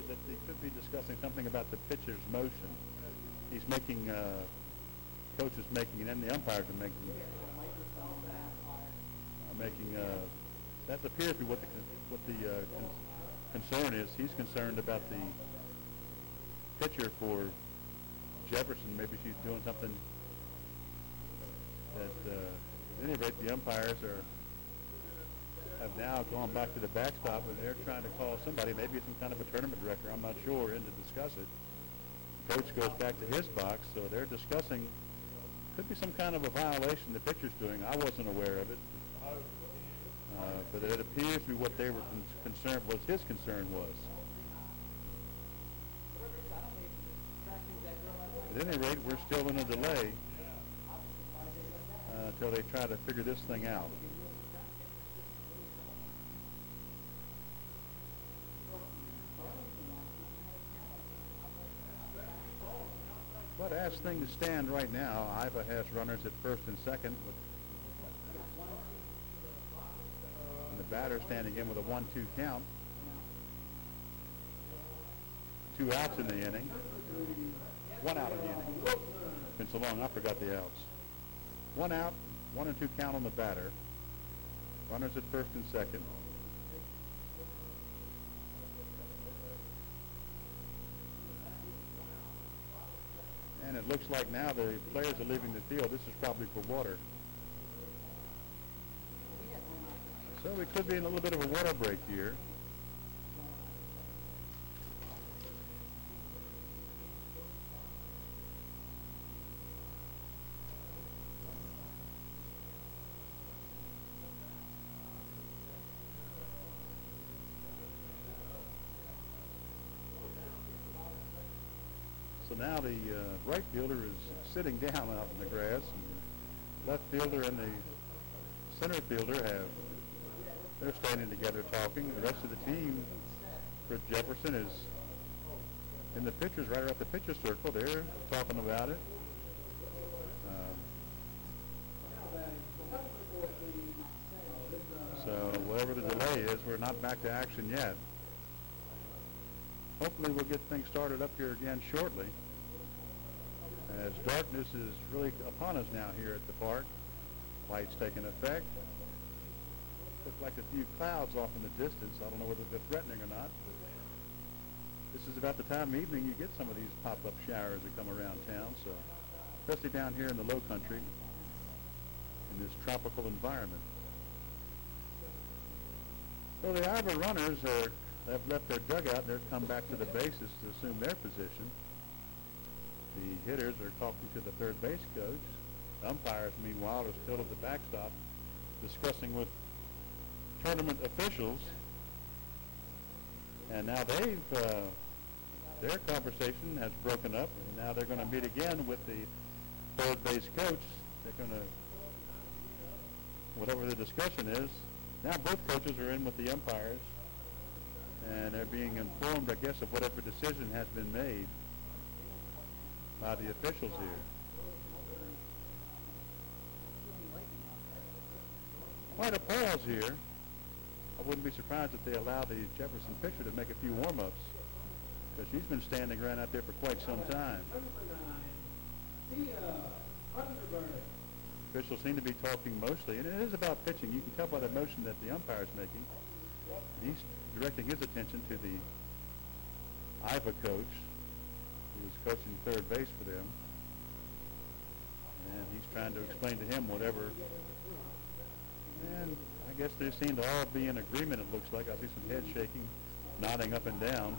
that they could be discussing something about the pitcher's motion. He's making, coach is making, and the umpires are making. That appears to be what the concern is. He's concerned about the pitcher for Jefferson. Maybe she's doing something that, at any rate, the umpires have now gone back to the backstop, and they're trying to call somebody, maybe some kind of a tournament director, I'm not sure, in to discuss it. The coach goes back to his box, so they're discussing, could be some kind of a violation the pitcher's doing. I wasn't aware of it. But it appears to be what they were concerned was, his concern was. At any rate, we're still in a delay until they try to figure this thing out. But as things stand right now, Iowa has runners at first and second, with the batter standing in with a 1-2 count. 2 outs in the inning. 1 out in the inning. It's been so long, I forgot the outs. 1 out, 1 and 2 count on the batter. Runners at first and second. And it looks like now the players are leaving the field. This is probably for water. So we could be in a little bit of a water break here. So now the right fielder is sitting down out in the grass, and the left fielder and the center fielder they're standing together talking. The rest of the team for Jefferson is in the pitchers, right around the pitcher circle. They're talking about it. So whatever the delay is, we're not back to action yet. Hopefully we'll get things started up here again shortly, as darkness is really upon us now here at the park. Lights taking effect. Looks like a few clouds off in the distance. I don't know whether they're threatening or not. This is about the time of evening you get some of these pop-up showers that come around town, so especially down here in the low country in this tropical environment. So the Iowa runners have left their dugout. They've come back to the bases to assume their position. The hitters are talking to the third base coach. The umpires, meanwhile, are still at the backstop discussing with tournament officials. And now their conversation has broken up, and now they're going to meet again with the third base coach. They're going to, whatever the discussion is, now both coaches are in with the umpires, and they're being informed, I guess, of whatever decision has been made by the officials here. Quite a pause here. I wouldn't be surprised if they allow the Jefferson pitcher to make a few warm-ups, because she's been standing around out there for quite some time. Officials seem to be talking mostly, and it is about pitching. You can tell by the motion that the umpire is making. He's directing his attention to the Iva coach, who was coaching third base for them. And he's trying to explain to him whatever. And I guess they seem to all be in agreement, it looks like. I see some head shaking, nodding up and down.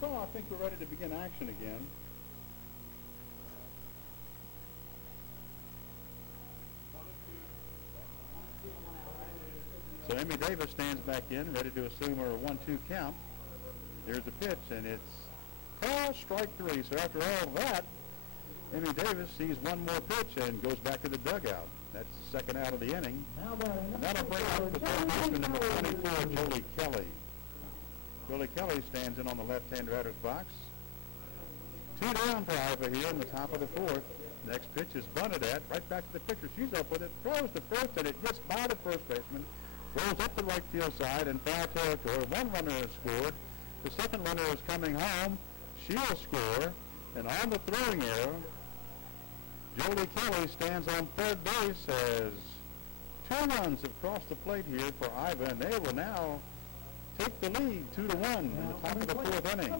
So I think we're ready to begin action again. So Emmy Davis stands back in, ready to assume her 1-2 count. Here's the pitch, and it's called strike three. So after all that, Emmy Davis sees one more pitch and goes back to the dugout. That's the second out of the inning. And that'll bring up the third baseman, number 24, Jolie Kelly. Jolie Kelly stands in on the left-hand batter's box. 2 down for Iva here in the top of the fourth. Next pitch is bunted at, right back to the pitcher. She's up with it, throws to first, and it gets by the first baseman. Rolls up the right field side in foul territory. One runner has scored. The second runner is coming home. She'll score. And on the throwing arrow, Jolie Kelly stands on third base as 2 runs have crossed the plate here for Iva, and they will now take the lead 2-1 in the top of the fourth inning.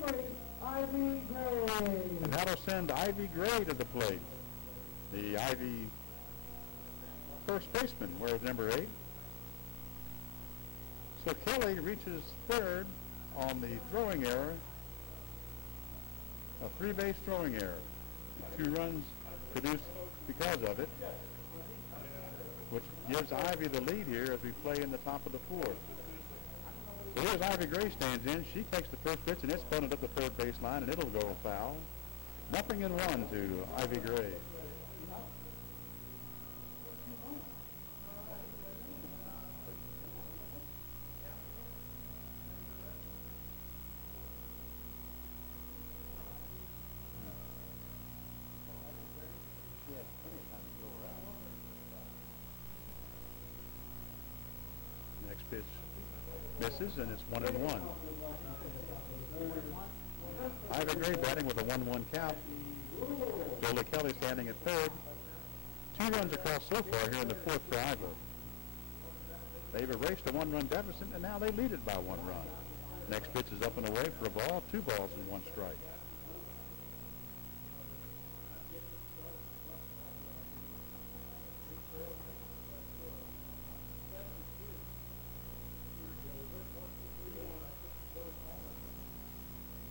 Ivy Gray. And that'll send Ivy Gray to the plate. The Ivy first baseman wears number 8. So Kelly reaches third on the throwing error, a 3-base throwing error. 2 runs produced because of it, which gives Ivy the lead here as we play in the top of the fourth. So here's Ivy Gray stands in. She takes the first pitch, and it's bunted up the third base line, and it'll go foul. 0-1 to Ivy Gray. Next pitch misses, and it's 1-1. Ivy Gray batting with a 1-1 count. Jolie Kelly standing at third. 2 runs across so far here in the fourth for Ivy. They've erased a 1-run deficit, and now they lead it by 1 run. Next pitch is up and away for a ball. 2 balls and 1 strike.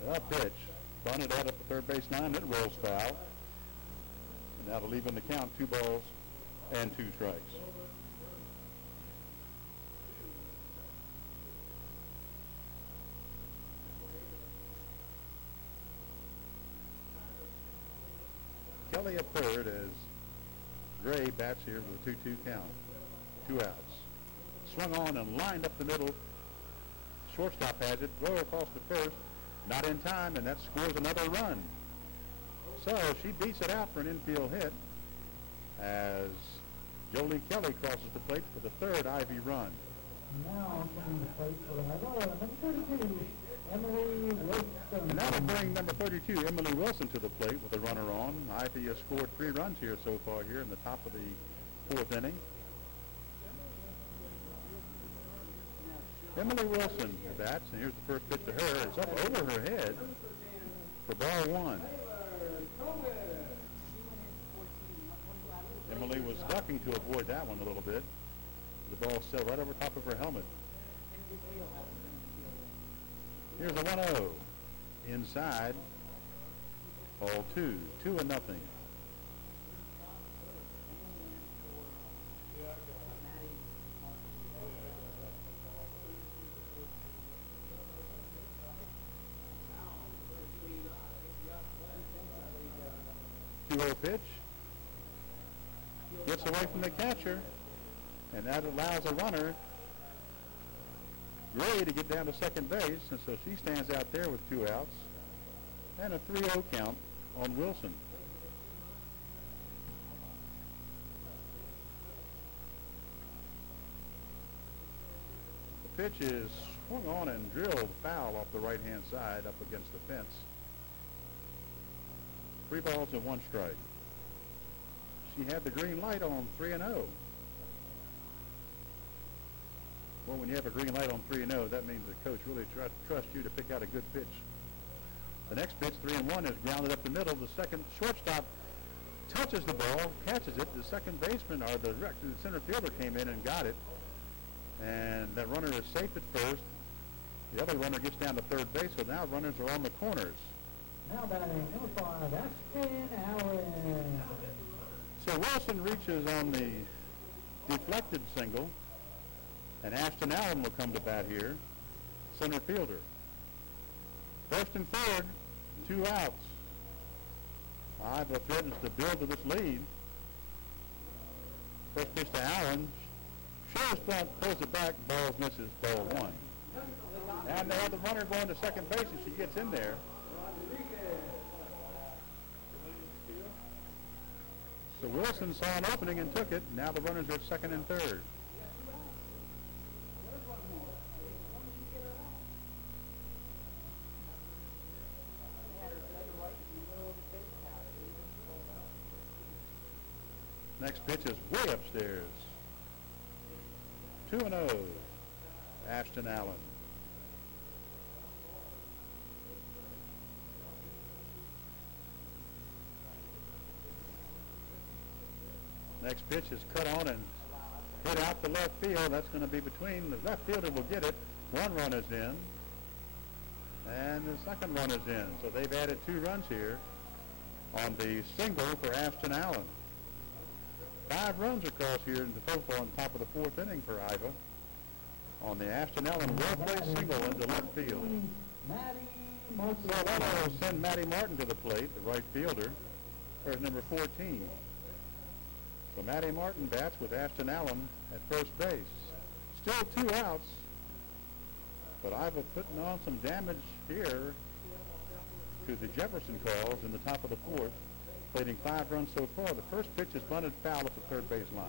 Up pitch, bunted out at the third base line. It rolls foul. And that'll even the count 2 balls and 2 strikes. Kelly at third as Gray bats here with a 2-2 count. 2 outs. Swung on and lined up the middle. Shortstop has it. Throw across the first. Not in time, and that scores another run. So she beats it out for an infield hit as Jolie Kelly crosses the plate for the third Ivy run. Now coming to the plate for number 32, Emily Wilson. And that'll bring number 32, Emily Wilson, to the plate with a runner on. Ivy has scored 3 runs here so far here in the top of the fourth inning. Emily Wilson bats, and here's the first pitch to her. It's up over her head for ball 1. Emily was ducking to avoid that one a little bit. The ball sailed right over top of her helmet. Here's a 1-0. Inside, ball 2. 2-0. Pitch gets away from the catcher, and that allows a runner. Gray to get down to second base, and so she stands out there with 2 outs. And a 3-0 count on Wilson. The pitch is swung on and drilled foul off the right-hand side up against the fence. 3 balls and 1 strike. She had the green light on 3-0. Well, when you have a green light on 3-0, that means the coach really trusts you to pick out a good pitch. The next pitch, 3-1, is grounded up the middle. The second shortstop touches the ball, catches it. The second baseman, or the center fielder, came in and got it. And that runner is safe at first. The other runner gets down to third base, so now runners are on the corners. Now batting number 5, Ashton Allen. So Wilson reaches on the deflected single, and Ashton Allen will come to bat here, center fielder. First and third, 2 outs. Iva threatens to build to this lead. First pitch to Allen. Shows front, pulls it back, balls misses, ball 1. And they have the runner going to second base, and she gets in there. So Wilson saw an opening and took it. Now the runners are at second and third. Next pitch is way upstairs. 2-0, Ashton Allen. Next pitch is cut on and hit out to left field. That's going to be between. The left fielder will get it. 1 run is in. And the second run is in. So they've added 2 runs here on the single for Ashton Allen. 5 runs across here in the total on top of the 4th inning for Iva on the Ashton Allen well-placed single into left field. So that'll send Maddie Martin to the plate, the right fielder, for number 14. So Maddie Martin bats with Ashton Allen at first base. Still 2 outs, but Iva putting on some damage here to the Jefferson calls in the top of the 4th. Plating 5 runs so far. The first pitch is bunted foul at the third base line.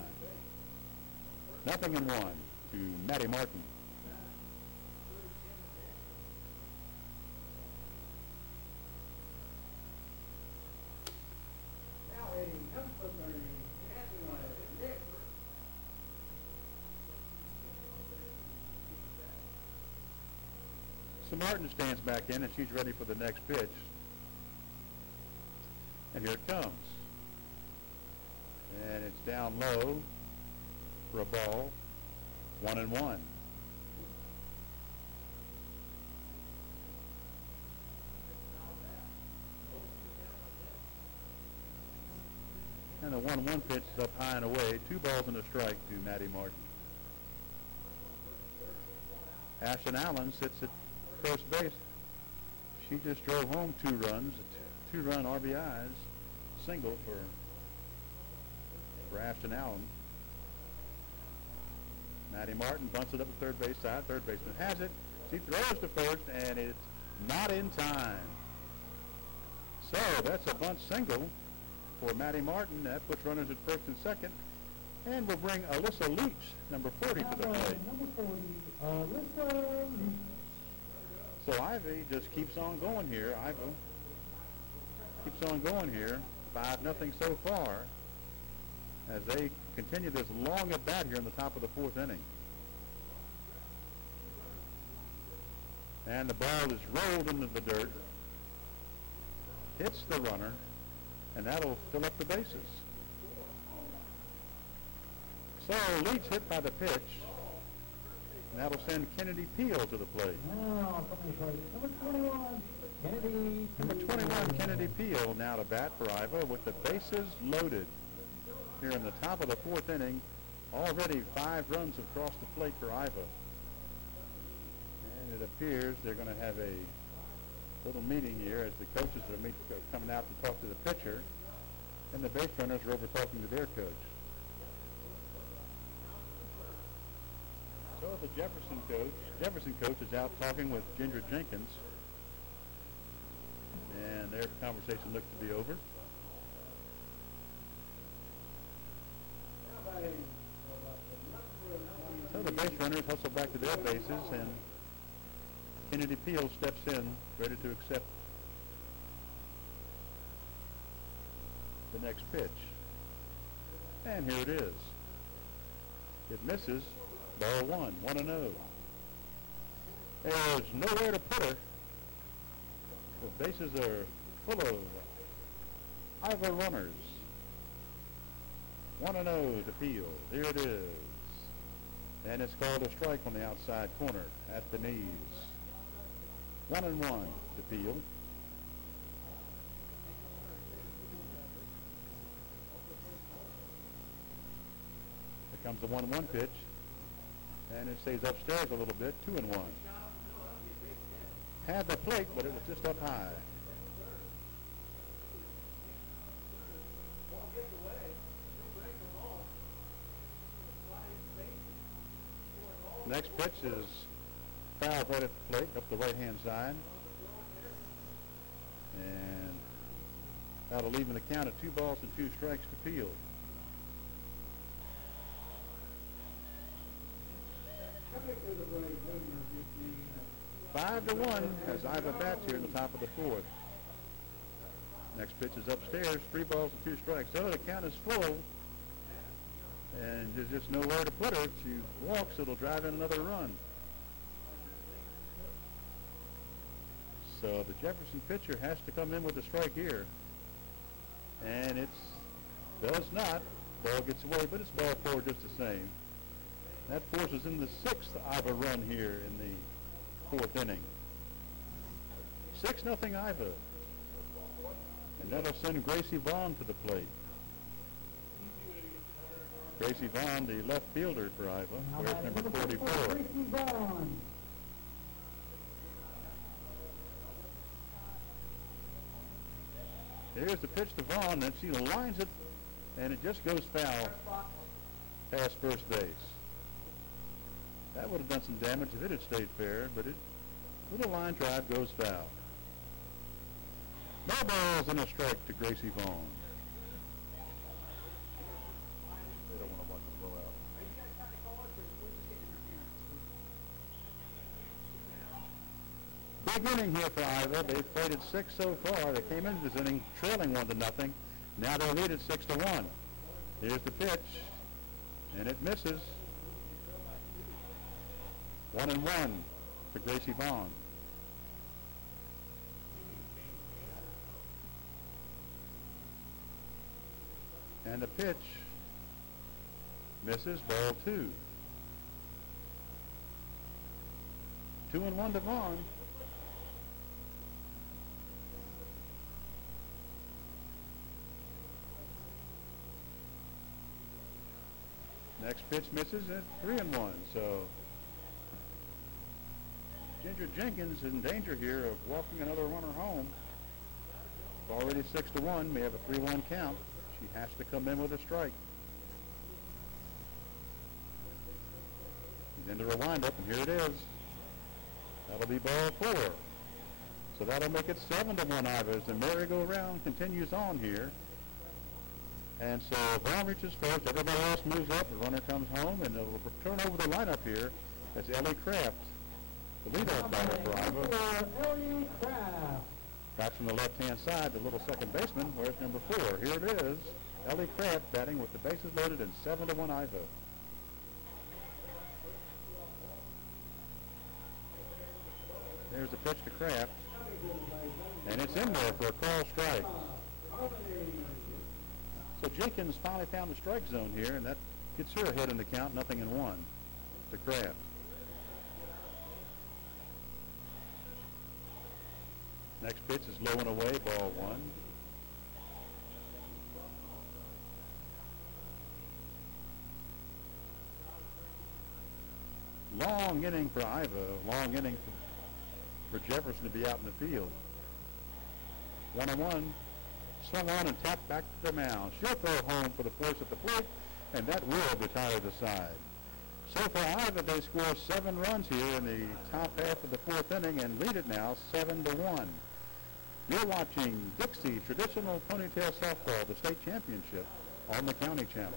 0-1 to Maddie Martin. So Martin stands back in, and she's ready for the next pitch. And here it comes. And it's down low for a ball. 1-1. And the 1-1 pitch is up high and away. 2 balls and a strike to Maddie Martin. Ashton Allen sits at first base. She just drove home 2 runs. 2-run RBIs, single for Ashton Allen. Maddie Martin bunts it up the third base side. Third baseman has it. She throws to first, and it's not in time. So that's a bunt single for Maddie Martin. That puts runners at first and second. And we'll bring Alyssa Leach, number 40, to the plate. Number 40, Alyssa Leach. So Ivy just keeps on going here. Ivy keeps on going here. 5-0 so far as they continue this long at bat here in the top of the 4th inning. And the ball is rolled into the dirt, hits the runner, and that'll fill up the bases. So Leach hit by the pitch, and that'll send Kennedy Peel to the plate. Now, number 21, Kennedy. Number 21, Kennedy Peel, now to bat for Iva with the bases loaded here in the top of the 4th inning. Already 5 runs across the plate for Iva. And it appears they're going to have a little meeting here as the coaches are coming out to talk to the pitcher, and the base runners are over talking to their coach. So So the Jefferson coach is out talking with Ginger Jenkins, and their conversation looks to be over. So the base runners hustle back to their bases, and Kennedy Peel steps in, ready to accept the next pitch. And here it is. It misses. Ball 1-0. There's nowhere to put her. The bases are full of Iva runners. 1-0 to Peel. Here it is. And it's called a strike on the outside corner at the knees. 1-1 to Peel. Here comes the 1-1 pitch. And it stays upstairs a little bit, 2-1. Had the plate, but it was just up high. Next pitch is foul right at the plate, up the right-hand side. And that'll leave in the count at 2 balls and 2 strikes to Peel. Five to 1 as Iva bats here in the top of the 4th. Next pitch is upstairs, 3 balls and 2 strikes. So the count is full, and there's just nowhere to put her. If she walks, it'll drive in another run. So the Jefferson pitcher has to come in with a strike here, and it does not. Ball gets away, but it's ball 4 just the same. That forces in the 6th Iva run here in the 4th inning. 6-0 Iva. And that'll send Gracie Vaughn to the plate. Gracie Vaughn, the left fielder for Iva, wears number 44. Gracie Vaughn. Here's the pitch to Vaughn, and she lines it, and it just goes foul past first base. That would have done some damage if it had stayed fair, but little line drive goes foul. No balls and a strike to Gracie Vaughn. They don't want to watch it blow out. Big inning here for Iva. They've played at 6 so far. They came into this inning trailing 1-0. Now they lead at 6-1. Here's the pitch, and it misses. 1-1 to Gracie Vaughn. And the pitch misses, ball 2. 2-1 to Vaughn. Next pitch misses at 3-1. So Ginger Jenkins in danger here of walking another runner home. It's already 6-1. May have a 3-1 count. She has to come in with a strike. He's into a windup, and here it is. That'll be ball 4. So that'll make it 7-1 Iva as the merry-go-round continues on here. And so Vaughn reaches first. Everybody else moves up. The runner comes home, and it'll turn over the lineup here as Ellie Kraft, the leadoff batter for Iva. Ellie Kraft. Bats from the left-hand side, the little second baseman. Where's number 4? Here it is. Ellie Kraft batting with the bases loaded and 7-1 Iva. There's the pitch to Kraft. And it's in there for a call strike. So Jenkins finally found the strike zone here, and that gets her ahead in the count, 0-1 to Kraft. Next pitch is low and away, ball 1. Long inning for Iva, long inning for Jefferson to be out in the field. 1-1, swung on and tapped back to the mound. She'll throw home for the force at the plate, and that will retire the side. So far, they score 7 runs here in the top half of the 4th inning and lead it now 7-1. You're watching Dixie Traditional Ponytail Softball, the state championship, on the County Channel.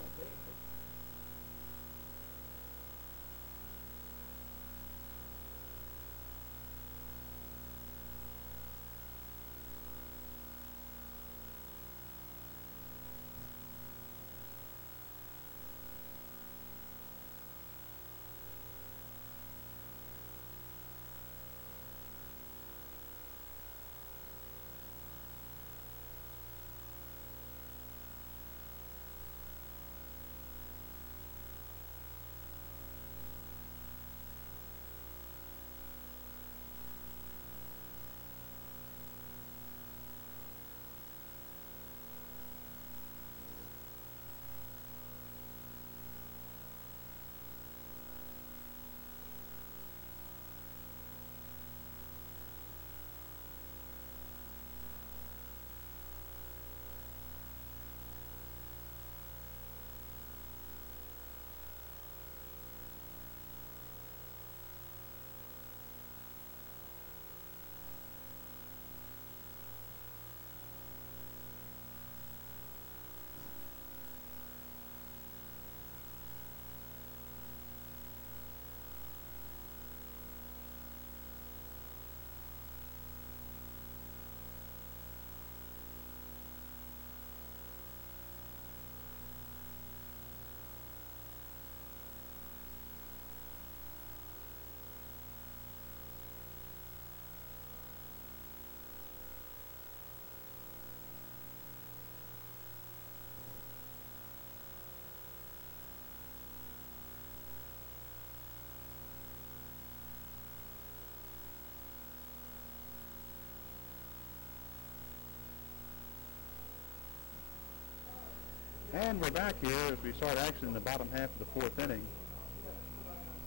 And we're back here as we start action in the bottom half of the 4th inning.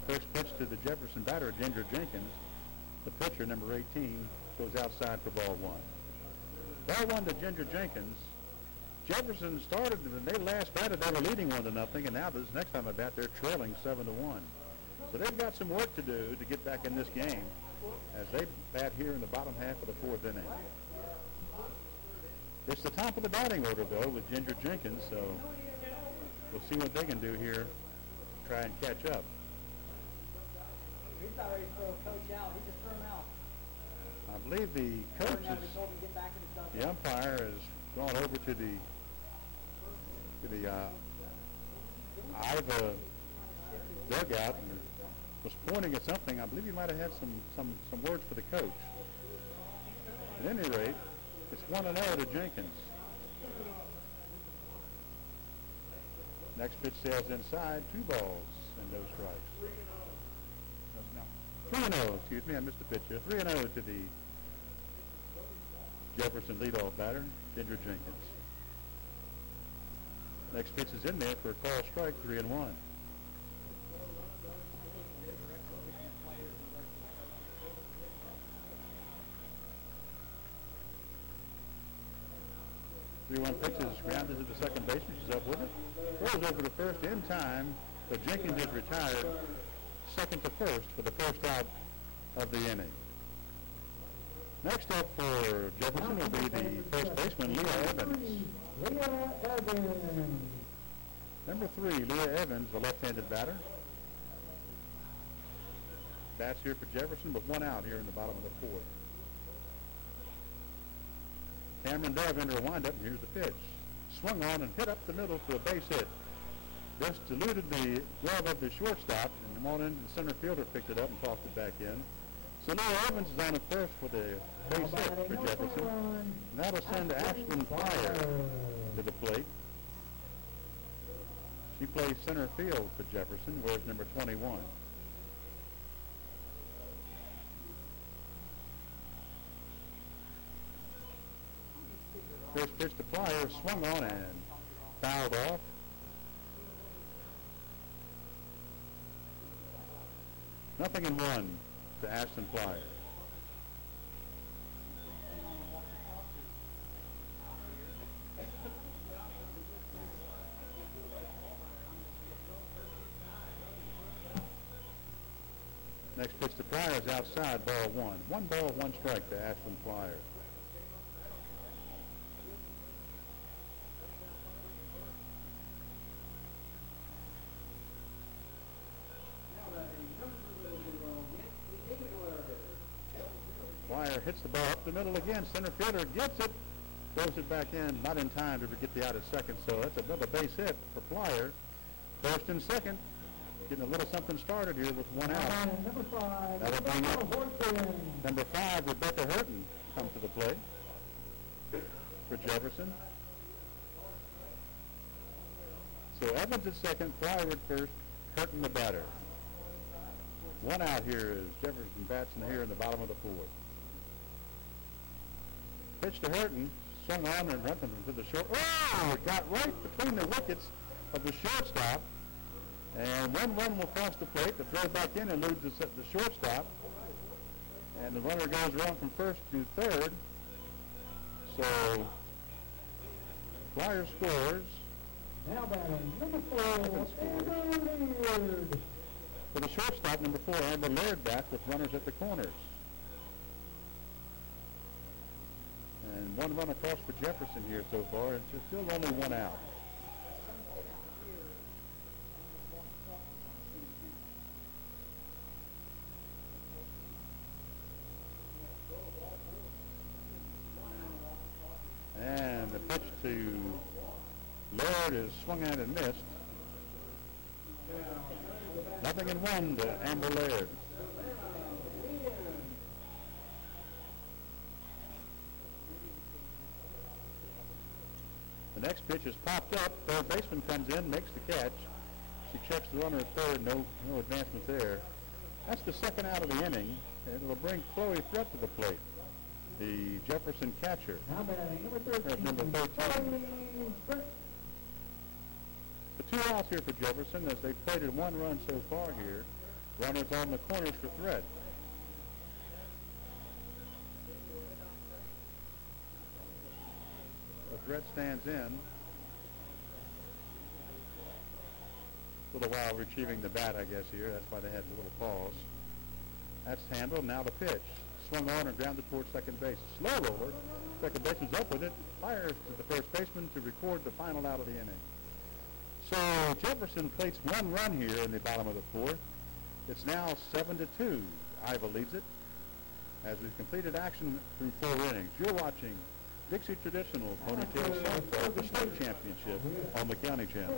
First pitch to the Jefferson batter, Ginger Jenkins. The pitcher, number 18, goes outside for ball 1. Ball 1 to Ginger Jenkins. Jefferson started, when they last batted, they were leading 1-0, and now this next time at bat, they're trailing 7-1. So they've got some work to do to get back in this game as they bat here in the bottom half of the 4th inning. It's the top of the batting order, though, with Ginger Jenkins, so we'll see what they can do here, try and catch up. He's not ready to throw Coach out. He just threw him out. I believe the coach the umpire has gone over to the Iva dugout and was pointing at something. I believe he might have had some words for the coach. At any rate, it's 1-0 to Jenkins. Next pitch sails inside, 2 balls and no strikes. 3-0, excuse me, I missed the pitch here. 3-0 to the Jefferson leadoff batter, Ginger Jenkins. Next pitch is in there for a call strike, 3-1. 3-1 pitch is grounded to the second baseman. She's up with it. Throws over to first in time, but Jenkins is retired second to first for the first out of the inning. Next up for Jefferson will be the first baseman, Leah Evans. Number 3, Leah Evans, the left-handed batter. Bats here for Jefferson, but 1 out here in the bottom of the 4th. Cameron Dove into a windup, and here's the pitch. Swung on and hit up the middle for a base hit. Just eluded the glove of the shortstop, and one into the center fielder picked it up and tossed it back in. So Leah Evans is on at first with a base hit for Jefferson. And that'll send Ashlyn Pryor to the plate. She plays center field for Jefferson, whereas number 21. First pitch to Pryor, swung on and fouled off. Nothing in 1 to Ashlyn Pryor. Next pitch to Flyer is outside, ball one. 1 ball, 1 strike to Ashland Flyer. Flyer hits the ball up the middle again. Center fielder gets it. Throws it back in. Not in time to get the out at second. So that's another base hit for Flyer. First and second. Getting a little something started here with 1 out. Number 5. That'll bring up Horton. number 5, Rebecca Hurton, come to the plate for Jefferson. So Evans at second, Flyer at first, Hurton the batter. 1 out here as Jefferson bats in here in the bottom of the 4th. Pitch to Hurton, swung on and running to the short. Oh, it got right between the wickets of the shortstop. And 1 run will cross the plate. The throw back in eludes the shortstop. And the runner goes around from first to third. So Flyer scores. Now batting, number 4, Amber Laird. For the shortstop, number 4, Amber Laird bats with runners at the corners. And 1 run across for Jefferson here so far. It's still only 1 out. And the pitch to Laird is swung at and missed. 0-1 to Amber Laird. The next pitch is popped up. Third baseman comes in, makes the catch. She checks the runner at third. No advancement there. That's the 2nd out of the inning, and it'll bring Chloe Threat to the plate, the Jefferson catcher. Now batting, number 13. There's number 13. The 2 outs here for Jefferson as they've plated 1 run so far here. Runners on the corners for Threat. The Threat stands in. A little while retrieving the bat, I guess, here. That's why they had a little pause. That's handled. Now the pitch. Swung on and grounded towards second base. Slow roller. Second baseman's up with it. Fires to the first baseman to record the final out of the inning. So Jefferson plates 1 run here in the bottom of the 4th. It's now 7-2. Iva leads it as we've completed action through 4 innings. You're watching Dixie Traditional Ponytails Softball, the state championship on the County Channel.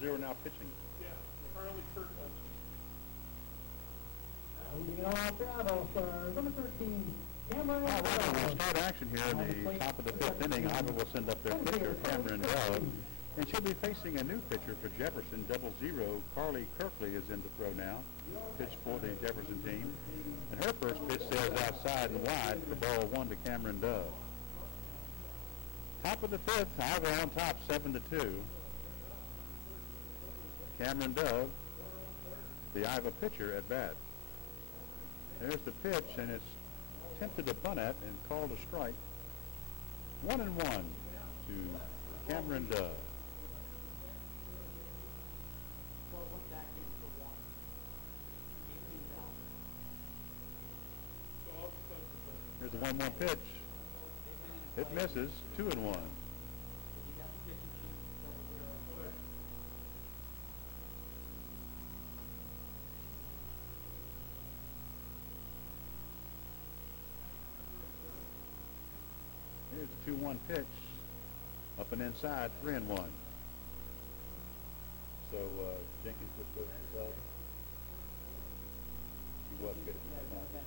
0 now pitching. Leading off Bravo for number 13, Cameron All right, we'll Dove. start action here in the top of the 5th inning. Iowa will send up their pitcher, Cameron Dove, and she'll be facing a new pitcher for Jefferson, 00. Carly Kirkley is in to throw now, pitch for the Jefferson team. And her first pitch sails outside and wide for ball 1 to Cameron Dove. Top of the 5th, Iowa on top, 7-2. Cameron Dove, the Iowa pitcher, at bat. There's the pitch, and it's attempted to bunt at and called a strike. 1-1 to Cameron Dove. Here's the 1-1 pitch. It misses. 2-1. Here's a 2-1 pitch, up and inside, 3-1. So Jenkins just goes to the sub. She was good at that time.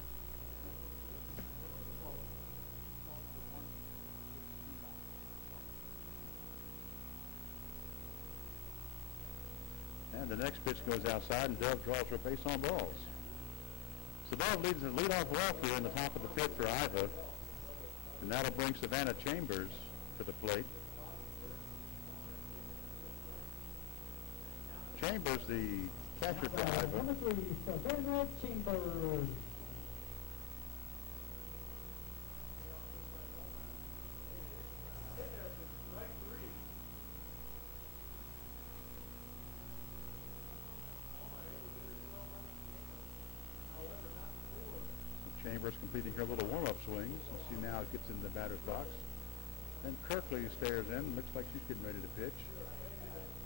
And the next pitch goes outside, and Dove draws for base on balls. So Dove leads the leadoff walk here in the top of the 5th for Iowa. And that'll bring Savannah Chambers to the plate. Chambers, the catcher for Iowa. Number 3, Savannah Chambers. Chambers completing her little warm-up swings, and she now gets into the batter's box. And Kirkley stares in, looks like she's getting ready to pitch.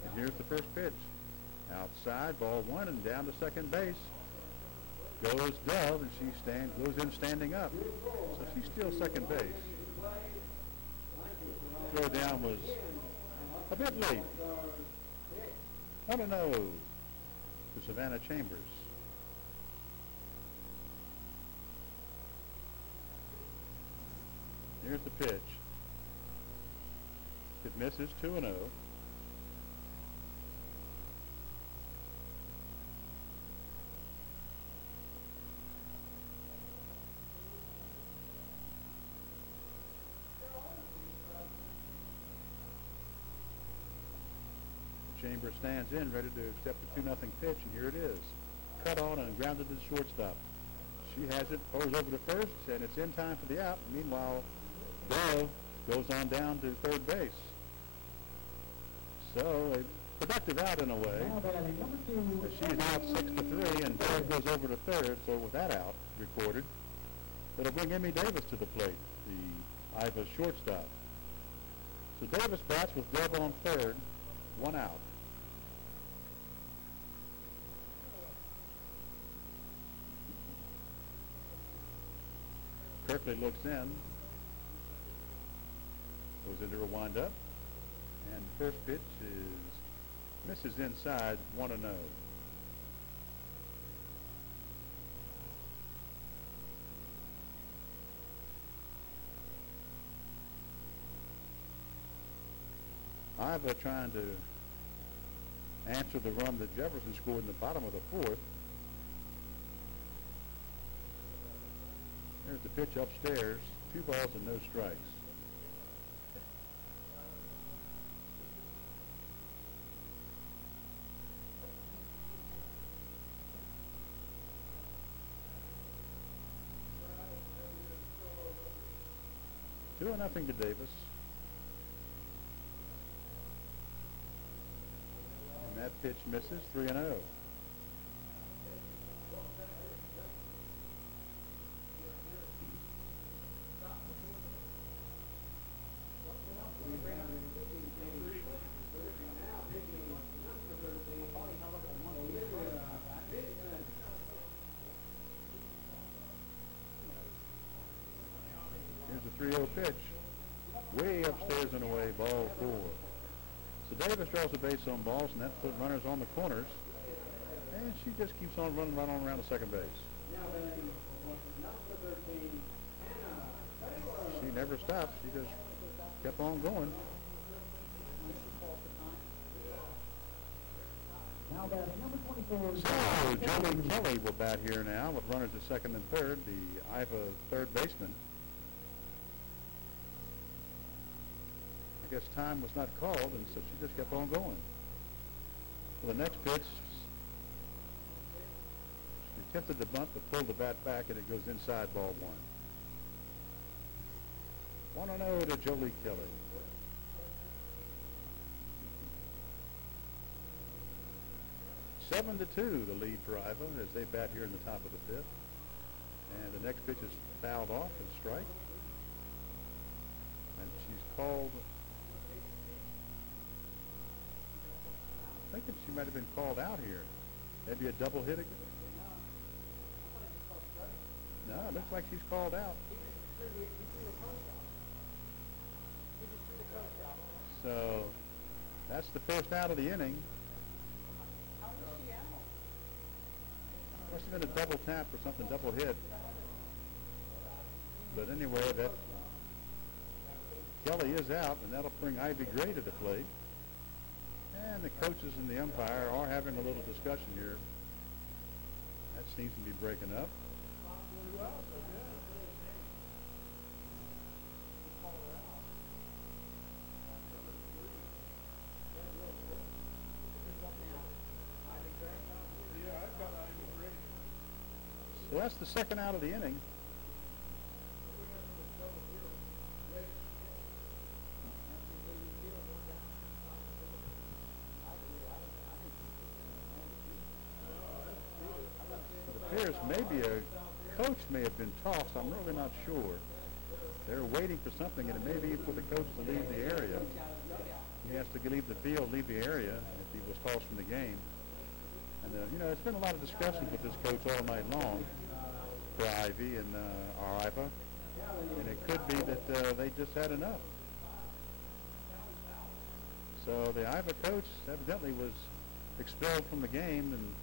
And here's the first pitch. Outside, ball 1, and down to second base goes Dove, and she goes in standing up. So she's still second base. Throw down was a bit late. 1-0 to Savannah Chambers. Here's the pitch. It misses. 2-0. Chambers stands in, ready to accept the 2-0 pitch, and here it is. Cut on and grounded to the shortstop. She has it, goes over to first, and it's in time for the out. Meanwhile, Dove goes on down to third base. So a productive out in a way. She's out 6-3, and Dove goes over to third. So with that out recorded, it'll bring Emmy Davis to the plate, the Iowa shortstop. So Davis bats with Dove on third, 1 out. Kirkley looks in, goes into a windup, and the first pitch misses inside, 1-0. Iowa trying to answer the run that Jefferson scored in the bottom of the 4th. There's the pitch upstairs, 2 balls and no strikes. Nothing to Davis. And that pitch misses, 3-0. Here's a 3-0 pitch. Way upstairs and away, ball 4. So Davis draws the base on balls, and that put runners on the corners. And she just keeps on running right on around the second base. She never stopped. She just kept on going. Now batting number 24. So Joey Kelly will bat here now with runners at second and third, the Iva third baseman. I guess time was not called, and so she just kept on going. For the next pitch, she attempted the bunt but pulled the bat back, and it goes inside, ball one. 1-0 to Jolie Kelly. 7-2 the lead for Iva as they bat here in the top of the fifth. And the next pitch is fouled off and strike. And she's called, I'm thinking she might have been called out here. Maybe a double hit again. No, it looks like she's called out. So that's the first out of the inning. Must have been a double tap or something, double hit. But anyway, that Kelly is out, and that'll bring Ivy Gray to the plate. And the coaches and the umpire are having a little discussion here. That seems to be breaking up. So that's the second out of the inning. It appears maybe a coach may have been tossed. I'm really not sure. They're waiting for something, and it may be for the coach to leave the area. He has to leave the field, leave the area if he was tossed from the game. And, you know, it's been a lot of discussions with this coach all night long for Ivy and our Iva. And it could be that they just had enough. So the Iva coach evidently was expelled from the game, and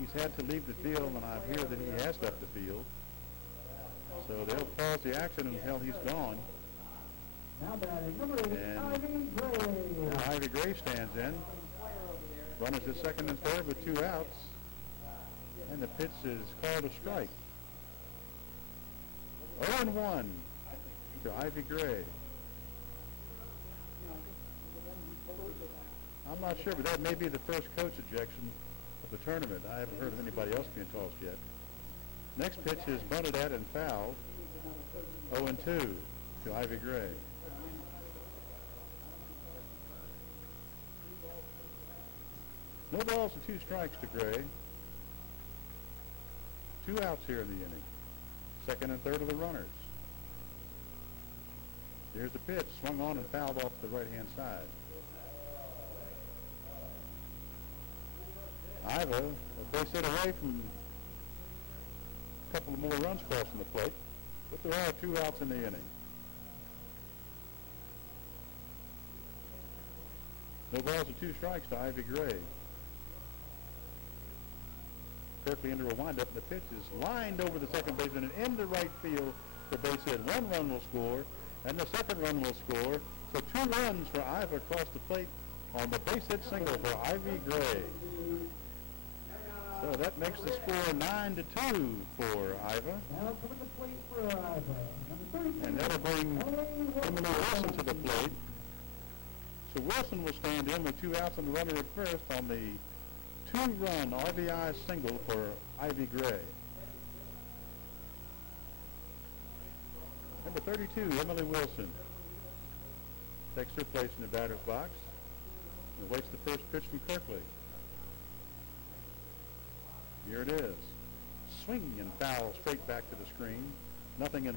he's had to leave the field, and I hear that he has left the field. So they'll pause the action until he's gone. Now batting number 8, And Ivy Gray. now Ivy Gray stands in. Runners at second and third with 2 outs. And the pitch is called a strike. 0-1 to Ivy Gray. I'm not sure, but that may be the first coach ejection of the tournament. I haven't heard of anybody else being tossed yet. Next pitch is bunted at and fouled. 0-2 to Ivy Gray. No balls and 2 strikes to Gray. 2 outs here in the inning. Second and third of the runners. Here's the pitch, swung on and fouled off the right-hand side. Iva, a base hit away from a couple of more runs crossing the plate, but there are 2 outs in the inning. No balls and 2 strikes to Ivy Gray. Berkeley into a windup, and the pitch is lined over the second baseman and into right field for base hit. 1 run will score, and the second run will score. So 2 runs for Iva across the plate on the base hit single for Ivy Gray. So that makes the score 9-2 for Iva. Now coming to plate for Iva. Number 32. And that'll bring Emily Wilson to the plate. So Wilson will stand in with 2 outs and the runner at first on the 2-run RBI single for Ivy Gray. Number 32, Emily Wilson, takes her place in the batter's box and waits the first pitch from Kirkley. Here it is. Swing and foul straight back to the screen. 0-1.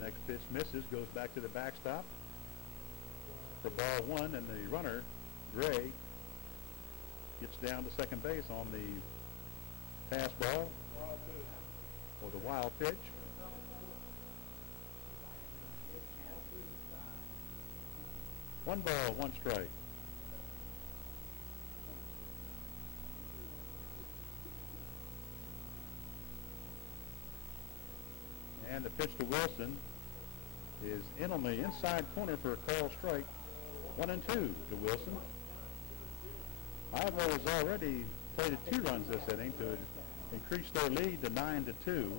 Next pitch misses, goes back to the backstop for ball one, and the runner, Gray, gets down to second base on the pass ball or the wild pitch. One ball, one strike. And the pitch to Wilson is in on the inside corner for a called strike. 1-2 to Wilson. Iowa has already played 2 runs this inning to increase their lead to 9-2.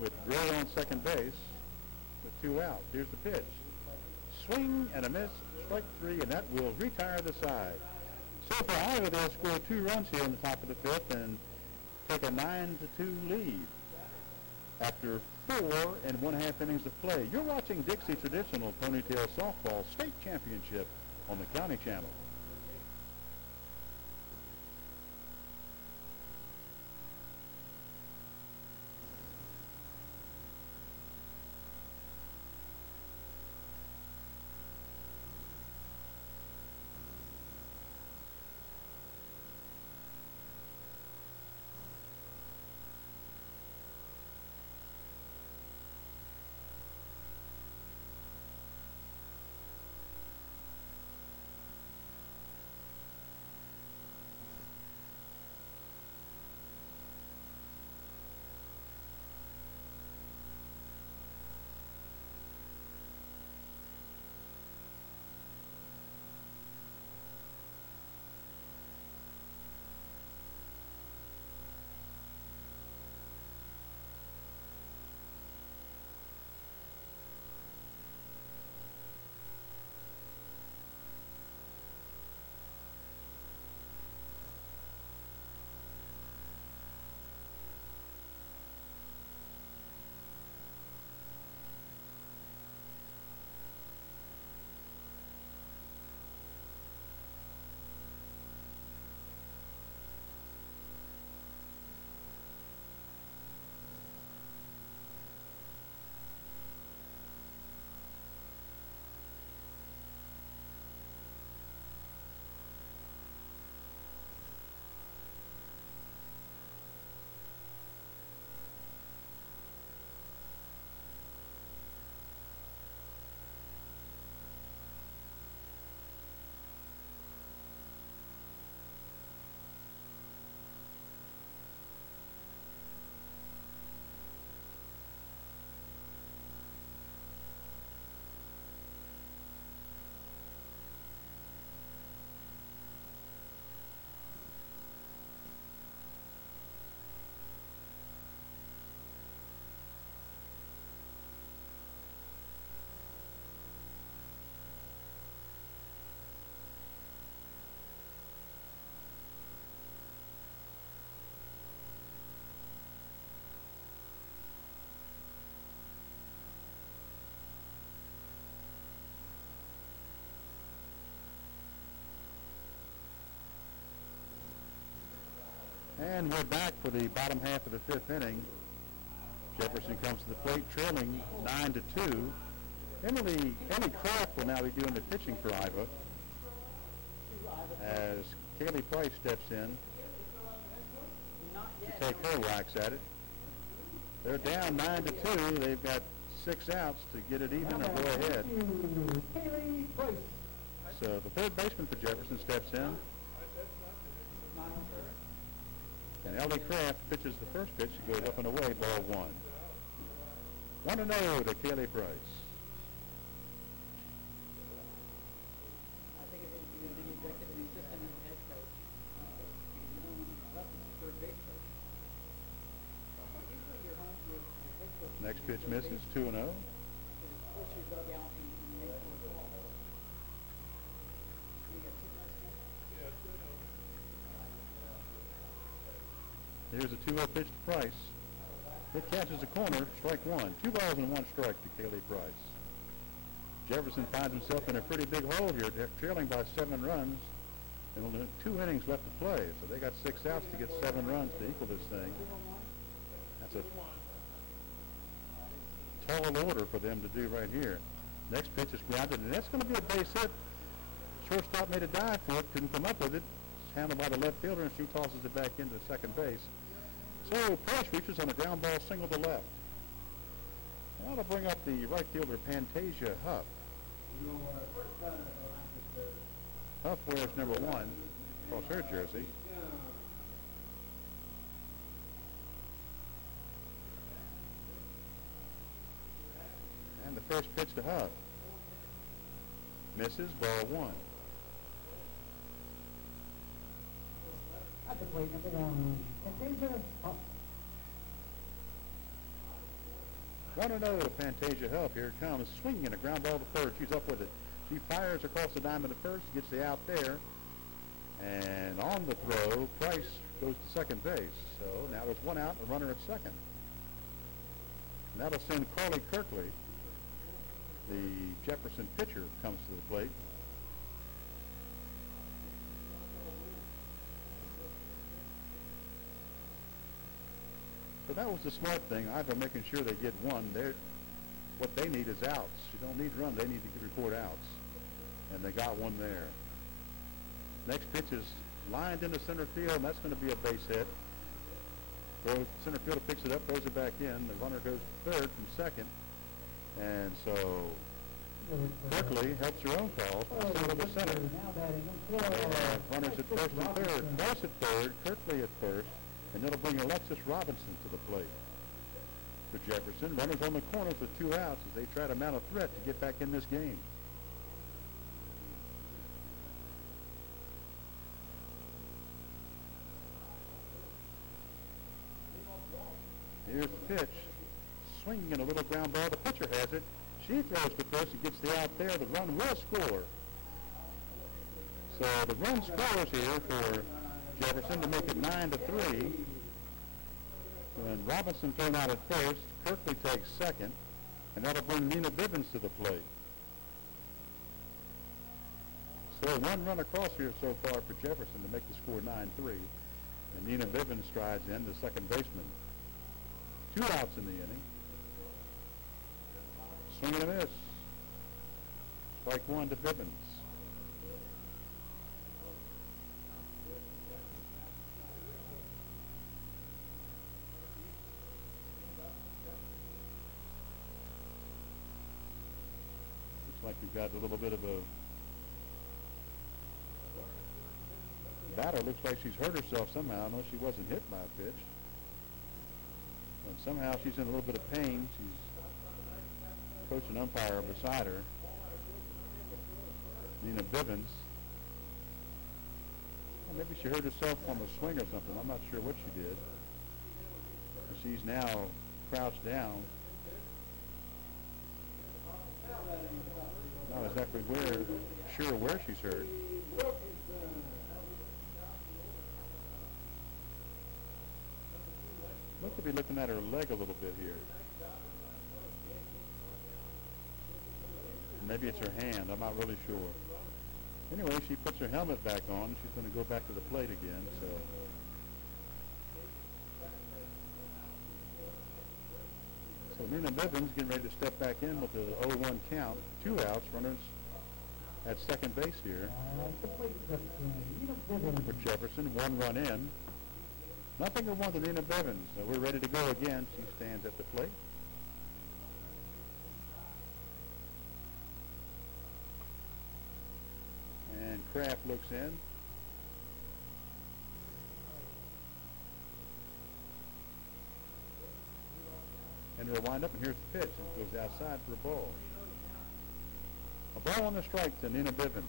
With Gray on second base with 2 out. Here's the pitch. Swing and a miss. Strike 3, and that will retire the side. So for Iowa, they'll score 2 runs here in the top of the 5th and take a 9-2 lead after 4 1/2 innings of play. You're watching Dixie Traditional Ponytail Softball State Championship on the County Channel. And we're back for the bottom half of the 5th inning. Jefferson comes to the plate, trailing 9-2. Emily Kraft will now be doing the pitching for Iowa as Kaylee Price steps in to take her whacks at it. They're down 9-2. They've got 6 outs to get it even or go ahead. So the third baseman for Jefferson steps in. And Ellie Kraft pitches the first pitch. It goes up and away, ball 1. 1-0 to Kaylee Price. Next pitch misses, 2-0. Here's a 2-0 pitch to Price. It catches the corner, strike 1. 2 balls and 1 strike to Kaylee Price. Jefferson finds himself in a pretty big hole here, trailing by 7 runs, and only 2 innings left to play. So they got 6 outs to get 7 runs to equal this thing. That's a tall order for them to do right here. Next pitch is grounded, and that's going to be a base hit. Shortstop made a dive for it, couldn't come up with it. It's handled by the left fielder, and she tosses it back into second base. So Price reaches on a ground ball single to left. And that'll bring up the right fielder, Pantasia Huff. Huff wears number 1 across her jersey. And the first pitch to Huff. Misses, ball 1. At the plate, number 1. Fantasia Huff. 1-0 to Fantasia Huff. Here it comes, swinging a ground ball to third. She's up with it. She fires across the diamond to first, gets the out there. And on the throw, Price goes to second base. So now there's 1 out, a runner at second. And that'll send Carly Kirkley. The Jefferson pitcher comes to the plate. So that was the smart thing, either making sure they get one. What they need is outs. You don't need runs, they need to report outs. And they got one there. Next pitch is lined into center field, and that's going to be a base hit. Center fielder picks it up, throws it back in. The runner goes to third from second. And so Kirkley helps her own calls by single to center. Runners at first and third. Price at third, Kirkley at first. And that'll bring Alexis Robinson to the plate. For Jefferson, runners on the corners with 2 outs as they try to mount a threat to get back in this game. Here's the pitch. Swinging a little ground ball. The pitcher has it. She throws to first and gets the out there. The run will score. So the run scores here for Jefferson to make it 9-3. When Robinson thrown out at first, Kirkley takes second, and that'll bring Nina Bivens to the plate. So 1 run across here so far for Jefferson to make the score 9-3. And Nina Bivens strides in, the second baseman. 2 outs in the inning. Swing and a miss. Strike 1 to Bivens. Like we've got a little bit of a batter. Looks like she's hurt herself somehow. I know she wasn't hit by a pitch, but somehow she's in a little bit of pain. She's coach and umpire beside her, Nina Bivens. Well, maybe she hurt herself on the swing or something. I'm not sure what she did. But she's now crouched down. Not exactly sure where she's hurt. Look to be looking at her leg a little bit here. Maybe it's her hand. I'm not really sure. Anyway, she puts her helmet back on. She's going to go back to the plate again. So Nina Bivens getting ready to step back in with the 0-1 count. 2 outs, runners at second base here. For Jefferson, 1 run in. Nothing to 1 to Nina Bivens. So we're ready to go again. She stands at the plate. And Kraft looks in. And it'll wind up, and here's the pitch. It goes outside for a ball. A ball on the strike to Nina Bivens.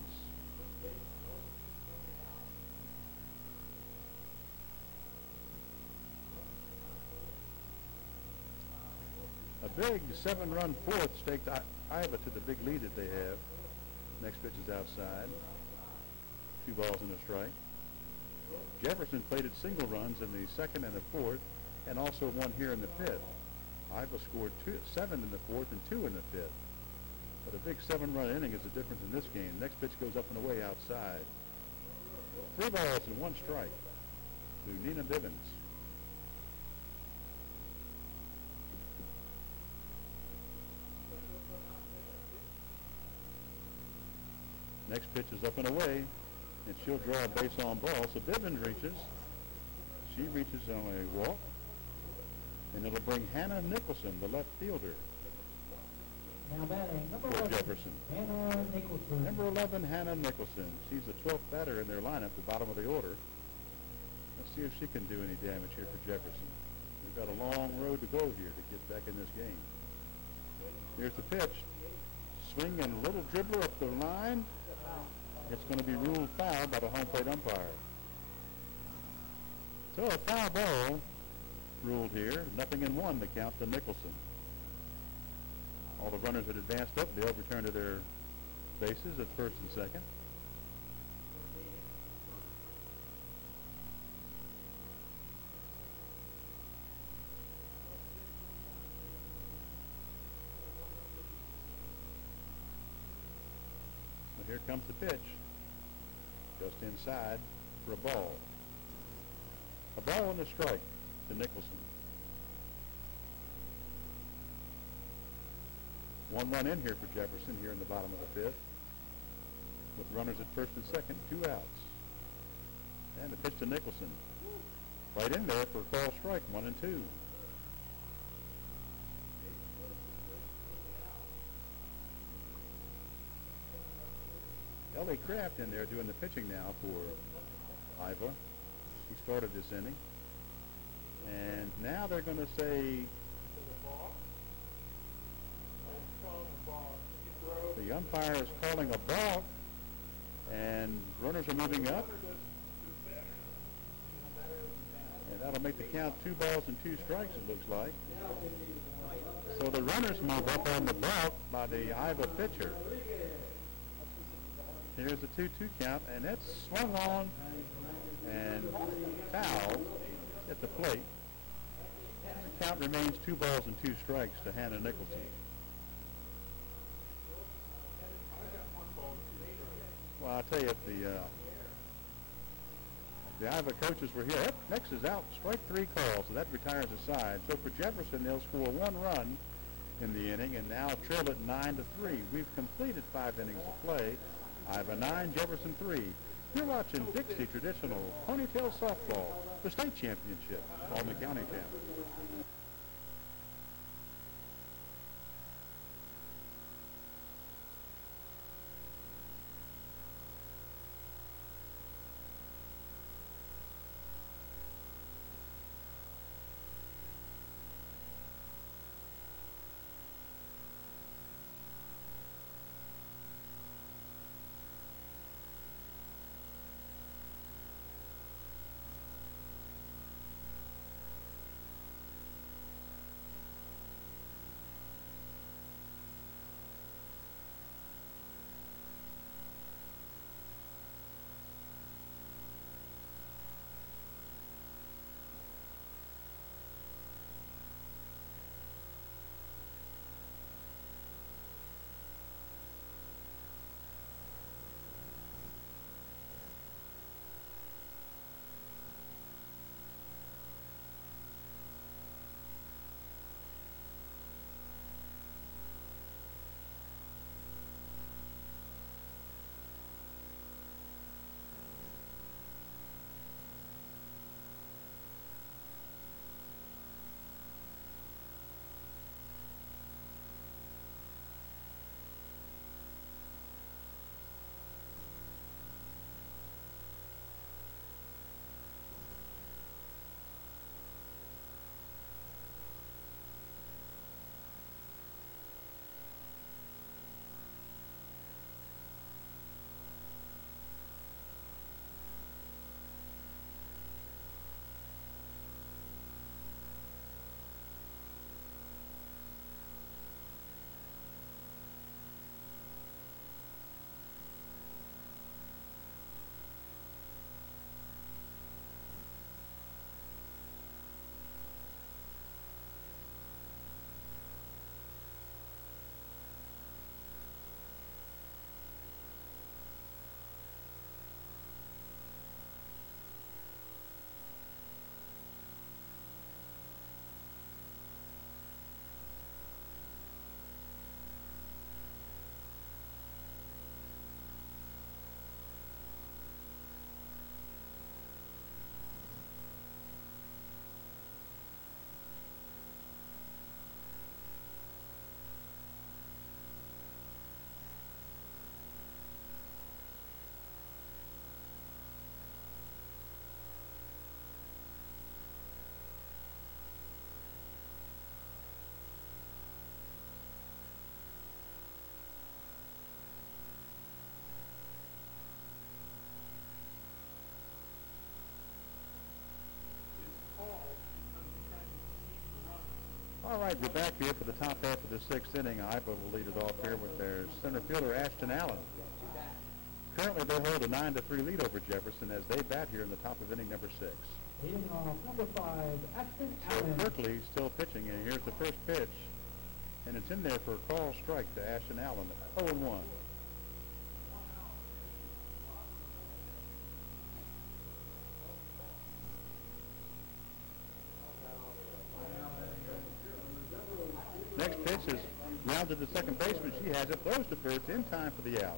A big 7-run fourth staked Iowa to the big lead that they have. Next pitch is outside. 2 balls and a strike. Jefferson plated single runs in the second and the fourth, and also 1 here in the fifth. Iowa scored 7 in the fourth and 2 in the fifth. But a big 7-run inning is the difference in this game. Next pitch goes up and away outside. 3 balls and 1 strike to Nina Bivens. Next pitch is up and away, and she'll draw a base on ball. So Bivens reaches. She reaches on a walk, and it'll bring Hannah Nicholson, the left fielder, Now batting, number for 11, Jefferson. Hannah Nicholson. Number 11, Hannah Nicholson. She's the 12th batter in their lineup, the bottom of the order. Let's see if she can do any damage here for Jefferson. We've got a long road to go here to get back in this game. Here's the pitch. Swing and little dribbler up the line. It's going to be ruled foul by the home plate umpire. So a foul ball ruled here. 0-1 the count to Nicholson. All the runners that advanced up, they'll return to their bases at first and second. So here comes the pitch. Just inside for a ball. A ball and a strike to Nicholson. 1 run in here for Jefferson here in the bottom of the fifth. With runners at first and second, 2 outs. And the pitch to Nicholson. Right in there for a call strike, 1-2. Ellie Kraft in there doing the pitching now for Iva. He started this inning. And now they're going to say the umpire is calling a balk, and runners are moving up. And that'll make the count 2 balls and 2 strikes, it looks like. So the runners move up on the balk by the Iva pitcher. Here's the 2-2 count, and it's swung on and fouled at the plate. The count remains 2 balls and 2 strikes to Hannah Nicholson. Well, I'll tell you, if the Iva coaches were here, next is out, strike 3 call, so that retires the side. So for Jefferson, they'll score 1 run in the inning and now trail it 9-3. We've completed 5 innings of play. Iva 9, Jefferson 3. You're watching Dixie Traditional Ponytail Softball, the state championship on the county channel. right, we're back here for the top half of the sixth inning. Iowa will lead it off here with their center fielder, Ashton Allen. Currently, they hold a 9-3 lead over Jefferson as they bat here in the top of inning number 6. Leading off, number 5, Ashton So Allen. Berkeley still pitching, and here's the first pitch. And it's in there for a call strike to Ashton Allen, 0-1. Next pitch is rounded to second baseman. She has it, throws to first in time for the out.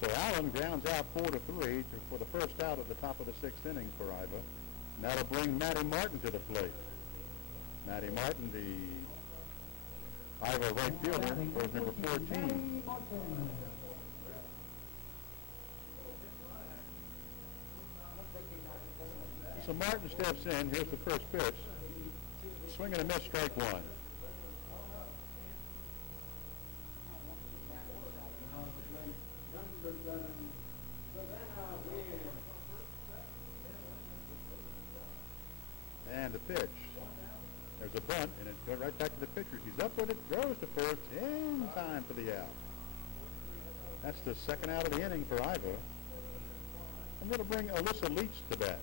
So Allen grounds out 4-3 for the first out of the top of the sixth inning for Iowa. And that'll bring Maddie Martin to the plate. Maddie Martin, the Iowa right fielder, wears number 14. So Martin steps in. Here's the first pitch. Swing and a miss, strike one. And the pitch. There's a bunt, and it's going right back to the pitcher. He's up with it, throws to first, in time for the out. That's the second out of the inning for Iowa. I'm going to bring Alyssa Leach to bat.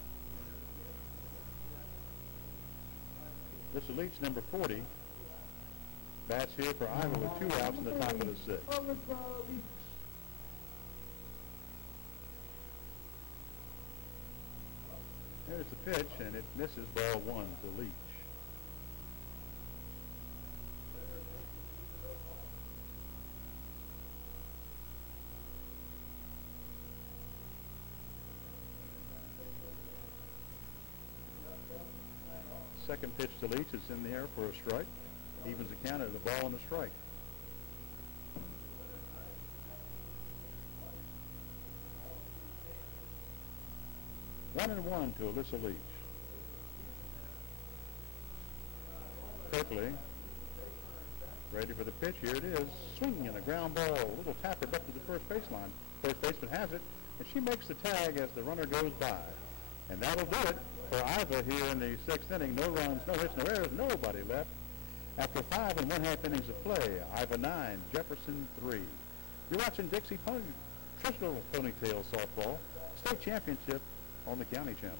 Alyssa Leach, number 40, bats here for Iowa with 2 outs in the top of the sixth. There's the pitch, and it misses, ball 1 to Leach. Second pitch to Leach is in the air for a strike. Evens the count at a ball and a strike. One and one to Alyssa Leach. Berkeley, ready for the pitch. Here it is. Swinging a ground ball. A little tapper up to the first baseline. First baseman has it, and she makes the tag as the runner goes by. And that'll do it for Iowa here in the sixth inning. No runs, no hits, no errors, nobody left. After 5 1/2 innings of play, Iowa 9, Jefferson 3. You're watching Dixie Traditional Ponytails Softball State Championship on the County Channel.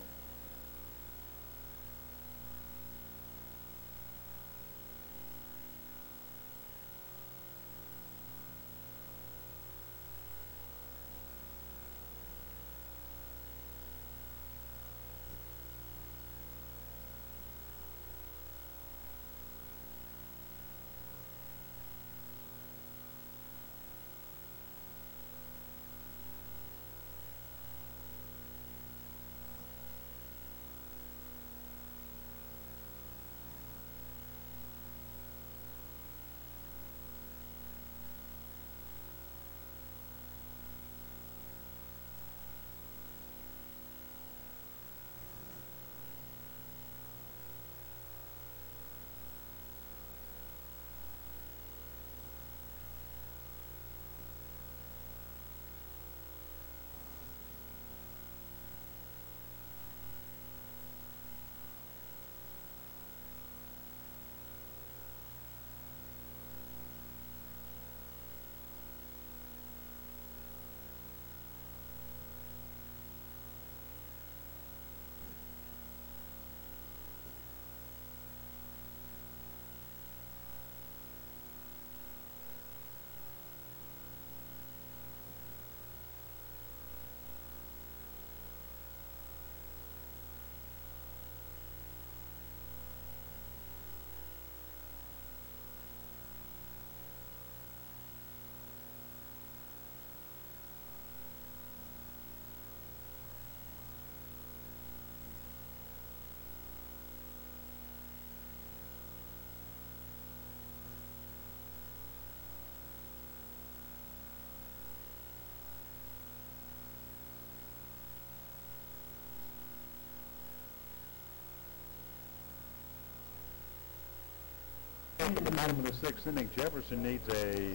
At the bottom of the sixth inning, Jefferson needs a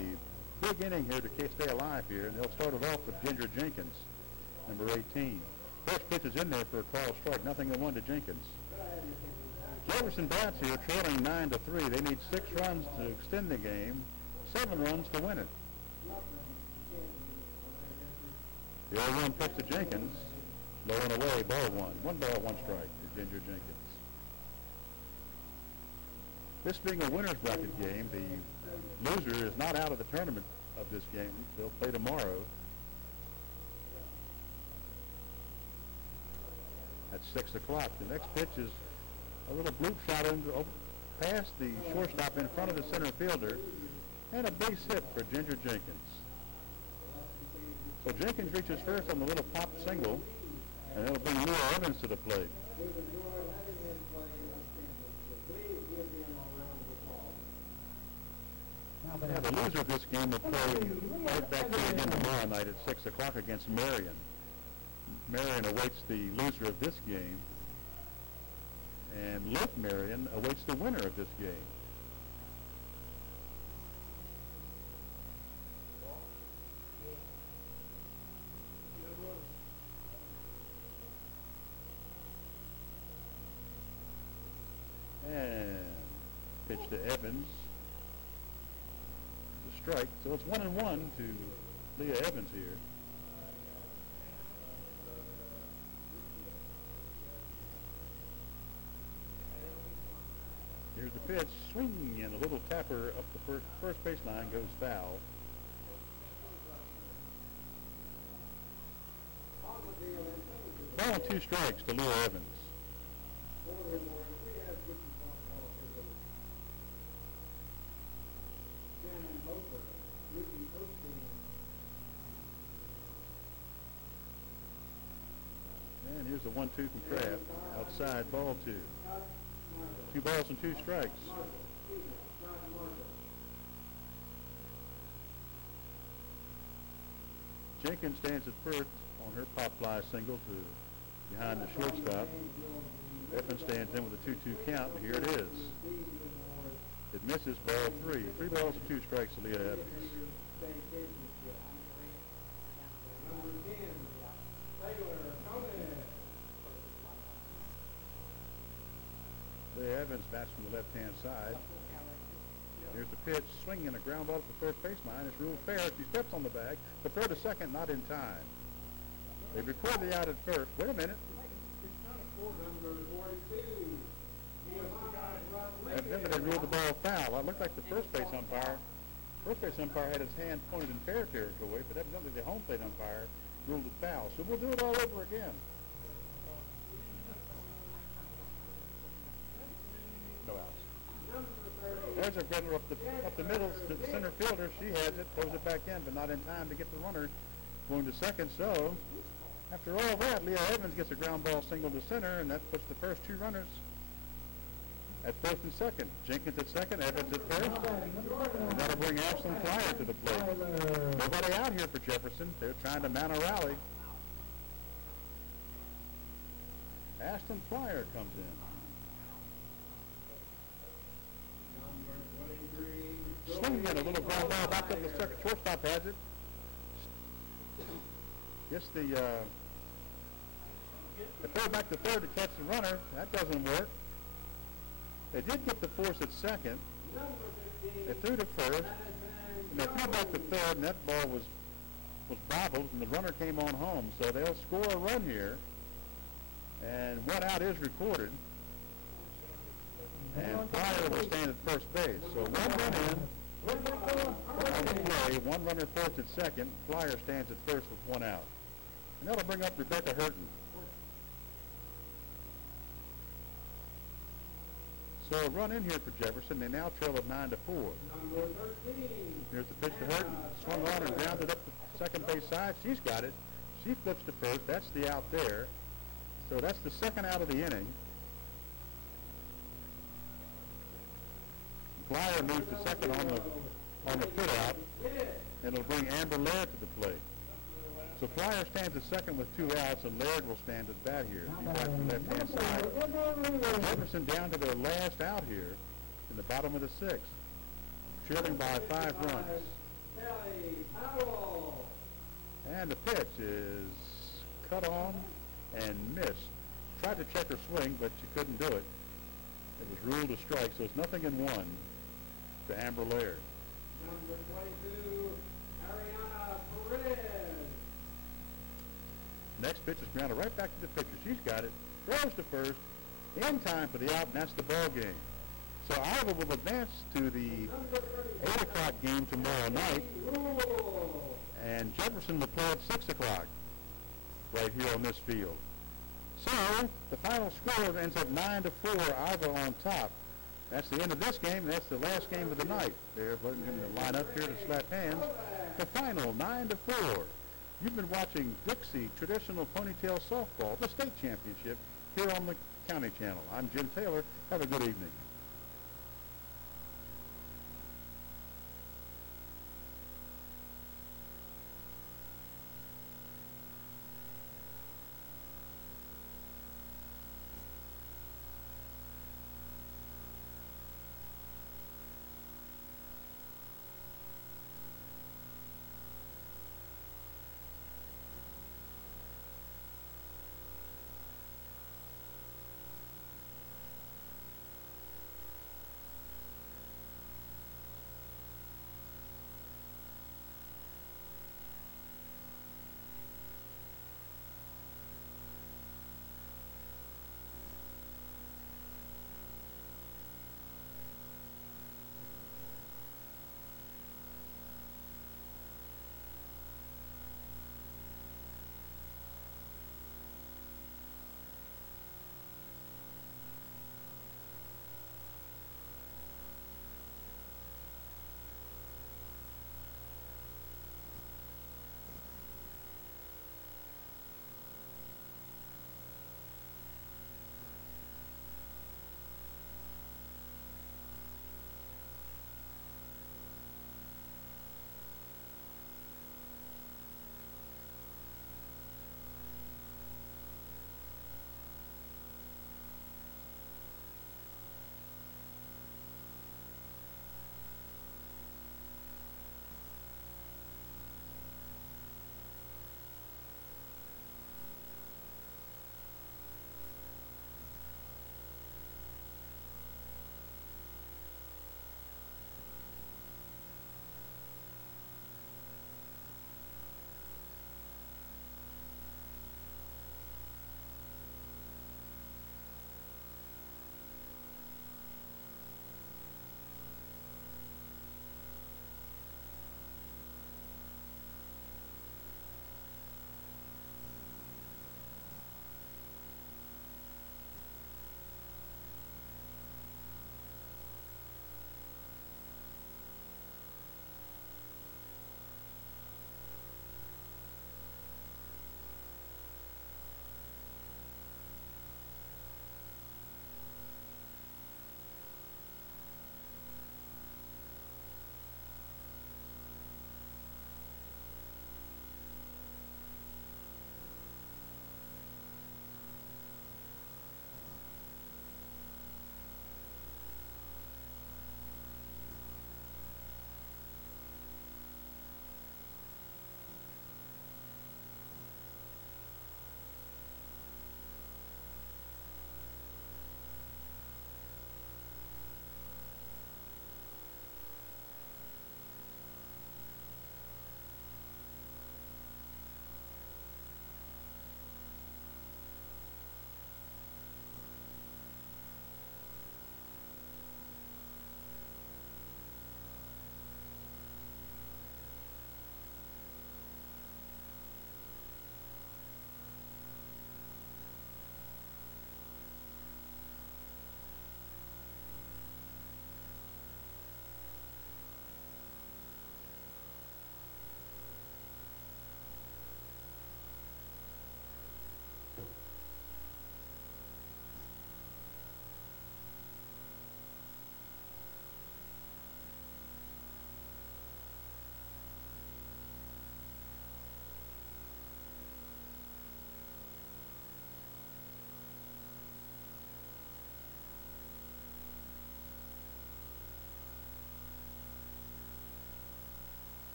big inning here to stay alive here, and they'll start it off with Ginger Jenkins, number 18. First pitch is in there for a call strike, 0-1 to Jenkins. Jefferson Bats here trailing 9-3. They need 6 runs to extend the game, 7 runs to win it. The 0-1 pitch to Jenkins. Low and away, ball 1. 1 ball, 1 strike to Ginger Jenkins. This being a winner's bracket game, the loser is not out of the tournament of this game. They'll play tomorrow at 6 o'clock. The next pitch is a little bloop shot past the shortstop in front of the center fielder, and a base hit for Ginger Jenkins. So Jenkins reaches first on the little pop single, and it'll bring Leah Evans to the plate. Yeah, the loser of this game will play right back here again tomorrow night at 6 o'clock against Marion. Marion awaits the loser of this game, and Lake Marion awaits the winner of this game. And pitch to Evans. The strike. So it's 1-1 to Leah Evans here. Here's the pitch, swing, and a little tapper up the first baseline goes foul. Ball and 2 strikes to Leah Evans. And here's the 1-2 from Kraft, outside, ball 2. 2 balls and 2 strikes. Jenkins stands at first on her pop fly single to behind the shortstop. Evans stands in with a 2-2 count, and here it is. It misses, ball 3. 3 balls and 2 strikes to Leah Evans. Leah Evans bats from the left-hand side. Here's the pitch, swinging a ground ball to the first baseline. It's ruled fair. She steps on the bag, but throw to second, not in time. They record the out at first. Wait a minute. Evidently they ruled the ball foul. It looked like the first base umpire had his hand pointed in fair territory, but evidently the home plate umpire ruled it foul. So we'll do it all over again. No outs. There's a runner up the middle to the center fielder. She has it, throws it back in, but not in time to get the runner going to second. So after all that, Leah Evans gets a ground ball single to center, and that puts the first 2 runners at first and second. Jenkins at second, Evans at first. And that'll bring Ashton Flyer to the plate. Nobody out here for Jefferson. They're trying to mount a rally. Ashton Flyer comes in. Swinging a little ground ball back up the second. Shortstop has it. Gets the throw back to third to catch the runner. That doesn't work. They did get the force at second. They threw to first, and they threw back to third, and that ball was bobbled, and the runner came on home. So they'll score a run here, and 1 out is recorded. And Flyer will stand at first base. So 1 run in on the play, 1 runner first at second. Flyer stands at first with 1 out. And that'll bring up Rebecca Hurton. So a run in here for Jefferson. They now trail at 9-4. Here's the pitch to Hurton. Swung on and grounded up the second base side. She's got it. She flips to first. That's the out there. So that's the second out of the inning. Flyer moves to second on the put out, and it'll bring Amber Laird to the plate. So Flyer stands at second with 2 outs, and Laird will stand at bat here. He's back to the left-hand side. Jefferson down to their last out here in the bottom of the 6th, trailing by 5 runs. And the pitch is cut on and missed. Tried to check her swing, but she couldn't do it. It was ruled a strike, so it's 0-1 to Amber Laird. Number 22, Ariana Perez. Next pitch is grounded right back to the pitcher. She's got it. Throws to first. In time for the out, and that's the ball game. So Iowa will advance to the 8 o'clock game tomorrow night. And Jefferson will play at 6 o'clock right here on this field. So the final score ends up 9-4, Iowa on top. That's the end of this game. That's the last game of the night. They're going to line up here to slap hands. The final 9-4. You've been watching Dixie Traditional Ponytail Softball, the state championship, here on the County Channel. I'm Jim Taylor. Have a good evening.